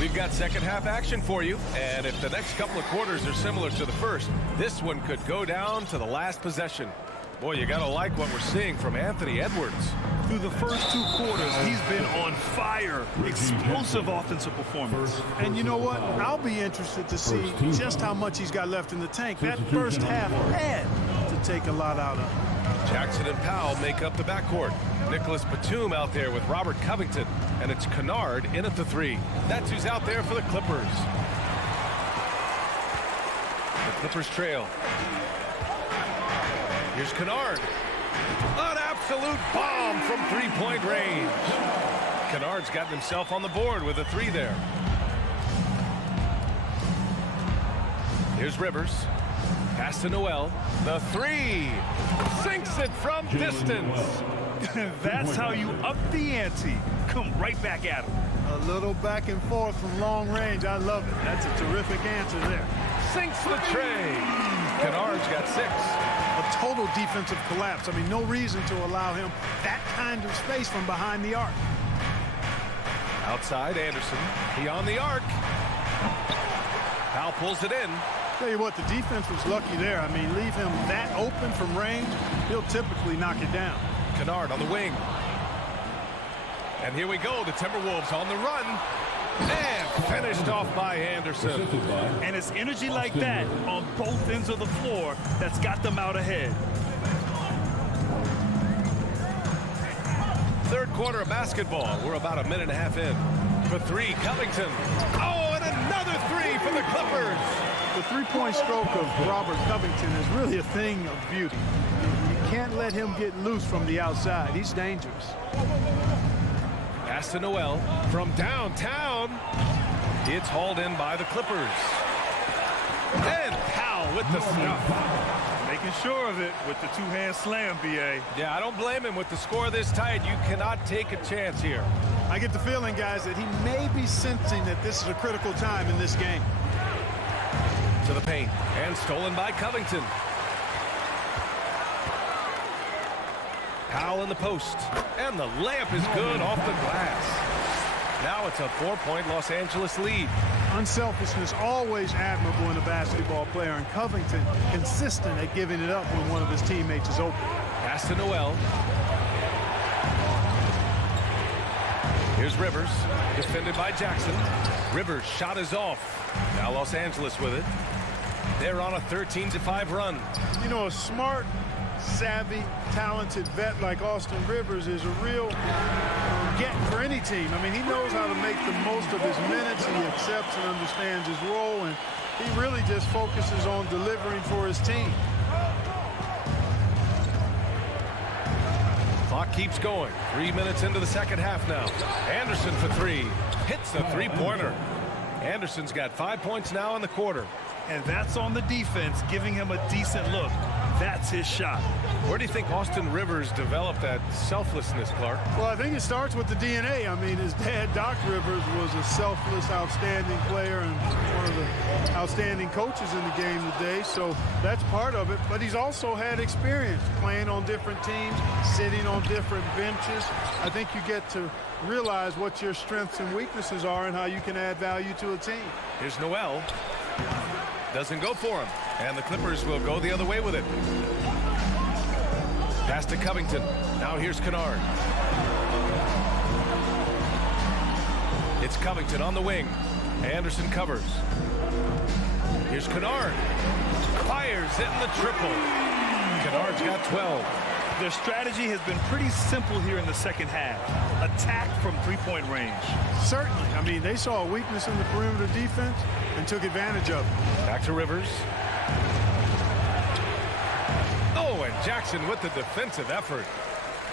We've got second half action for you, and if the next couple of quarters are similar to the first, this one could go down to the last possession. Boy, you gotta like what we're seeing from Anthony Edwards. Through the first 2 quarters, he's been on fire. Explosive offensive performance. And you know what? I'll be interested to see just how much he's got left in the tank. That first half had to take a lot out of him. Jackson and Powell make up the backcourt. Nicholas Batum out there with Robert Covington, and it's Kennard in at the 3. That's who's out there for the Clippers. The Clippers trail. Here's Kennard. An absolute bomb from three-point range. Kennard's gotten himself on the board with a 3 there. Here's Rivers. Pass to Noel. The 3. Sinks it from distance. That's how you up the ante. Come right back at him. A little back and forth from long range. I love it. That's a terrific answer there. Sinks the tray. Kennard's got 6. A total defensive collapse. I mean, no reason to allow him that kind of space from behind the arc. Outside Anderson. Beyond the arc. Powell pulls it in. Tell you what, the defense was lucky there. I mean, leave him that open from range, he'll typically knock it down. Kennard on the wing. And here we go, the Timberwolves on the run. And finished off by Anderson. And it's energy like that on both ends of the floor that's got them out ahead. Third quarter of basketball. We're about a minute and a half in. For 3, Covington. Oh, and another 3 for the Clippers. The three-point stroke of Robert Covington is really a thing of beauty. You can't let him get loose from the outside. He's dangerous. Pass to Noel from downtown. It's hauled in by the Clippers. And Powell with the stuff. Making sure of it with the 2-hand slam, B.A. Yeah, I don't blame him. With the score this tight, you cannot take a chance here. I get the feeling, guys, that he may be sensing that this is a critical time in this game. To the paint, and stolen by Covington. Powell in the post. And the layup is good off the glass. Now it's a 4-point Los Angeles lead. Unselfishness always admirable in a basketball player, and Covington consistent at giving it up when one of his teammates is open. Pass to Noel. Here's Rivers, defended by Jackson. Rivers' shot is off. Now Los Angeles with it. They're on a 13-5 run. You know, a smart, savvy, talented vet like Austin Rivers is a real get for any team. I mean, he knows how to make the most of his minutes. He accepts and understands his role, and he really just focuses on delivering for his team. Clock keeps going. 3 minutes into the second half now. Anderson for three. Hits the three-pointer. Anderson's got 5 points now in the quarter. And that's on the defense, giving him a decent look. That's his shot. Where do you think Austin Rivers developed that selflessness, Clark? Well, I think it starts with the DNA. I mean, his dad, Doc Rivers, was a selfless, outstanding player and one of the outstanding coaches in the game today. So that's part of it. But he's also had experience playing on different teams, sitting on different benches. I think you get to realize what your strengths and weaknesses are and how you can add value to a team. Here's Noel. Doesn't go for him. And the Clippers will go the other way with it. Pass to Covington. Now here's Kennard. It's Covington on the wing. Anderson covers. Here's Kennard. Fires in the triple. Kennard's got 12. Their strategy has been pretty simple here in the second half. Attack from three-point range. Certainly. I mean, they saw a weakness in the perimeter defense and took advantage of it. Back to Rivers. Oh, and Jackson with the defensive effort.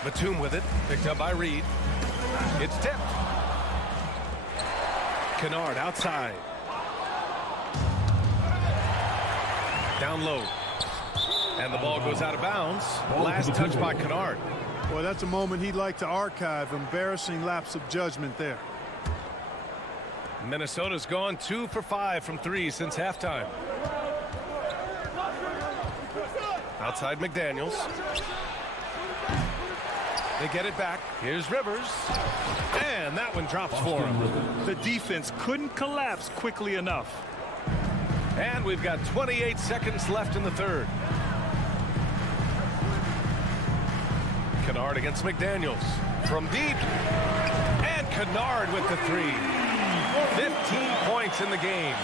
Batum with it. Picked up by Reed. It's tipped. Kennard outside. Down low. And the ball goes out of bounds. Last touch by Kennard. Boy, that's a moment he'd like to archive. Embarrassing lapse of judgment there. Minnesota's gone 2 for 5 from three since halftime. Outside McDaniels. They get it back. Here's Rivers. And that one drops for him. The defense couldn't collapse quickly enough. And we've got 28 seconds left in the third. Kennard against McDaniels. From deep. And Kennard with the three. 15 points in the game.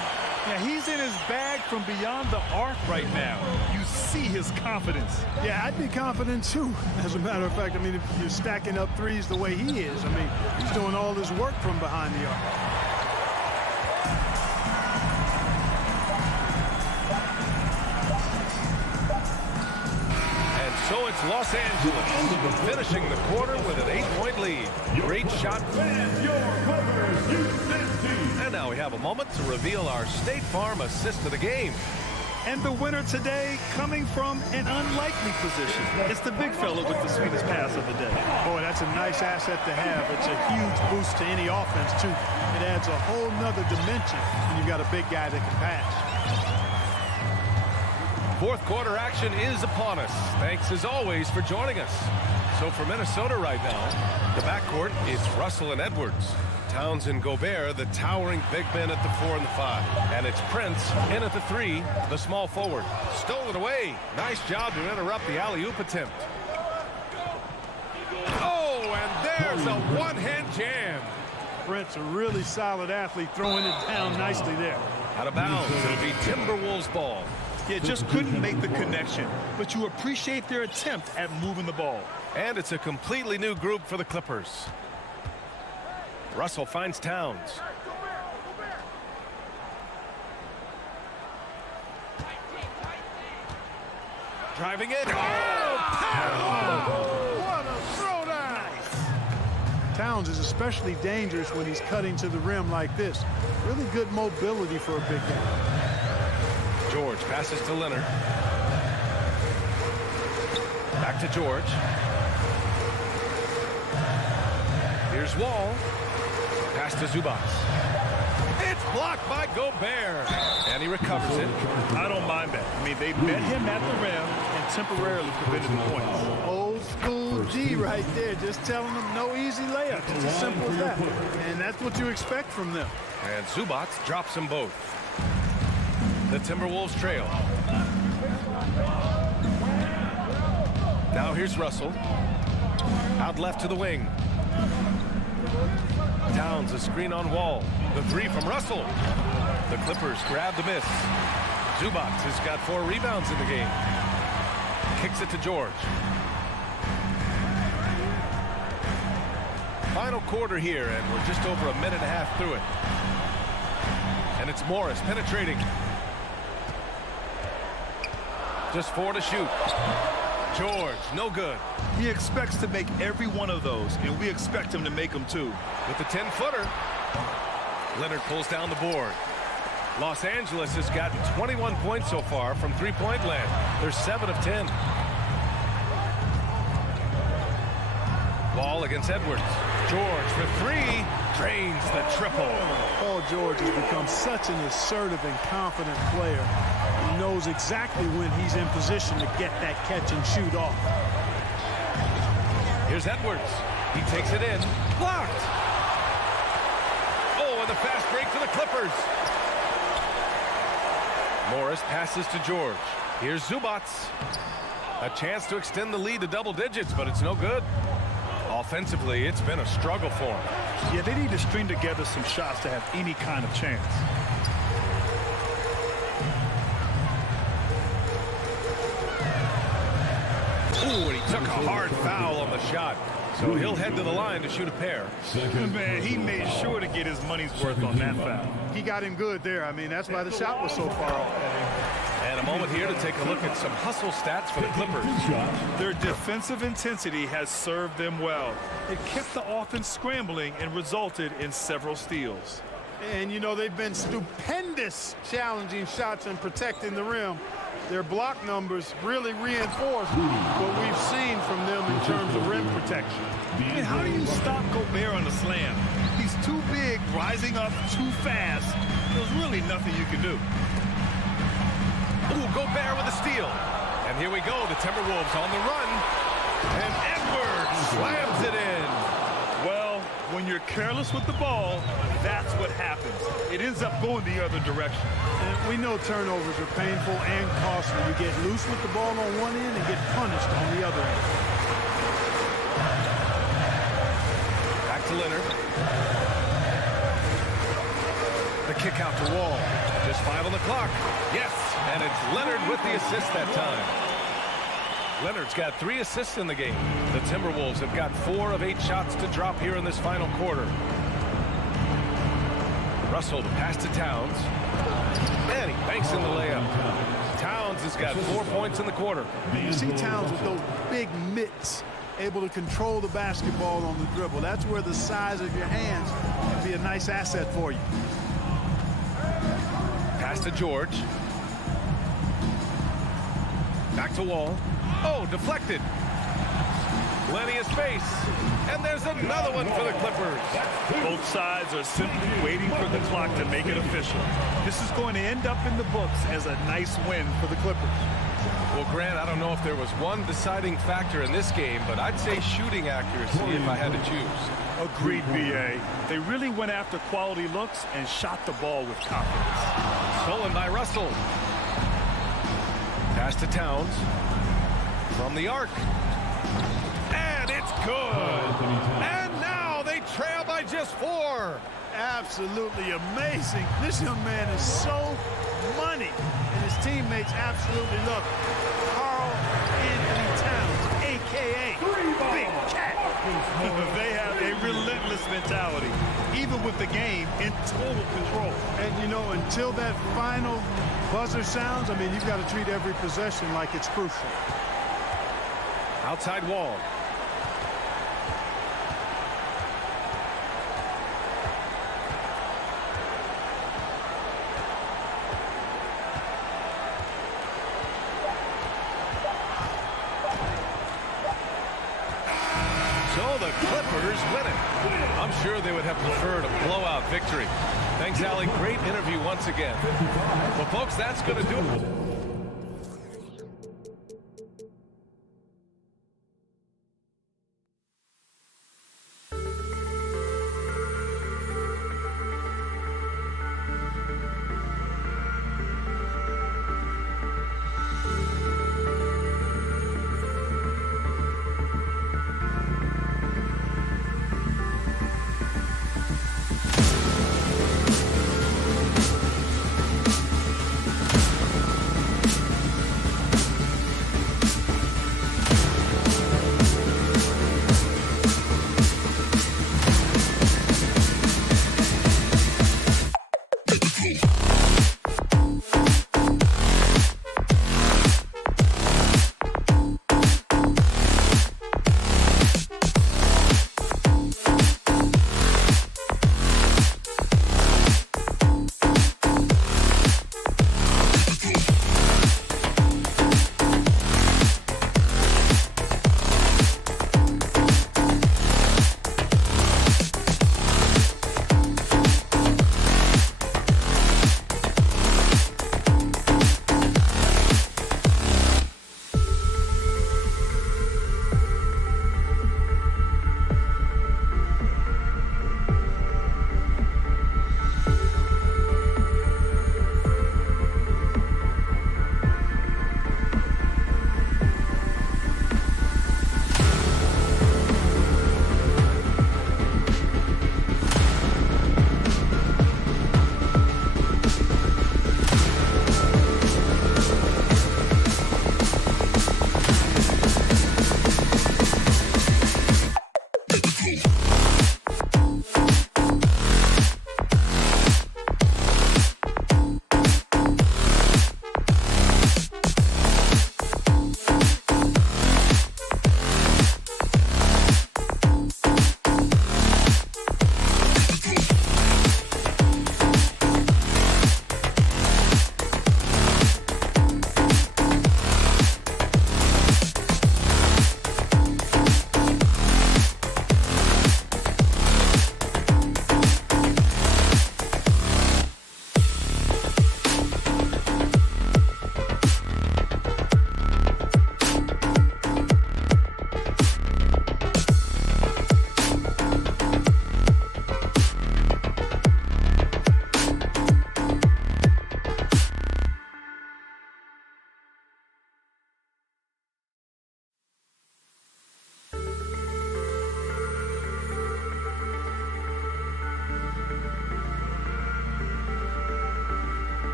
Yeah, he's in his bag from beyond the arc right now. You see his confidence. Yeah, I'd be confident too. As a matter of fact, I mean, if you're stacking up threes the way he is, I mean, he's doing all his work from behind the arc. And so it's Los Angeles finishing the quarter with an 8-point lead. Great shot. And now we have a moment to reveal our State Farm assist of the game. And the winner today coming from an unlikely position. It's the big fella with the sweetest pass of the day. Boy, that's a nice asset to have. It's a huge boost to any offense, too. It adds a whole nother dimension when you've got a big guy that can pass. Fourth quarter action is upon us. Thanks, as always, for joining us. So for Minnesota right now, the backcourt is Russell and Edwards. Towns and Gobert, the towering big men at the 4 and the 5. And it's Prince in at the 3, the small forward. Stole it away. Nice job to interrupt the alley-oop attempt. Oh, and there's a one-hand jam. Prince, a really solid athlete, throwing it down nicely there. Out of bounds. It'll be Timberwolves ball. Yeah, just couldn't make the connection. But you appreciate their attempt at moving the ball. And it's a completely new group for the Clippers. Russell finds Towns. Driving it. What a throwdown! Towns is especially dangerous when he's cutting to the rim like this. Really good mobility for a big guy. George passes to Leonard. Back to George. Here's Wall. Pass to Zubac. It's blocked by Gobert. And he recovers it. I don't mind that. I mean, they met him at the rim and temporarily prevented the points. Old school D right there, just telling them no easy layups. It's as simple as that. And that's what you expect from them. And Zubac drops them both. The Timberwolves trail. Now here's Russell. Out left to the wing. Towns a screen on Wall. The three from Russell. The Clippers grab the miss. Zubac has got 4 rebounds in the game. Kicks it to George. Final quarter here, and we're just over a minute and a half through it. And it's Morris penetrating. Just 4 to shoot. George, no good. He expects to make every one of those, and we expect him to make them too. With the 10-footer, Leonard pulls down the board. Los Angeles has gotten 21 points so far from three-point land. They're 7 of 10. Ball against Edwards. George for 3, drains the triple. Paul George has become such an assertive and confident player. He knows exactly when he's in position to get that catch and shoot off. Here's Edwards. He takes it in. Blocked. Oh, and the fast break for the Clippers. Morris passes to George. Here's Zubac. A chance to extend the lead to double digits, but it's no good. Offensively, it's been a struggle for him. Yeah, they need to string together some shots to have any kind of chance. Ooh, and he took a hard foul on the shot. So he'll head to the line to shoot a pair. Man, he made sure to get his money's worth on that foul. He got him good there. I mean, that's why the shot was so far off. And a moment here to take a look at some hustle stats for the Clippers. Their defensive intensity has served them well. It kept the offense scrambling and resulted in several steals. And, you know, they've been stupendous challenging shots and protecting the rim. Their block numbers really reinforce what we've seen from them in terms of rim protection. And how do you stop Gobert on the slam? He's too big, rising up too fast. There's really nothing you can do. Ooh, Gobert with a steal. And here we go, the Timberwolves on the run. And Edwards slams it in. Well, when you're careless with the ball, that's what happens. It ends up going the other direction. And we know turnovers are painful and costly. You get loose with the ball on one end and get punished on the other end. Back to Leonard. The kick out to Wall. Just 5 on the clock. Yes, and it's Leonard with the assist that time. Leonard's got 3 assists in the game. The Timberwolves have got 4 of 8 shots to drop here in this final quarter. Russell the pass to Towns. And he banks in the layup. Towns has got 4 points in the quarter. You see Towns with those big mitts, able to control the basketball on the dribble. That's where the size of your hands can be a nice asset for you. Pass to George. Back to Wall. Oh, deflected. Plenty of space. And there's another one for the Clippers. Both sides are simply waiting for the clock to make it official. This is going to end up in the books as a nice win for the Clippers. Well, Grant, I don't know if there was one deciding factor in this game, but I'd say shooting accuracy if I had to choose. Agreed, B.A. They really went after quality looks and shot the ball with confidence. Stolen by Russell. Pass to Towns. From the arc. And it's good. And now they trail by just 4. Absolutely amazing. This young man is so money, and his teammates absolutely love him. Carl Anthony Towns, a.k.a. Big Cat. They have a relentless mentality, even with the game in total control. And, you know, until that final buzzer sounds, I mean, you've got to treat every possession like it's crucial. Outside Wall. So the Clippers win it. I'm sure they would have preferred a blowout victory. Thanks, Allie. Great interview once again. Well, folks, that's going to do it.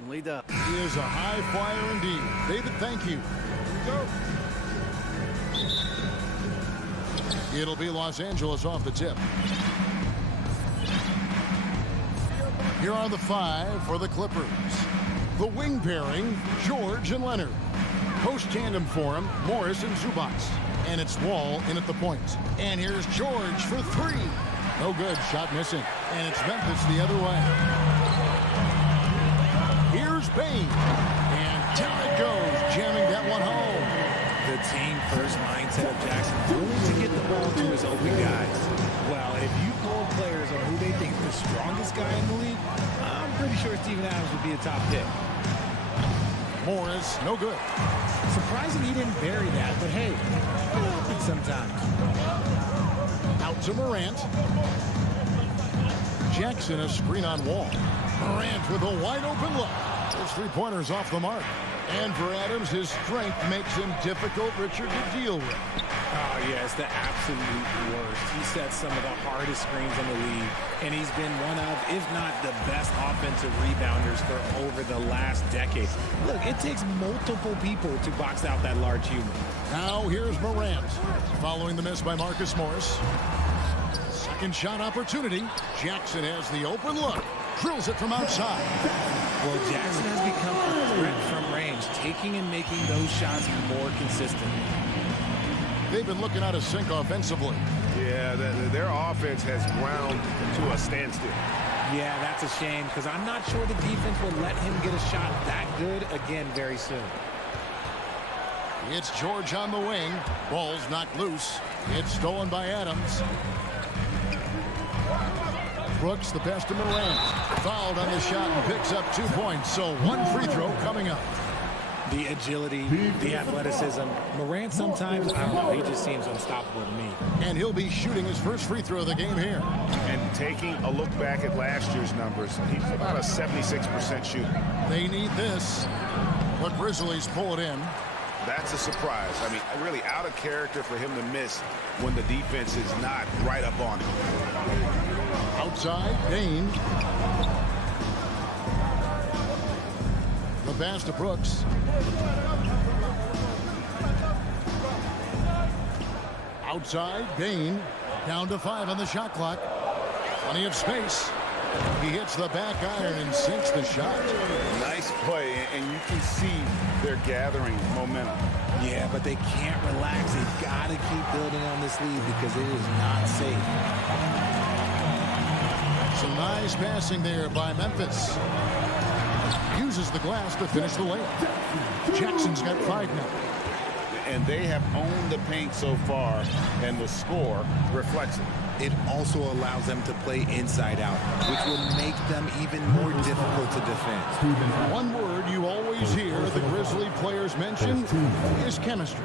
certainly does. He is a high flyer indeed. David, thank you. It'll be Los Angeles off the tip. Here are the 5 for the Clippers. The wing pairing, George and Leonard. Post tandem for him, Morris and Zubac. And it's Wall in at the point. And here's George for 3. No good, shot missing. And it's Memphis the other way. Here's Bain. And down it goes, jamming that one home. The team-first mindset of Jackson, willing to get the ball to his open guys. Well, if you poll players on who they think is the strongest guy in the league, I'm pretty sure Steven Adams would be a top pick. Morris, no good. Surprising he didn't bury that, but hey, it happens sometimes. Out to Morant. Jackson, a screen on Wall. Morant with a wide open look. Those 3-pointers off the mark. And for Adams, his strength makes him difficult, Richard, to deal with. Oh, yeah, it's the absolute worst. He sets some of the hardest screens in the league, and he's been one of, if not the best offensive rebounders for over the last decade. Look, it takes multiple people to box out that large human. Now here's Morant, following the miss by Marcus Morris. Second shot opportunity. Jackson has the open look. Drills it from outside. Well, Jackson has become a threat from range, taking and making those shots more consistent. They've been looking out of sync offensively. Yeah, their offense has ground to a standstill. Yeah, that's a shame because I'm not sure the defense will let him get a shot that good again very soon. It's George on the wing. Ball's knocked loose. It's stolen by Adams. Brooks, the pass to Morant. Fouled on the shot and picks up 2 points. So 1 free throw coming up. The agility, the athleticism. Morant sometimes, I don't know, he just seems unstoppable to me. And he'll be shooting his first free throw of the game here. And taking a look back at last year's numbers, he's about a 76% shooter. They need this. But Grizzlies pull it in. That's a surprise. I mean, really out of character for him to miss when the defense is not right up on him. Outside, Bain. The pass to Brooks. Outside, Bain. Down to 5 on the shot clock. Plenty of space. He hits the back iron and sinks the shot. Nice play, and you can see they're gathering momentum. Yeah, but they can't relax. They've got to keep building on this lead because it is not safe. Some nice passing there by Memphis. Uses the glass to finish the layup. Jackson's got 5 now. And they have owned the paint so far, and the score reflects it. It also allows them to play inside out, which will make them even more difficult to defend. One word you always hear the Grizzly players mention is chemistry.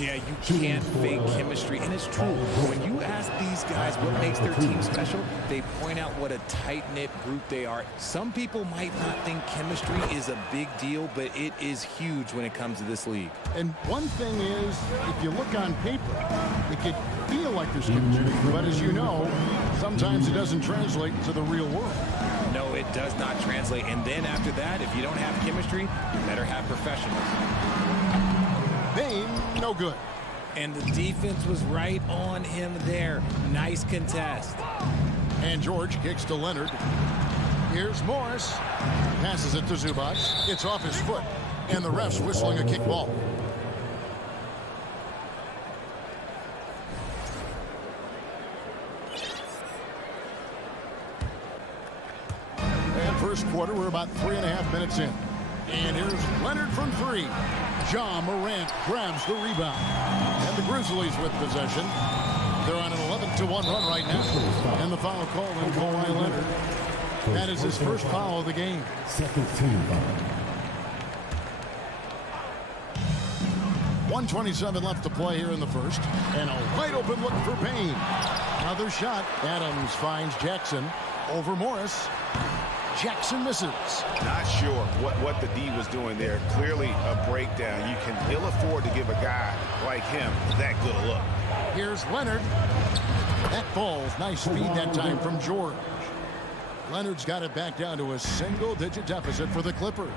Yeah, you can't fake chemistry, and it's true. When you ask these guys what makes their team special, they point out what a tight-knit group they are. Some people might not think chemistry is a big deal, but it is huge when it comes to this league. And one thing is, if you look on paper, it could feel like there's chemistry, but as you know, sometimes it doesn't translate to the real world. No, it does not translate. And then after that, if you don't have chemistry, you better have professionals. Bain, no good. And the defense was right on him there. Nice contest. And George kicks to Leonard. Here's Morris. Passes it to Zubac. It's off his foot. And the ref's whistling a kick ball. And first quarter, we're about 3.5 minutes in. And here's Leonard from 3. John Morant grabs the rebound. And the Grizzlies with possession. They're on an 11-1 run right now. And the foul called on Kawhi Leonard. That is his first foul of the game. Second team foul. 1:27 left to play here in the first. And a wide open look for Payne. Another shot. Adams finds Jackson over Morris. Jackson misses. Not sure what the D was doing there. Clearly a breakdown. You can ill afford to give a guy like him that good a look. Here's Leonard. That falls. Nice feed that time from George. Leonard's got it back down to a single-digit deficit for the Clippers.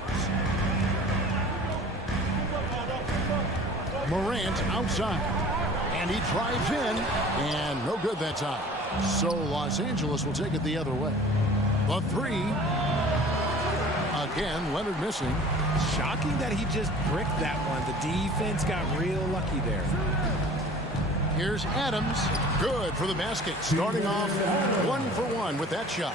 Morant outside. And he drives in. And no good that time. So Los Angeles will take it the other way. The three. Again, Leonard missing. Shocking that he just bricked that one. The defense got real lucky there. Here's Adams. Good for the basket. Starting off 1 for 1 with that shot.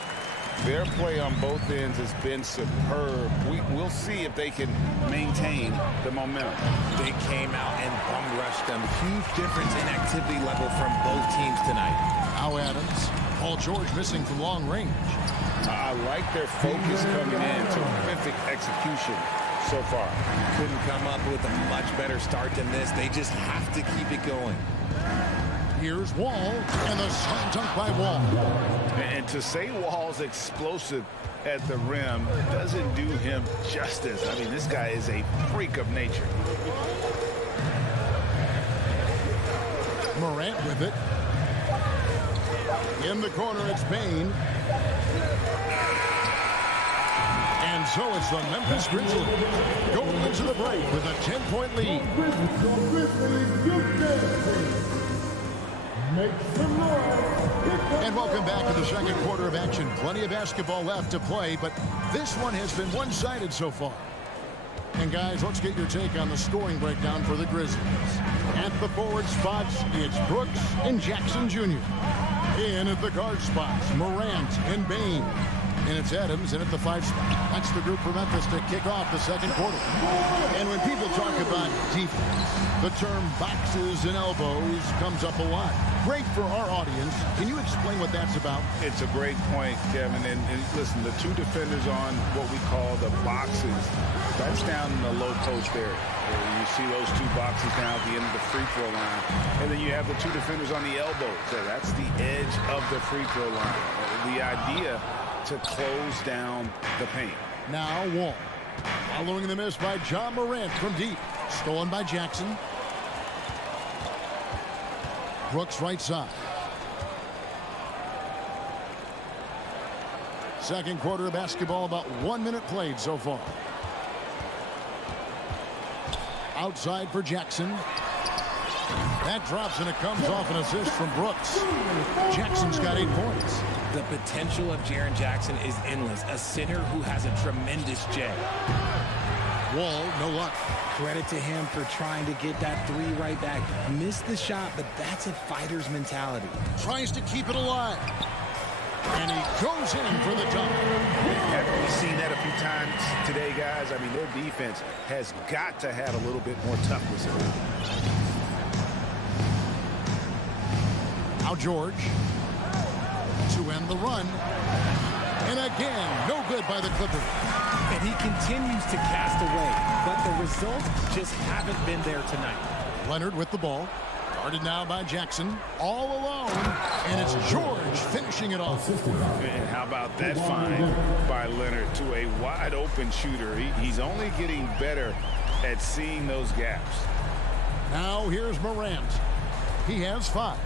Their play on both ends has been superb. We'll see if they can maintain the momentum. They came out and bum rushed them. Huge difference in activity level from both teams tonight. Now Adams. Paul George missing from long range. I like their focus coming in. Terrific execution so far. Couldn't come up with a much better start than this. They just have to keep it going. Here's Wall, and the slam dunk by Wall. And to say Wall's explosive at the rim doesn't do him justice. I mean, this guy is a freak of nature. Morant with it. In the corner, it's Bane. And so it's the Memphis Grizzlies going into the break with a 10-point lead. And welcome back to the second quarter of action. Plenty of basketball left to play, but this one has been one-sided so far. And guys, let's get your take on the scoring breakdown for the Grizzlies. At the forward spots, it's Brooks and Jackson Jr. In at the guard spots, Morant and Bane. And it's Adams in at the 5 spot. That's the group for Memphis to kick off the second quarter. And when people talk about defense, the term boxes and elbows comes up a lot. Great for our audience. Can you explain what that's about? It's a great point, Kevin. And listen, the two defenders on what we call the boxes, that's down in the low post area. You see those two boxes down at the end of the free throw line. And then you have the two defenders on the elbows. That's the edge of the free throw line. The idea to close down the paint. Now Wall. Following the miss by John Morant from deep. Stolen by Jackson. Brooks right side. Second quarter of basketball, about 1 minute played so far. Outside for Jackson. That drops and it comes off an assist from Brooks. Jackson's got 8 points. The potential of Jaren Jackson is endless. A center who has a tremendous J. Wall, no luck. Credit to him for trying to get that 3 right back. Missed the shot, but that's a fighter's mentality. Tries to keep it alive. And he goes in for the dunk. Haven't we seen that a few times today, guys? I mean, their defense has got to have a little bit more toughness in it. Now George to end the run. And again, no good by the Clippers. And he continues to cast away, but the results just haven't been there tonight. Leonard with the ball. Guarded now by Jackson. All alone. And it's George finishing it off. And how about that find by Leonard to a wide open shooter. He's only getting better at seeing those gaps. Now here's Morant. He has 5.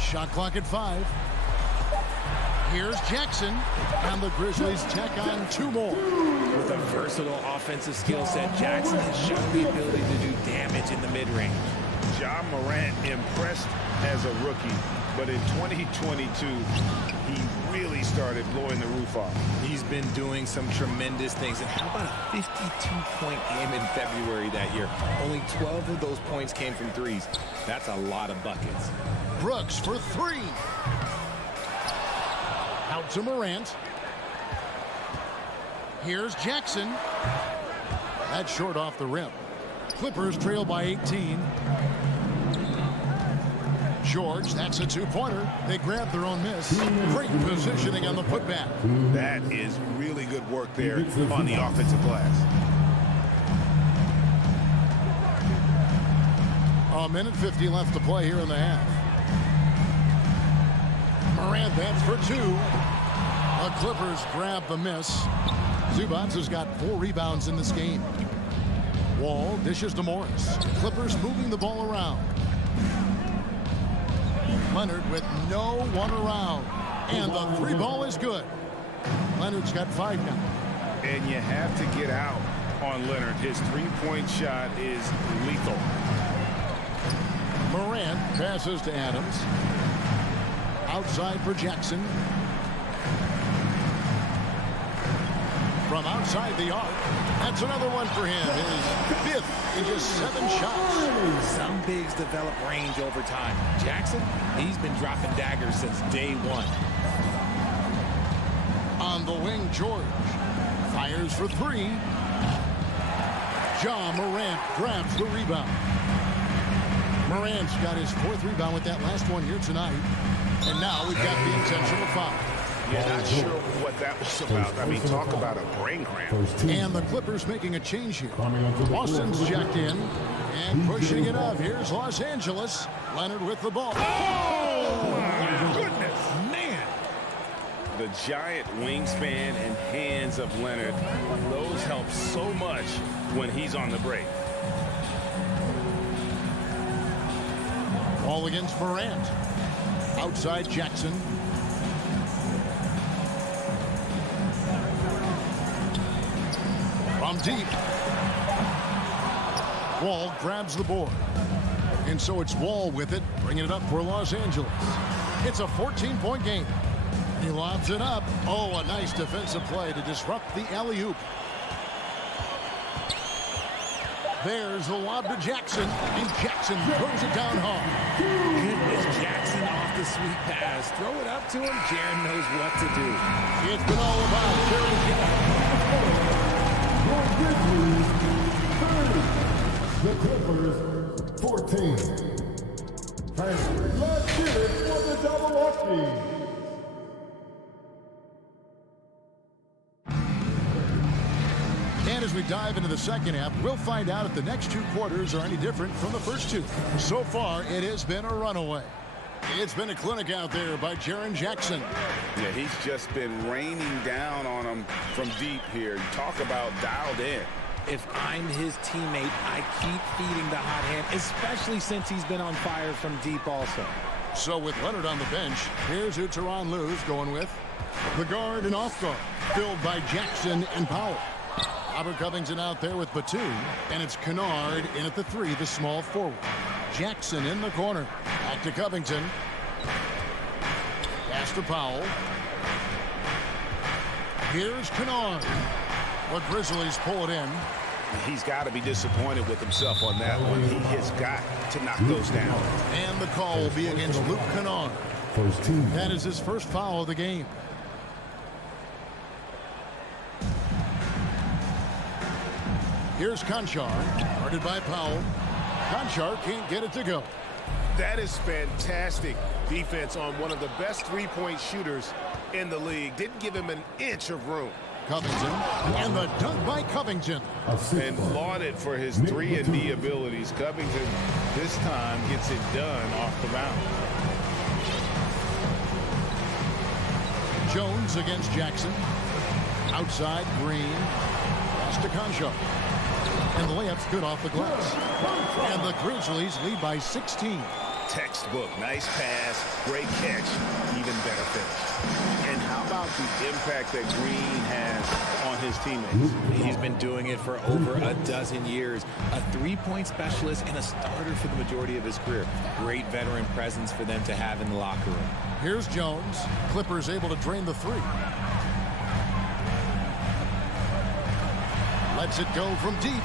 Shot clock at 5. Here's Jackson, and the Grizzlies tack on 2 more. With a versatile offensive skill set, Jackson has shown the ability to do damage in the mid-range. John Morant impressed as a rookie, but in 2022, he really started blowing the roof off. He's been doing some tremendous things. And how about a 52-point game in February that year? Only 12 of those points came from threes. That's a lot of buckets. Brooks for 3. Out to Morant. Here's Jackson. That's short off the rim. Clippers trail by 18. George, that's a 2-pointer. They grab their own miss. Great positioning on the putback. That is really good work there on the offensive glass. A minute 50 left to play here in the half. Morant, that's for 2. The Clippers grab the miss. Zubac has got 4 rebounds in this game. Wall dishes to Morris. Clippers moving the ball around. Leonard with no one around. And the three ball is good. Leonard's got 5 now. And you have to get out on Leonard. His three-point shot is lethal. Morant passes to Adams. Outside for Jackson. From outside the arc. That's another one for him. His 5th in just 7 shots. Some bigs develop range over time. Jackson, he's been dropping daggers since day 1. On the wing, George fires for 3. Ja Morant grabs the rebound. Morant's got his 4th rebound with that last one here tonight. And now we've got the intentional foul. Yeah, not sure what that was about. I mean, talk about a brain cramp. And the Clippers making a change here. Boston's checked in and pushing it up. Here's Los Angeles. Leonard with the ball. Oh, my goodness. Man. The giant wingspan and hands of Leonard, those help so much when he's on the break. Ball against Morant. Outside Jackson. From deep. Wall grabs the board. And so it's Wall with it, bringing it up for Los Angeles. It's a 14-point game. He lobs it up. Oh, a nice defensive play to disrupt the alley-oop. There's the lob to Jackson, and Jackson throws it down hard. Goodness, Jackson off the sweet pass. Throw it up to him. Jaren knows what to do. It's been all about Jaren Jackson. The Clippers, 14. And let's get it for the double-lucky. And as we dive into the second half, we'll find out if the next 2 quarters are any different from the first 2. So far, it has been a runaway. It's been a clinic out there by Jaren Jackson. Yeah, he's just been raining down on him from deep here. Talk about dialed in. If I'm his teammate, I keep feeding the hot hand, especially since he's been on fire from deep also. So with Leonard on the bench, here's who Tyronn Lue's going with. The guard and off guard, filled by Jackson and Powell. Robert Covington out there with Batum, and it's Kennard in at the 3, the small forward. Jackson in the corner. Back to Covington. Pass to Powell. Here's Kennard. The Grizzlies pull it in. He's got to be disappointed with himself on that one. He has got to knock those down. And the call will be against Luke Kennard. That is his first foul of the game. Here's Conchar, guarded by Powell. Conchar can't get it to go. That is fantastic defense on one of the best three-point shooters in the league. Didn't give him an inch of room. Covington, and the dunk by Covington. And lauded for his 3-and-D abilities. Covington this time gets it done off the bounce. Jones against Jackson. Outside, Green. Pass to Conchar. And the layup's good off the glass. And the Grizzlies lead by 16. Textbook, nice pass, great catch, even better finish. And how about the impact that Green has on his teammates? He's been doing it for over a dozen years. A 3-point specialist and a starter for the majority of his career. Great veteran presence for them to have in the locker room. Here's Jones. Clippers able to drain the 3. Lets it go from deep.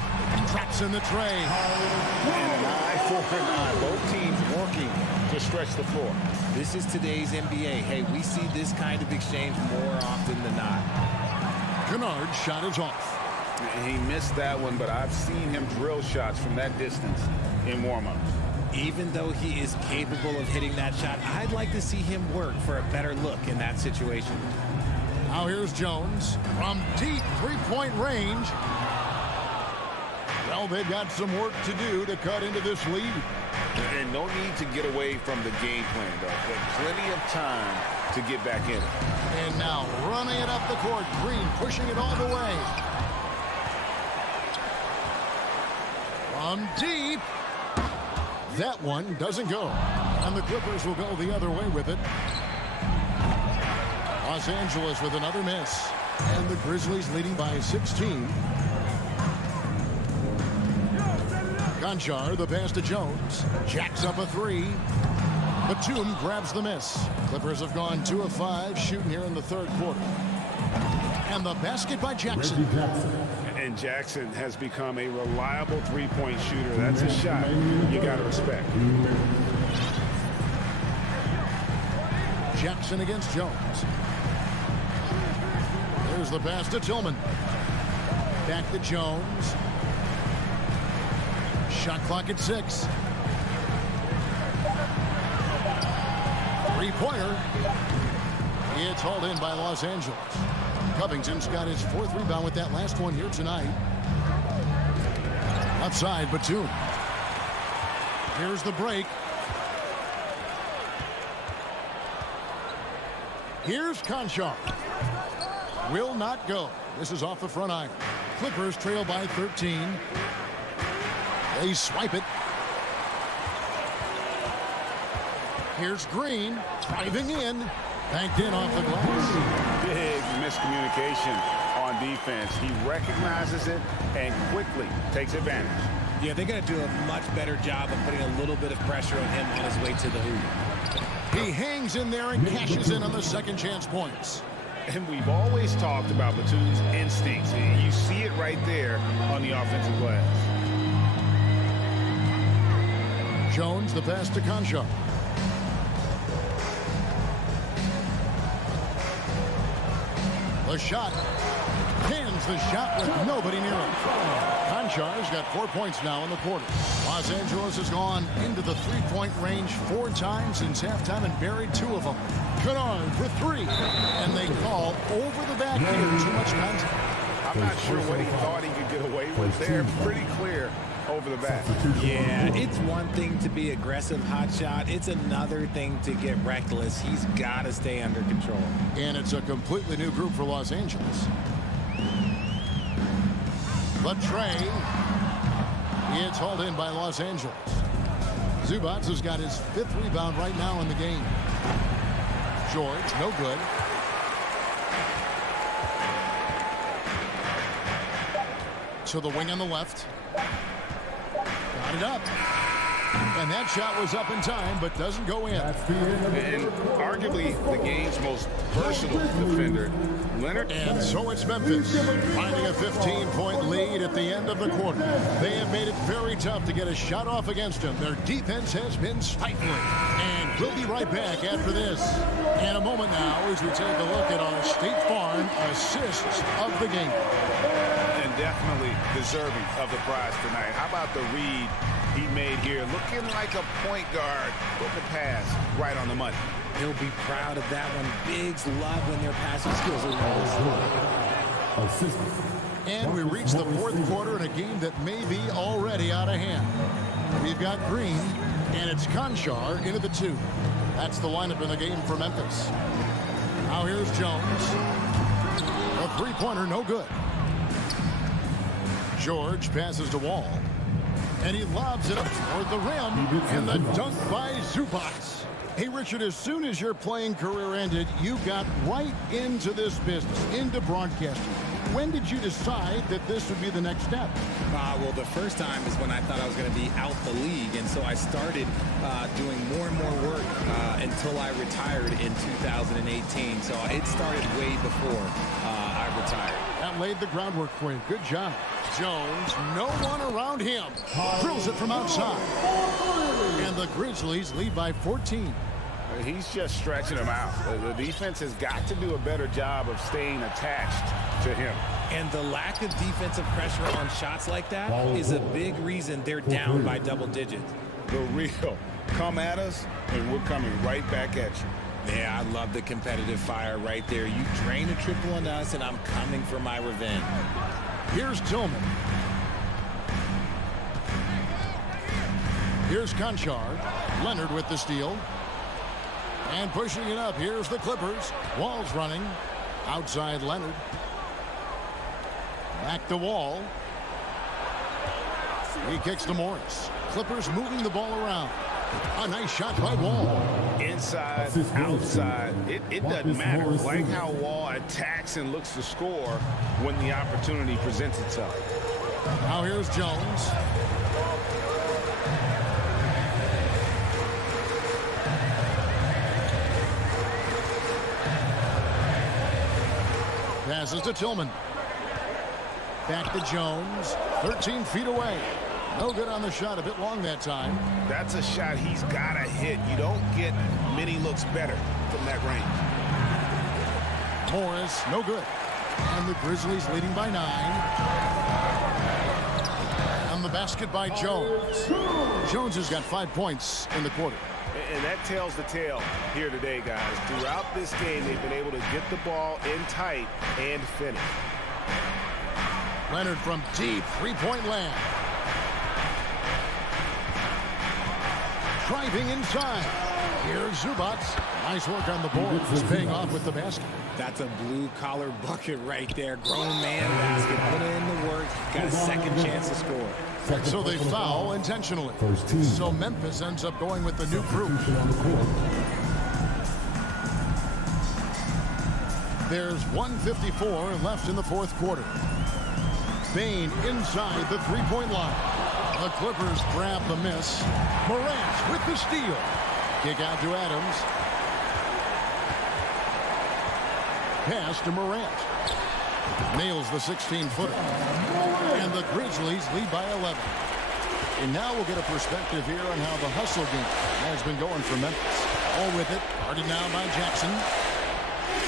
Traps in the tray. And an eye for an eye. Both teams working to stretch the floor. This is today's NBA. Hey, we see this kind of exchange more often than not. Kennard's shot is off. He missed that one, but I've seen him drill shots from that distance in warm-up. Even though he is capable of hitting that shot, I'd like to see him work for a better look in that situation. Now here's Jones from deep 3-point range. Well, they've got some work to do to cut into this lead. And no need to get away from the game plan, though. But plenty of time to get back in it. And now running it up the court. Green pushing it all the way. From deep. That one doesn't go. And the Clippers will go the other way with it. Los Angeles with another miss. And the Grizzlies leading by 16. Conchar, the pass to Jones. Jacks up a three. Batum grabs the miss. Clippers have gone 2 of 5 shooting here in the third quarter. And the basket by Jackson. And Jackson has become a reliable three-point shooter. That's a shot you got to respect. Jackson against Jones. There's the pass to Tillman. Back to Jones. Shot clock at 6. Three-pointer. It's hauled in by Los Angeles. Covington's got his 4th rebound with that last one here tonight. Outside, Batum. Here's the break. Here's Conchar. Will not go. This is off the front iron. Clippers trail by 13. They swipe it. Here's Green driving in. Banked in off the glass. Big miscommunication on defense. He recognizes it and quickly takes advantage. Yeah, they're going to do a much better job of putting a little bit of pressure on him on his way to the hoop. He hangs in there and cashes in on the second chance points. And we've always talked about Batum's instincts. You see it right there on the offensive glass. Jones, the pass to Conchar. The shot. Pins the shot with nobody near him. Conchar's got 4 points now in the quarter. Los Angeles has gone into the three-point range 4 times since halftime and buried 2 of them. Kennard for 3. And they call over the back here. Too much contact. I'm not sure what he thought he could get away with there. Pretty clear over the back. Yeah, it's one thing to be aggressive hot shot. It's another thing to get reckless. He's got to stay under control. And it's a completely new group for Los Angeles. But Trey, it's hauled in by Los Angeles. Zubats has got his 5th rebound right now in the game. George, no good. To the wing on the left. Got it up. And that shot was up in time, but doesn't go in. And arguably the game's most versatile defender, Leonard. And so it's Memphis finding a 15-point lead at the end of the quarter. They have made it very tough to get a shot off against them. Their defense has been stifling. And we'll be right back after this. In a moment now as we take a look at our State Farm assists of the game. And definitely deserving of the prize tonight. How about the read he made here, looking like a point guard, putting the pass right on the money. He'll be proud of that one. Bigs love when their passing skills are And we reach the 4th quarter in a game that may be already out of hand. We've got Green, and it's Conchar into the 2. That's the lineup in the game for Memphis. Now here's Jones. A three-pointer, no good. George passes to Wall. And he lobs it up toward the rim. And the dunk by Zubats. Hey, Richard, as soon as your playing career ended, you got right into this business, into broadcasting. When did you decide that this would be the next step? Well, the first time is when I thought I was going to be out the league. And so I started doing more and more work until I retired in 2018. So it started way before I retired. That laid the groundwork for you. Good job. Jones, no one around him. Drills it from outside. And the Grizzlies lead by 14. He's just stretching him out. The defense has got to do a better job of staying attached to him. And the lack of defensive pressure on shots like that is a big reason they're down by double digits. The real come at us, and we're coming right back at you. Yeah, I love the competitive fire right there. You drain a triple on us, and I'm coming for my revenge. Here's Tillman. Here's Conchar. Leonard with the steal. And pushing it up. Here's the Clippers. Wall's running. Outside Leonard. Back to Wall. He kicks to Morris. Clippers moving the ball around. A nice shot by Wall. Inside, outside, it doesn't matter. Like how Wall attacks and looks to score when the opportunity presents itself. Now here's Jones. Passes to Tillman. Back to Jones. 13 feet away. No good on the shot. A bit long that time. That's a shot he's got to hit. You don't get many looks better from that range. Morris, no good. And the Grizzlies leading by 9. And the basket by Jones. Jones has got 5 points in the quarter. And that tells the tale here today, guys. Throughout this game, they've been able to get the ball in tight and finish. Leonard from deep, three-point land. Driving inside. Here's Zubac. Nice work on the board. Just paying off with the basket. That's a blue-collar bucket right there. Grown man basket. Put in the work. Got a second chance to score. So they foul intentionally. So Memphis ends up going with the new group. There's 1:54 left in the fourth quarter. Bain inside the three-point line. The Clippers grab the miss. Morant with the steal. Kick out to Adams. Pass to Morant. Nails the 16-footer. And the Grizzlies lead by 11. And now we'll get a perspective here on how the hustle game has been going for Memphis. All with it. Guarded now by Jackson.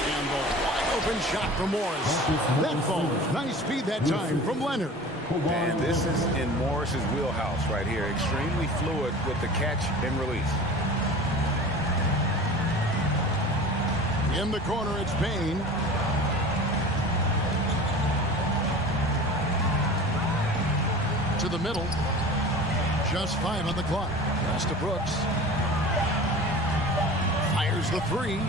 And the wide-open shot from Morris. That falls. Nice feed that time from Leonard. And this is in Morris's wheelhouse right here. Extremely fluid with the catch and release. In the corner, it's Bain. To the middle. Just 5 on the clock. Pass to Brooks. Fires the three.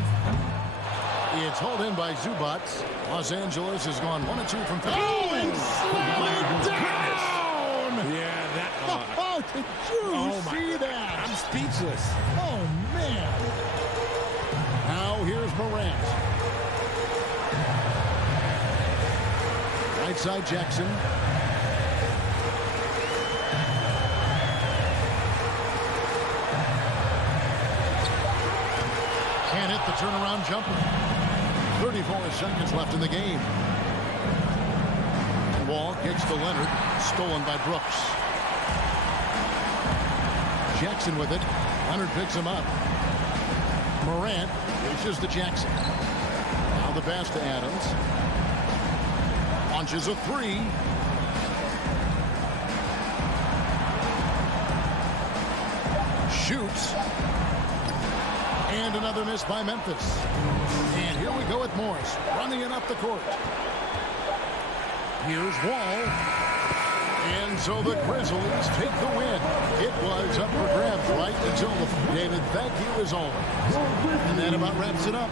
It's hauled in by Zubac. Los Angeles has gone 1 of 2 from 3. Oh, and slammed down! Yeah, that. Oh, did you see that? I'm speechless. Oh, man. Now here's Morant. Right side Jackson. Can't hit the turnaround jumper. 34 seconds left in the game. Wall kicks to Leonard. Stolen by Brooks. Jackson with it. Leonard picks him up. Morant reaches to Jackson. Now the pass to Adams. Launches a three. Shoots. And another miss by Memphis. And here we go with Morris running it up the court. Here's Wall. And so the Grizzlies take the win. It was up for grabs right until the David, thank you as always. And that about wraps it up.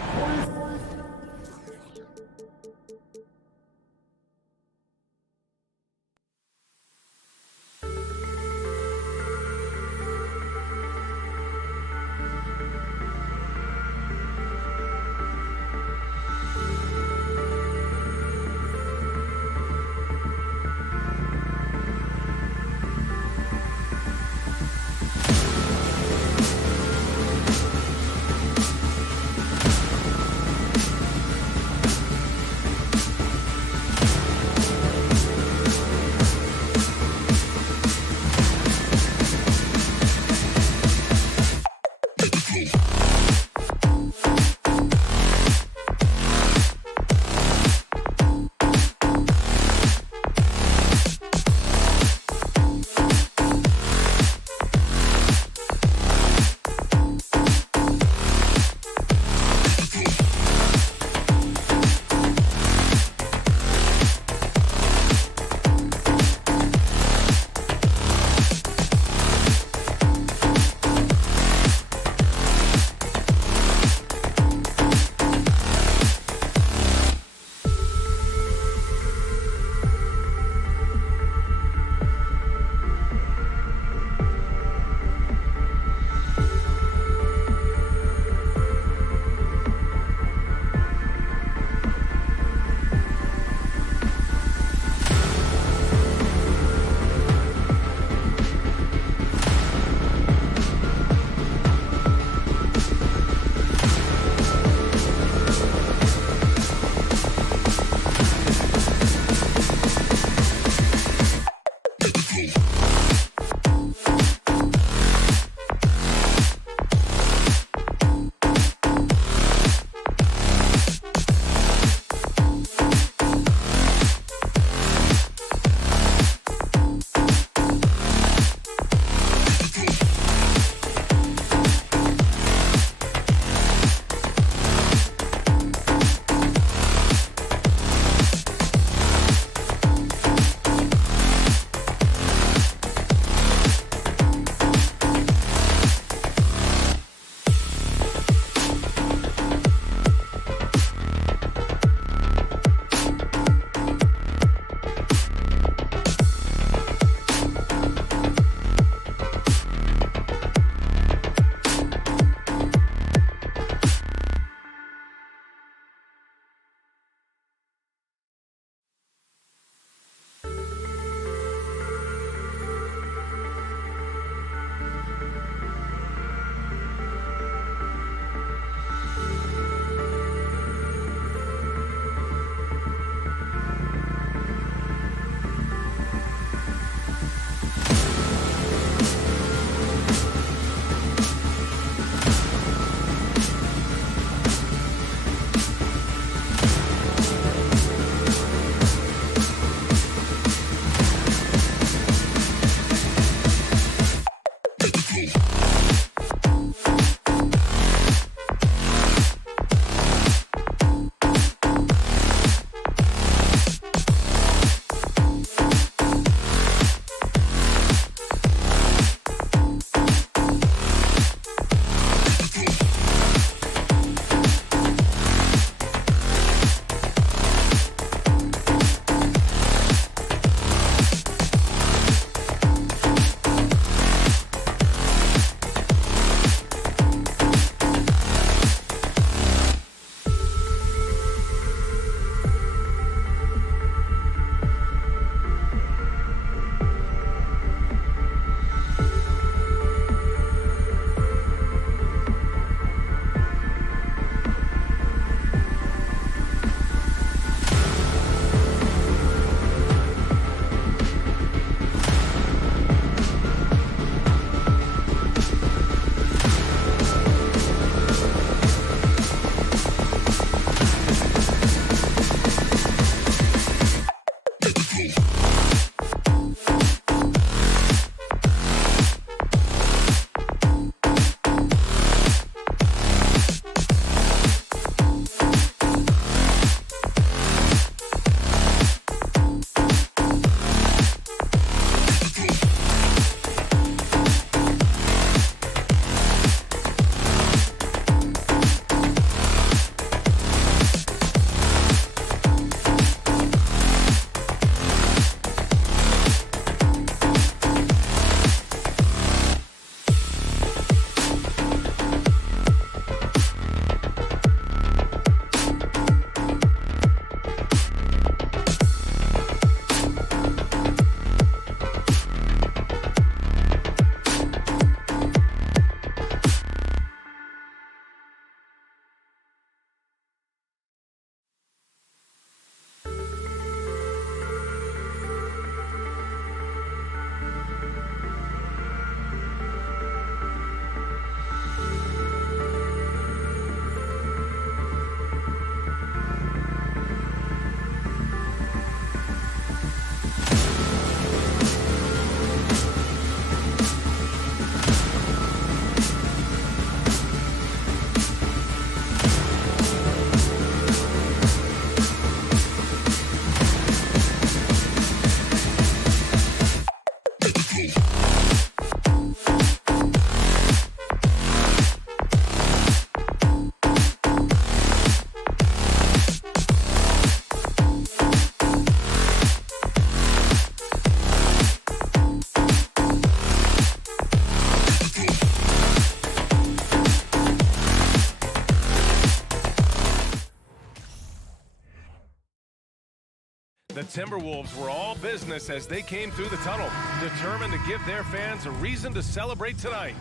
The Timberwolves were all business as they came through the tunnel, determined to give their fans a reason to celebrate tonight.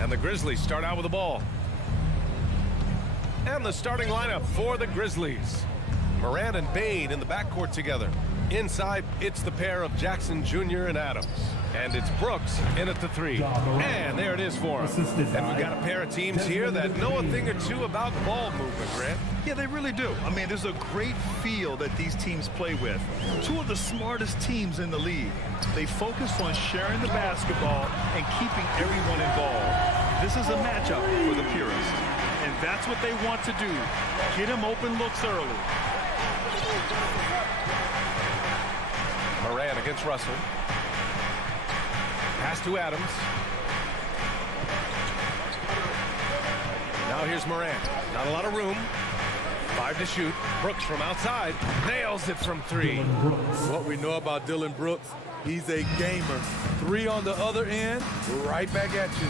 And the Grizzlies start out with the ball. And the starting lineup for the Grizzlies. Morant and Bane in the backcourt together. Inside, it's the pair of Jackson Jr. and Adams. And it's Brooks in at the 3. And there it is for him. And we've got a pair of teams here that know a thing or two about ball movement, Grant. Yeah, they really do. I mean, there's a great feel that these teams play with. Two of the smartest teams in the league. They focus on sharing the basketball and keeping everyone involved. This is a matchup for the purists. And that's what they want to do. Get him open looks early. Morant against Russell. Pass to Adams. Now here's Morant. Not a lot of room. 5 to shoot. Brooks from outside. Nails it from 3. What we know about Dylan Brooks, he's a gamer. 3 on the other end, right back at you.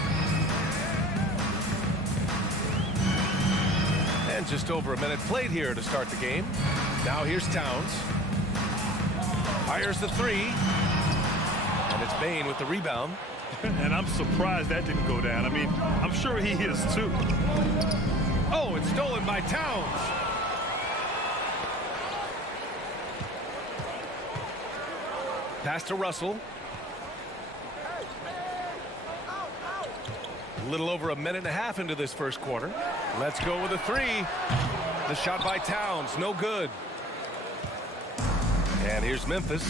And just over a minute played here to start the game. Now here's Towns. Fires the 3. And it's Bane with the rebound. And I'm surprised that didn't go down. I mean, I'm sure he is too. Oh, it's stolen by Towns. Pass to Russell. A little over a minute and a half into this first quarter. Let's go with a 3. The shot by Towns, no good. And here's Memphis.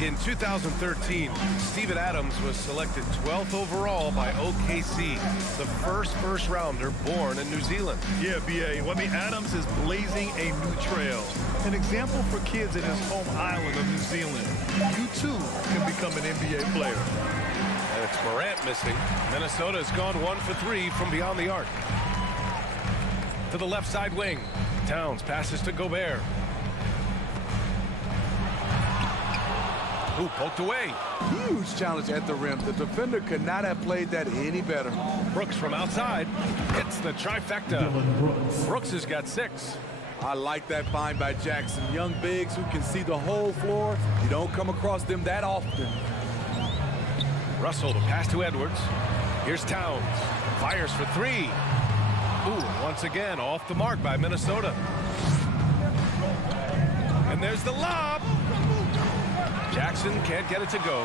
In 2013, Steven Adams was selected 12th overall by OKC, the first rounder born in New Zealand. Yeah, B.A. Well, I mean, Adams is blazing a new trail. An example for kids in his home island of New Zealand. You, too, can become an NBA player. And it's Morant missing. Minnesota's gone 1 for 3 from beyond the arc. To the left side wing. Towns passes to Gobert. Who poked away. Huge challenge at the rim. The defender could not have played that any better. Brooks from outside. It's the trifecta. Brooks has got 6. I like that find by Jackson. Young bigs who can see the whole floor. You don't come across them that often. Russell to pass to Edwards. Here's Towns. Fires for 3. Ooh, once again off the mark by Minnesota. And there's the lob. Jackson can't get it to go.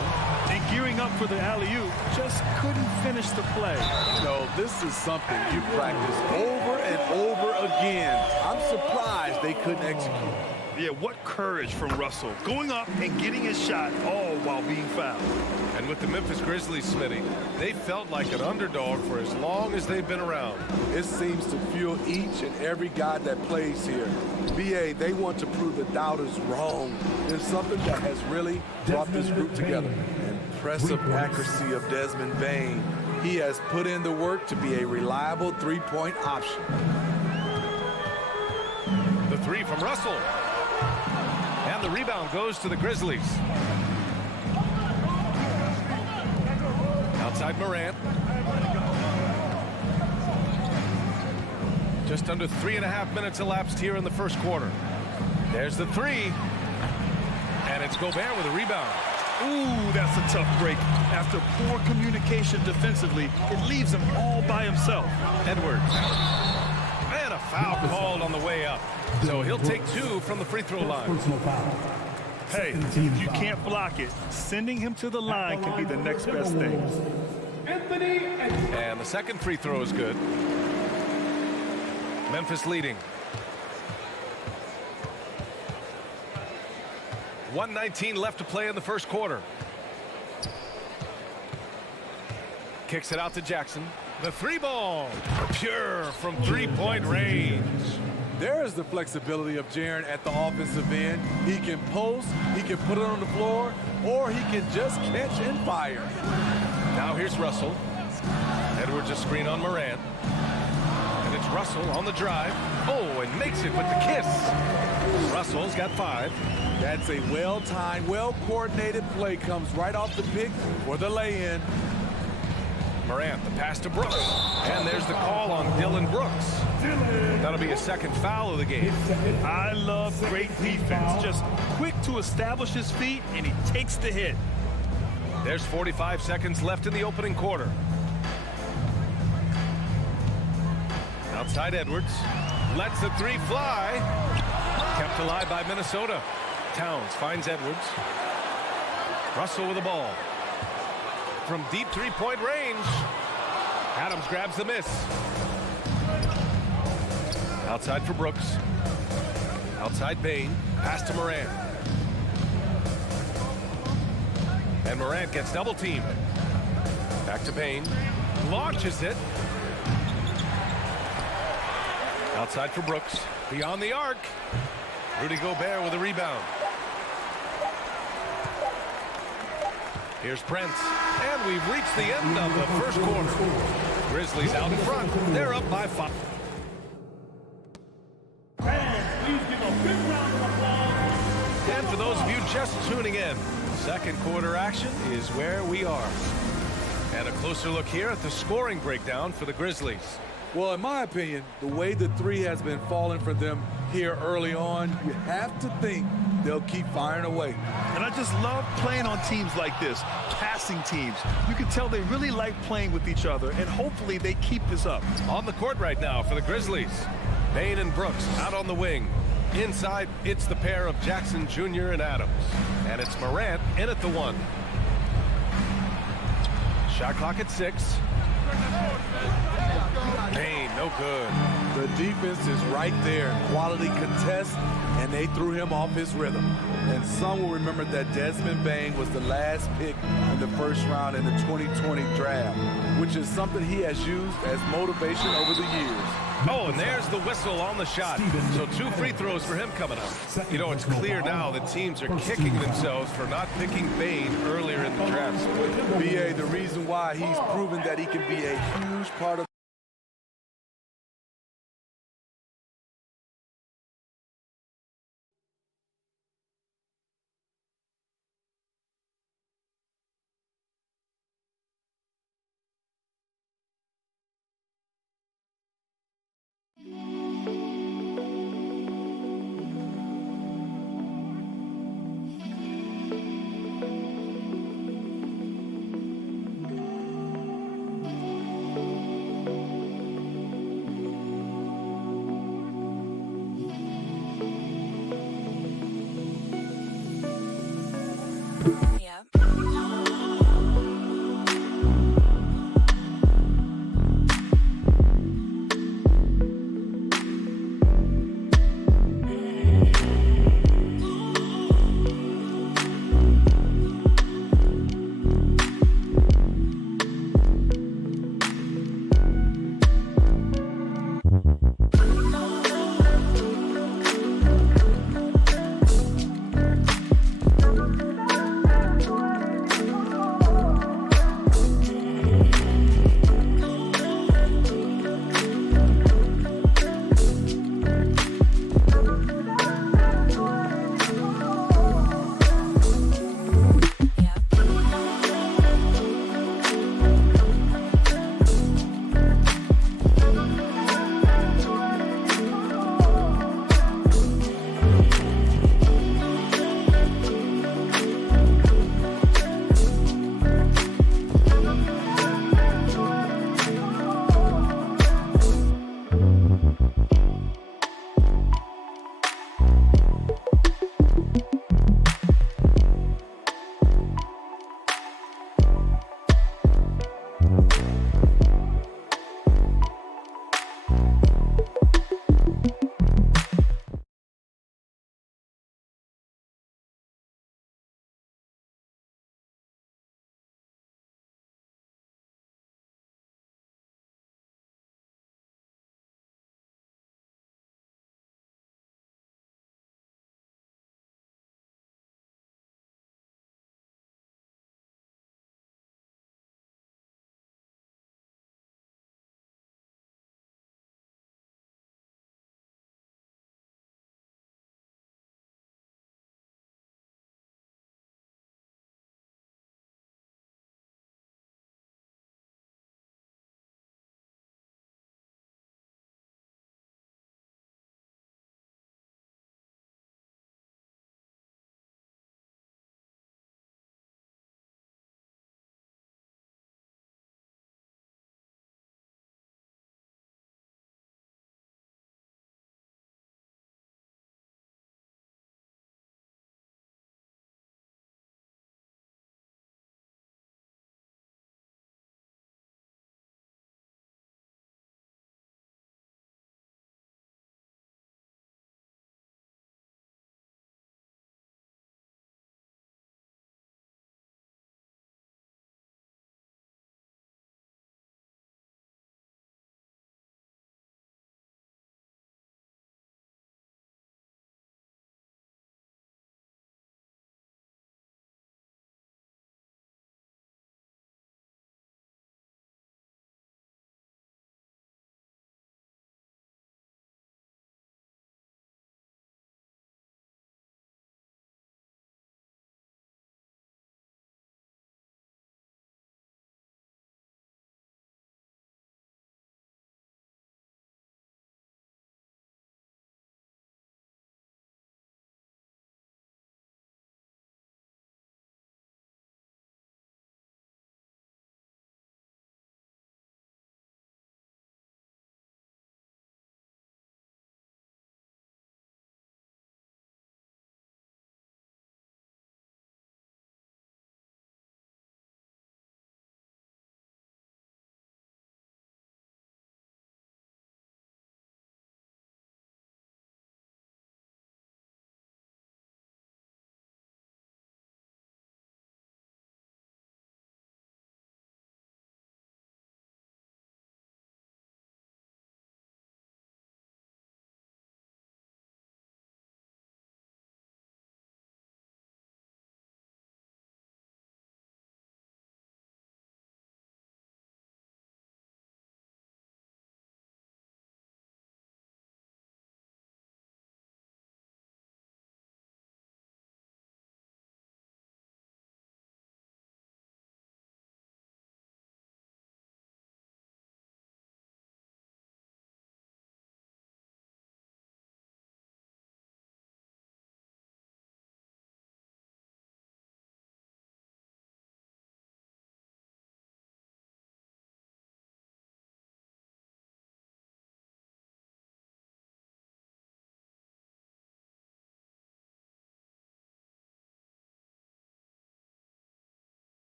And gearing up for the alley-oop, just couldn't finish the play. No, this is something you practice over and over again. I'm surprised they couldn't execute. Yeah, what courage from Russell. Going up and getting his shot, all while being fouled. And with the Memphis Grizzlies, Smitty, they felt like an underdog for as long as they've been around. It seems to fuel each and every guy that plays here. BA, they want to prove the doubters wrong. There's something that has really brought this group together. Impressive accuracy of Desmond Bane. He has put in the work to be a reliable three-point option. The 3 from Russell. And the rebound goes to the Grizzlies. Outside Morant. Just under 3.5 minutes elapsed here in the first quarter. There's the 3. And it's Gobert with a rebound. Ooh, that's a tough break. After poor communication defensively, it leaves him all by himself. Edwards. And a foul called on the way up. So he'll take 2 from the free throw line. Hey, if you can't block it, sending him to the line can be the next best thing. And the second free throw is good. Memphis leading. 1:19 left to play in the first quarter. Kicks it out to Jackson. The 3-ball. Pure from 3-point range. There is the flexibility of Jaren at the offensive end. He can post, he can put it on the floor, or he can just catch and fire. Now here's Russell. Edwards a screen on Morant. And it's Russell on the drive. Oh, and makes it with the kiss. Russell's got 5. That's a well-timed, well-coordinated play. Comes right off the pick for the lay-in. Morant, the pass to Brooks. And there's the call on Dylan Brooks. That'll be a second foul of the game. I love great defense. Just quick to establish his feet, and he takes the hit. There's 45 seconds left in the opening quarter. Outside Edwards. Lets the three fly. Kept alive by Minnesota. Towns finds Edwards. Russell with the ball. From deep three-point range. Adams grabs the miss. Outside for Brooks. Outside Bain. Pass to Morant. And Morant gets double-teamed. Back to Bain. Launches it. Outside for Brooks. Beyond the arc. Rudy Gobert with a rebound. Here's Prince. And we've reached the end of the first quarter. Grizzlies out in front. They're up by 5. Please give a big round of applause. And for those of you just tuning in, second quarter action is where we are. And a closer look here at the scoring breakdown for the Grizzlies. Well, in my opinion, the way the three has been falling for them here early on, you have to think they'll keep firing away. And I just love playing on teams like this, passing teams. You can tell they really like playing with each other, and hopefully they keep this up. On the court right now for the Grizzlies, Bain and Brooks out on the wing. Inside, it's the pair of Jackson Jr. and Adams. And it's Morant in at the 1. Shot clock at 6. Bain, no good. The defense is right there. Quality contest, and they threw him off his rhythm. And some will remember that Desmond Bain was the last pick in the first round in the 2020 draft, which is something he has used as motivation over the years. Oh, and there's the whistle on the shot. So 2 free throws for him coming up. You know, it's clear now that teams are kicking themselves for not picking Bain earlier in the draft. BA, the reason why he's proven that he can be a huge part of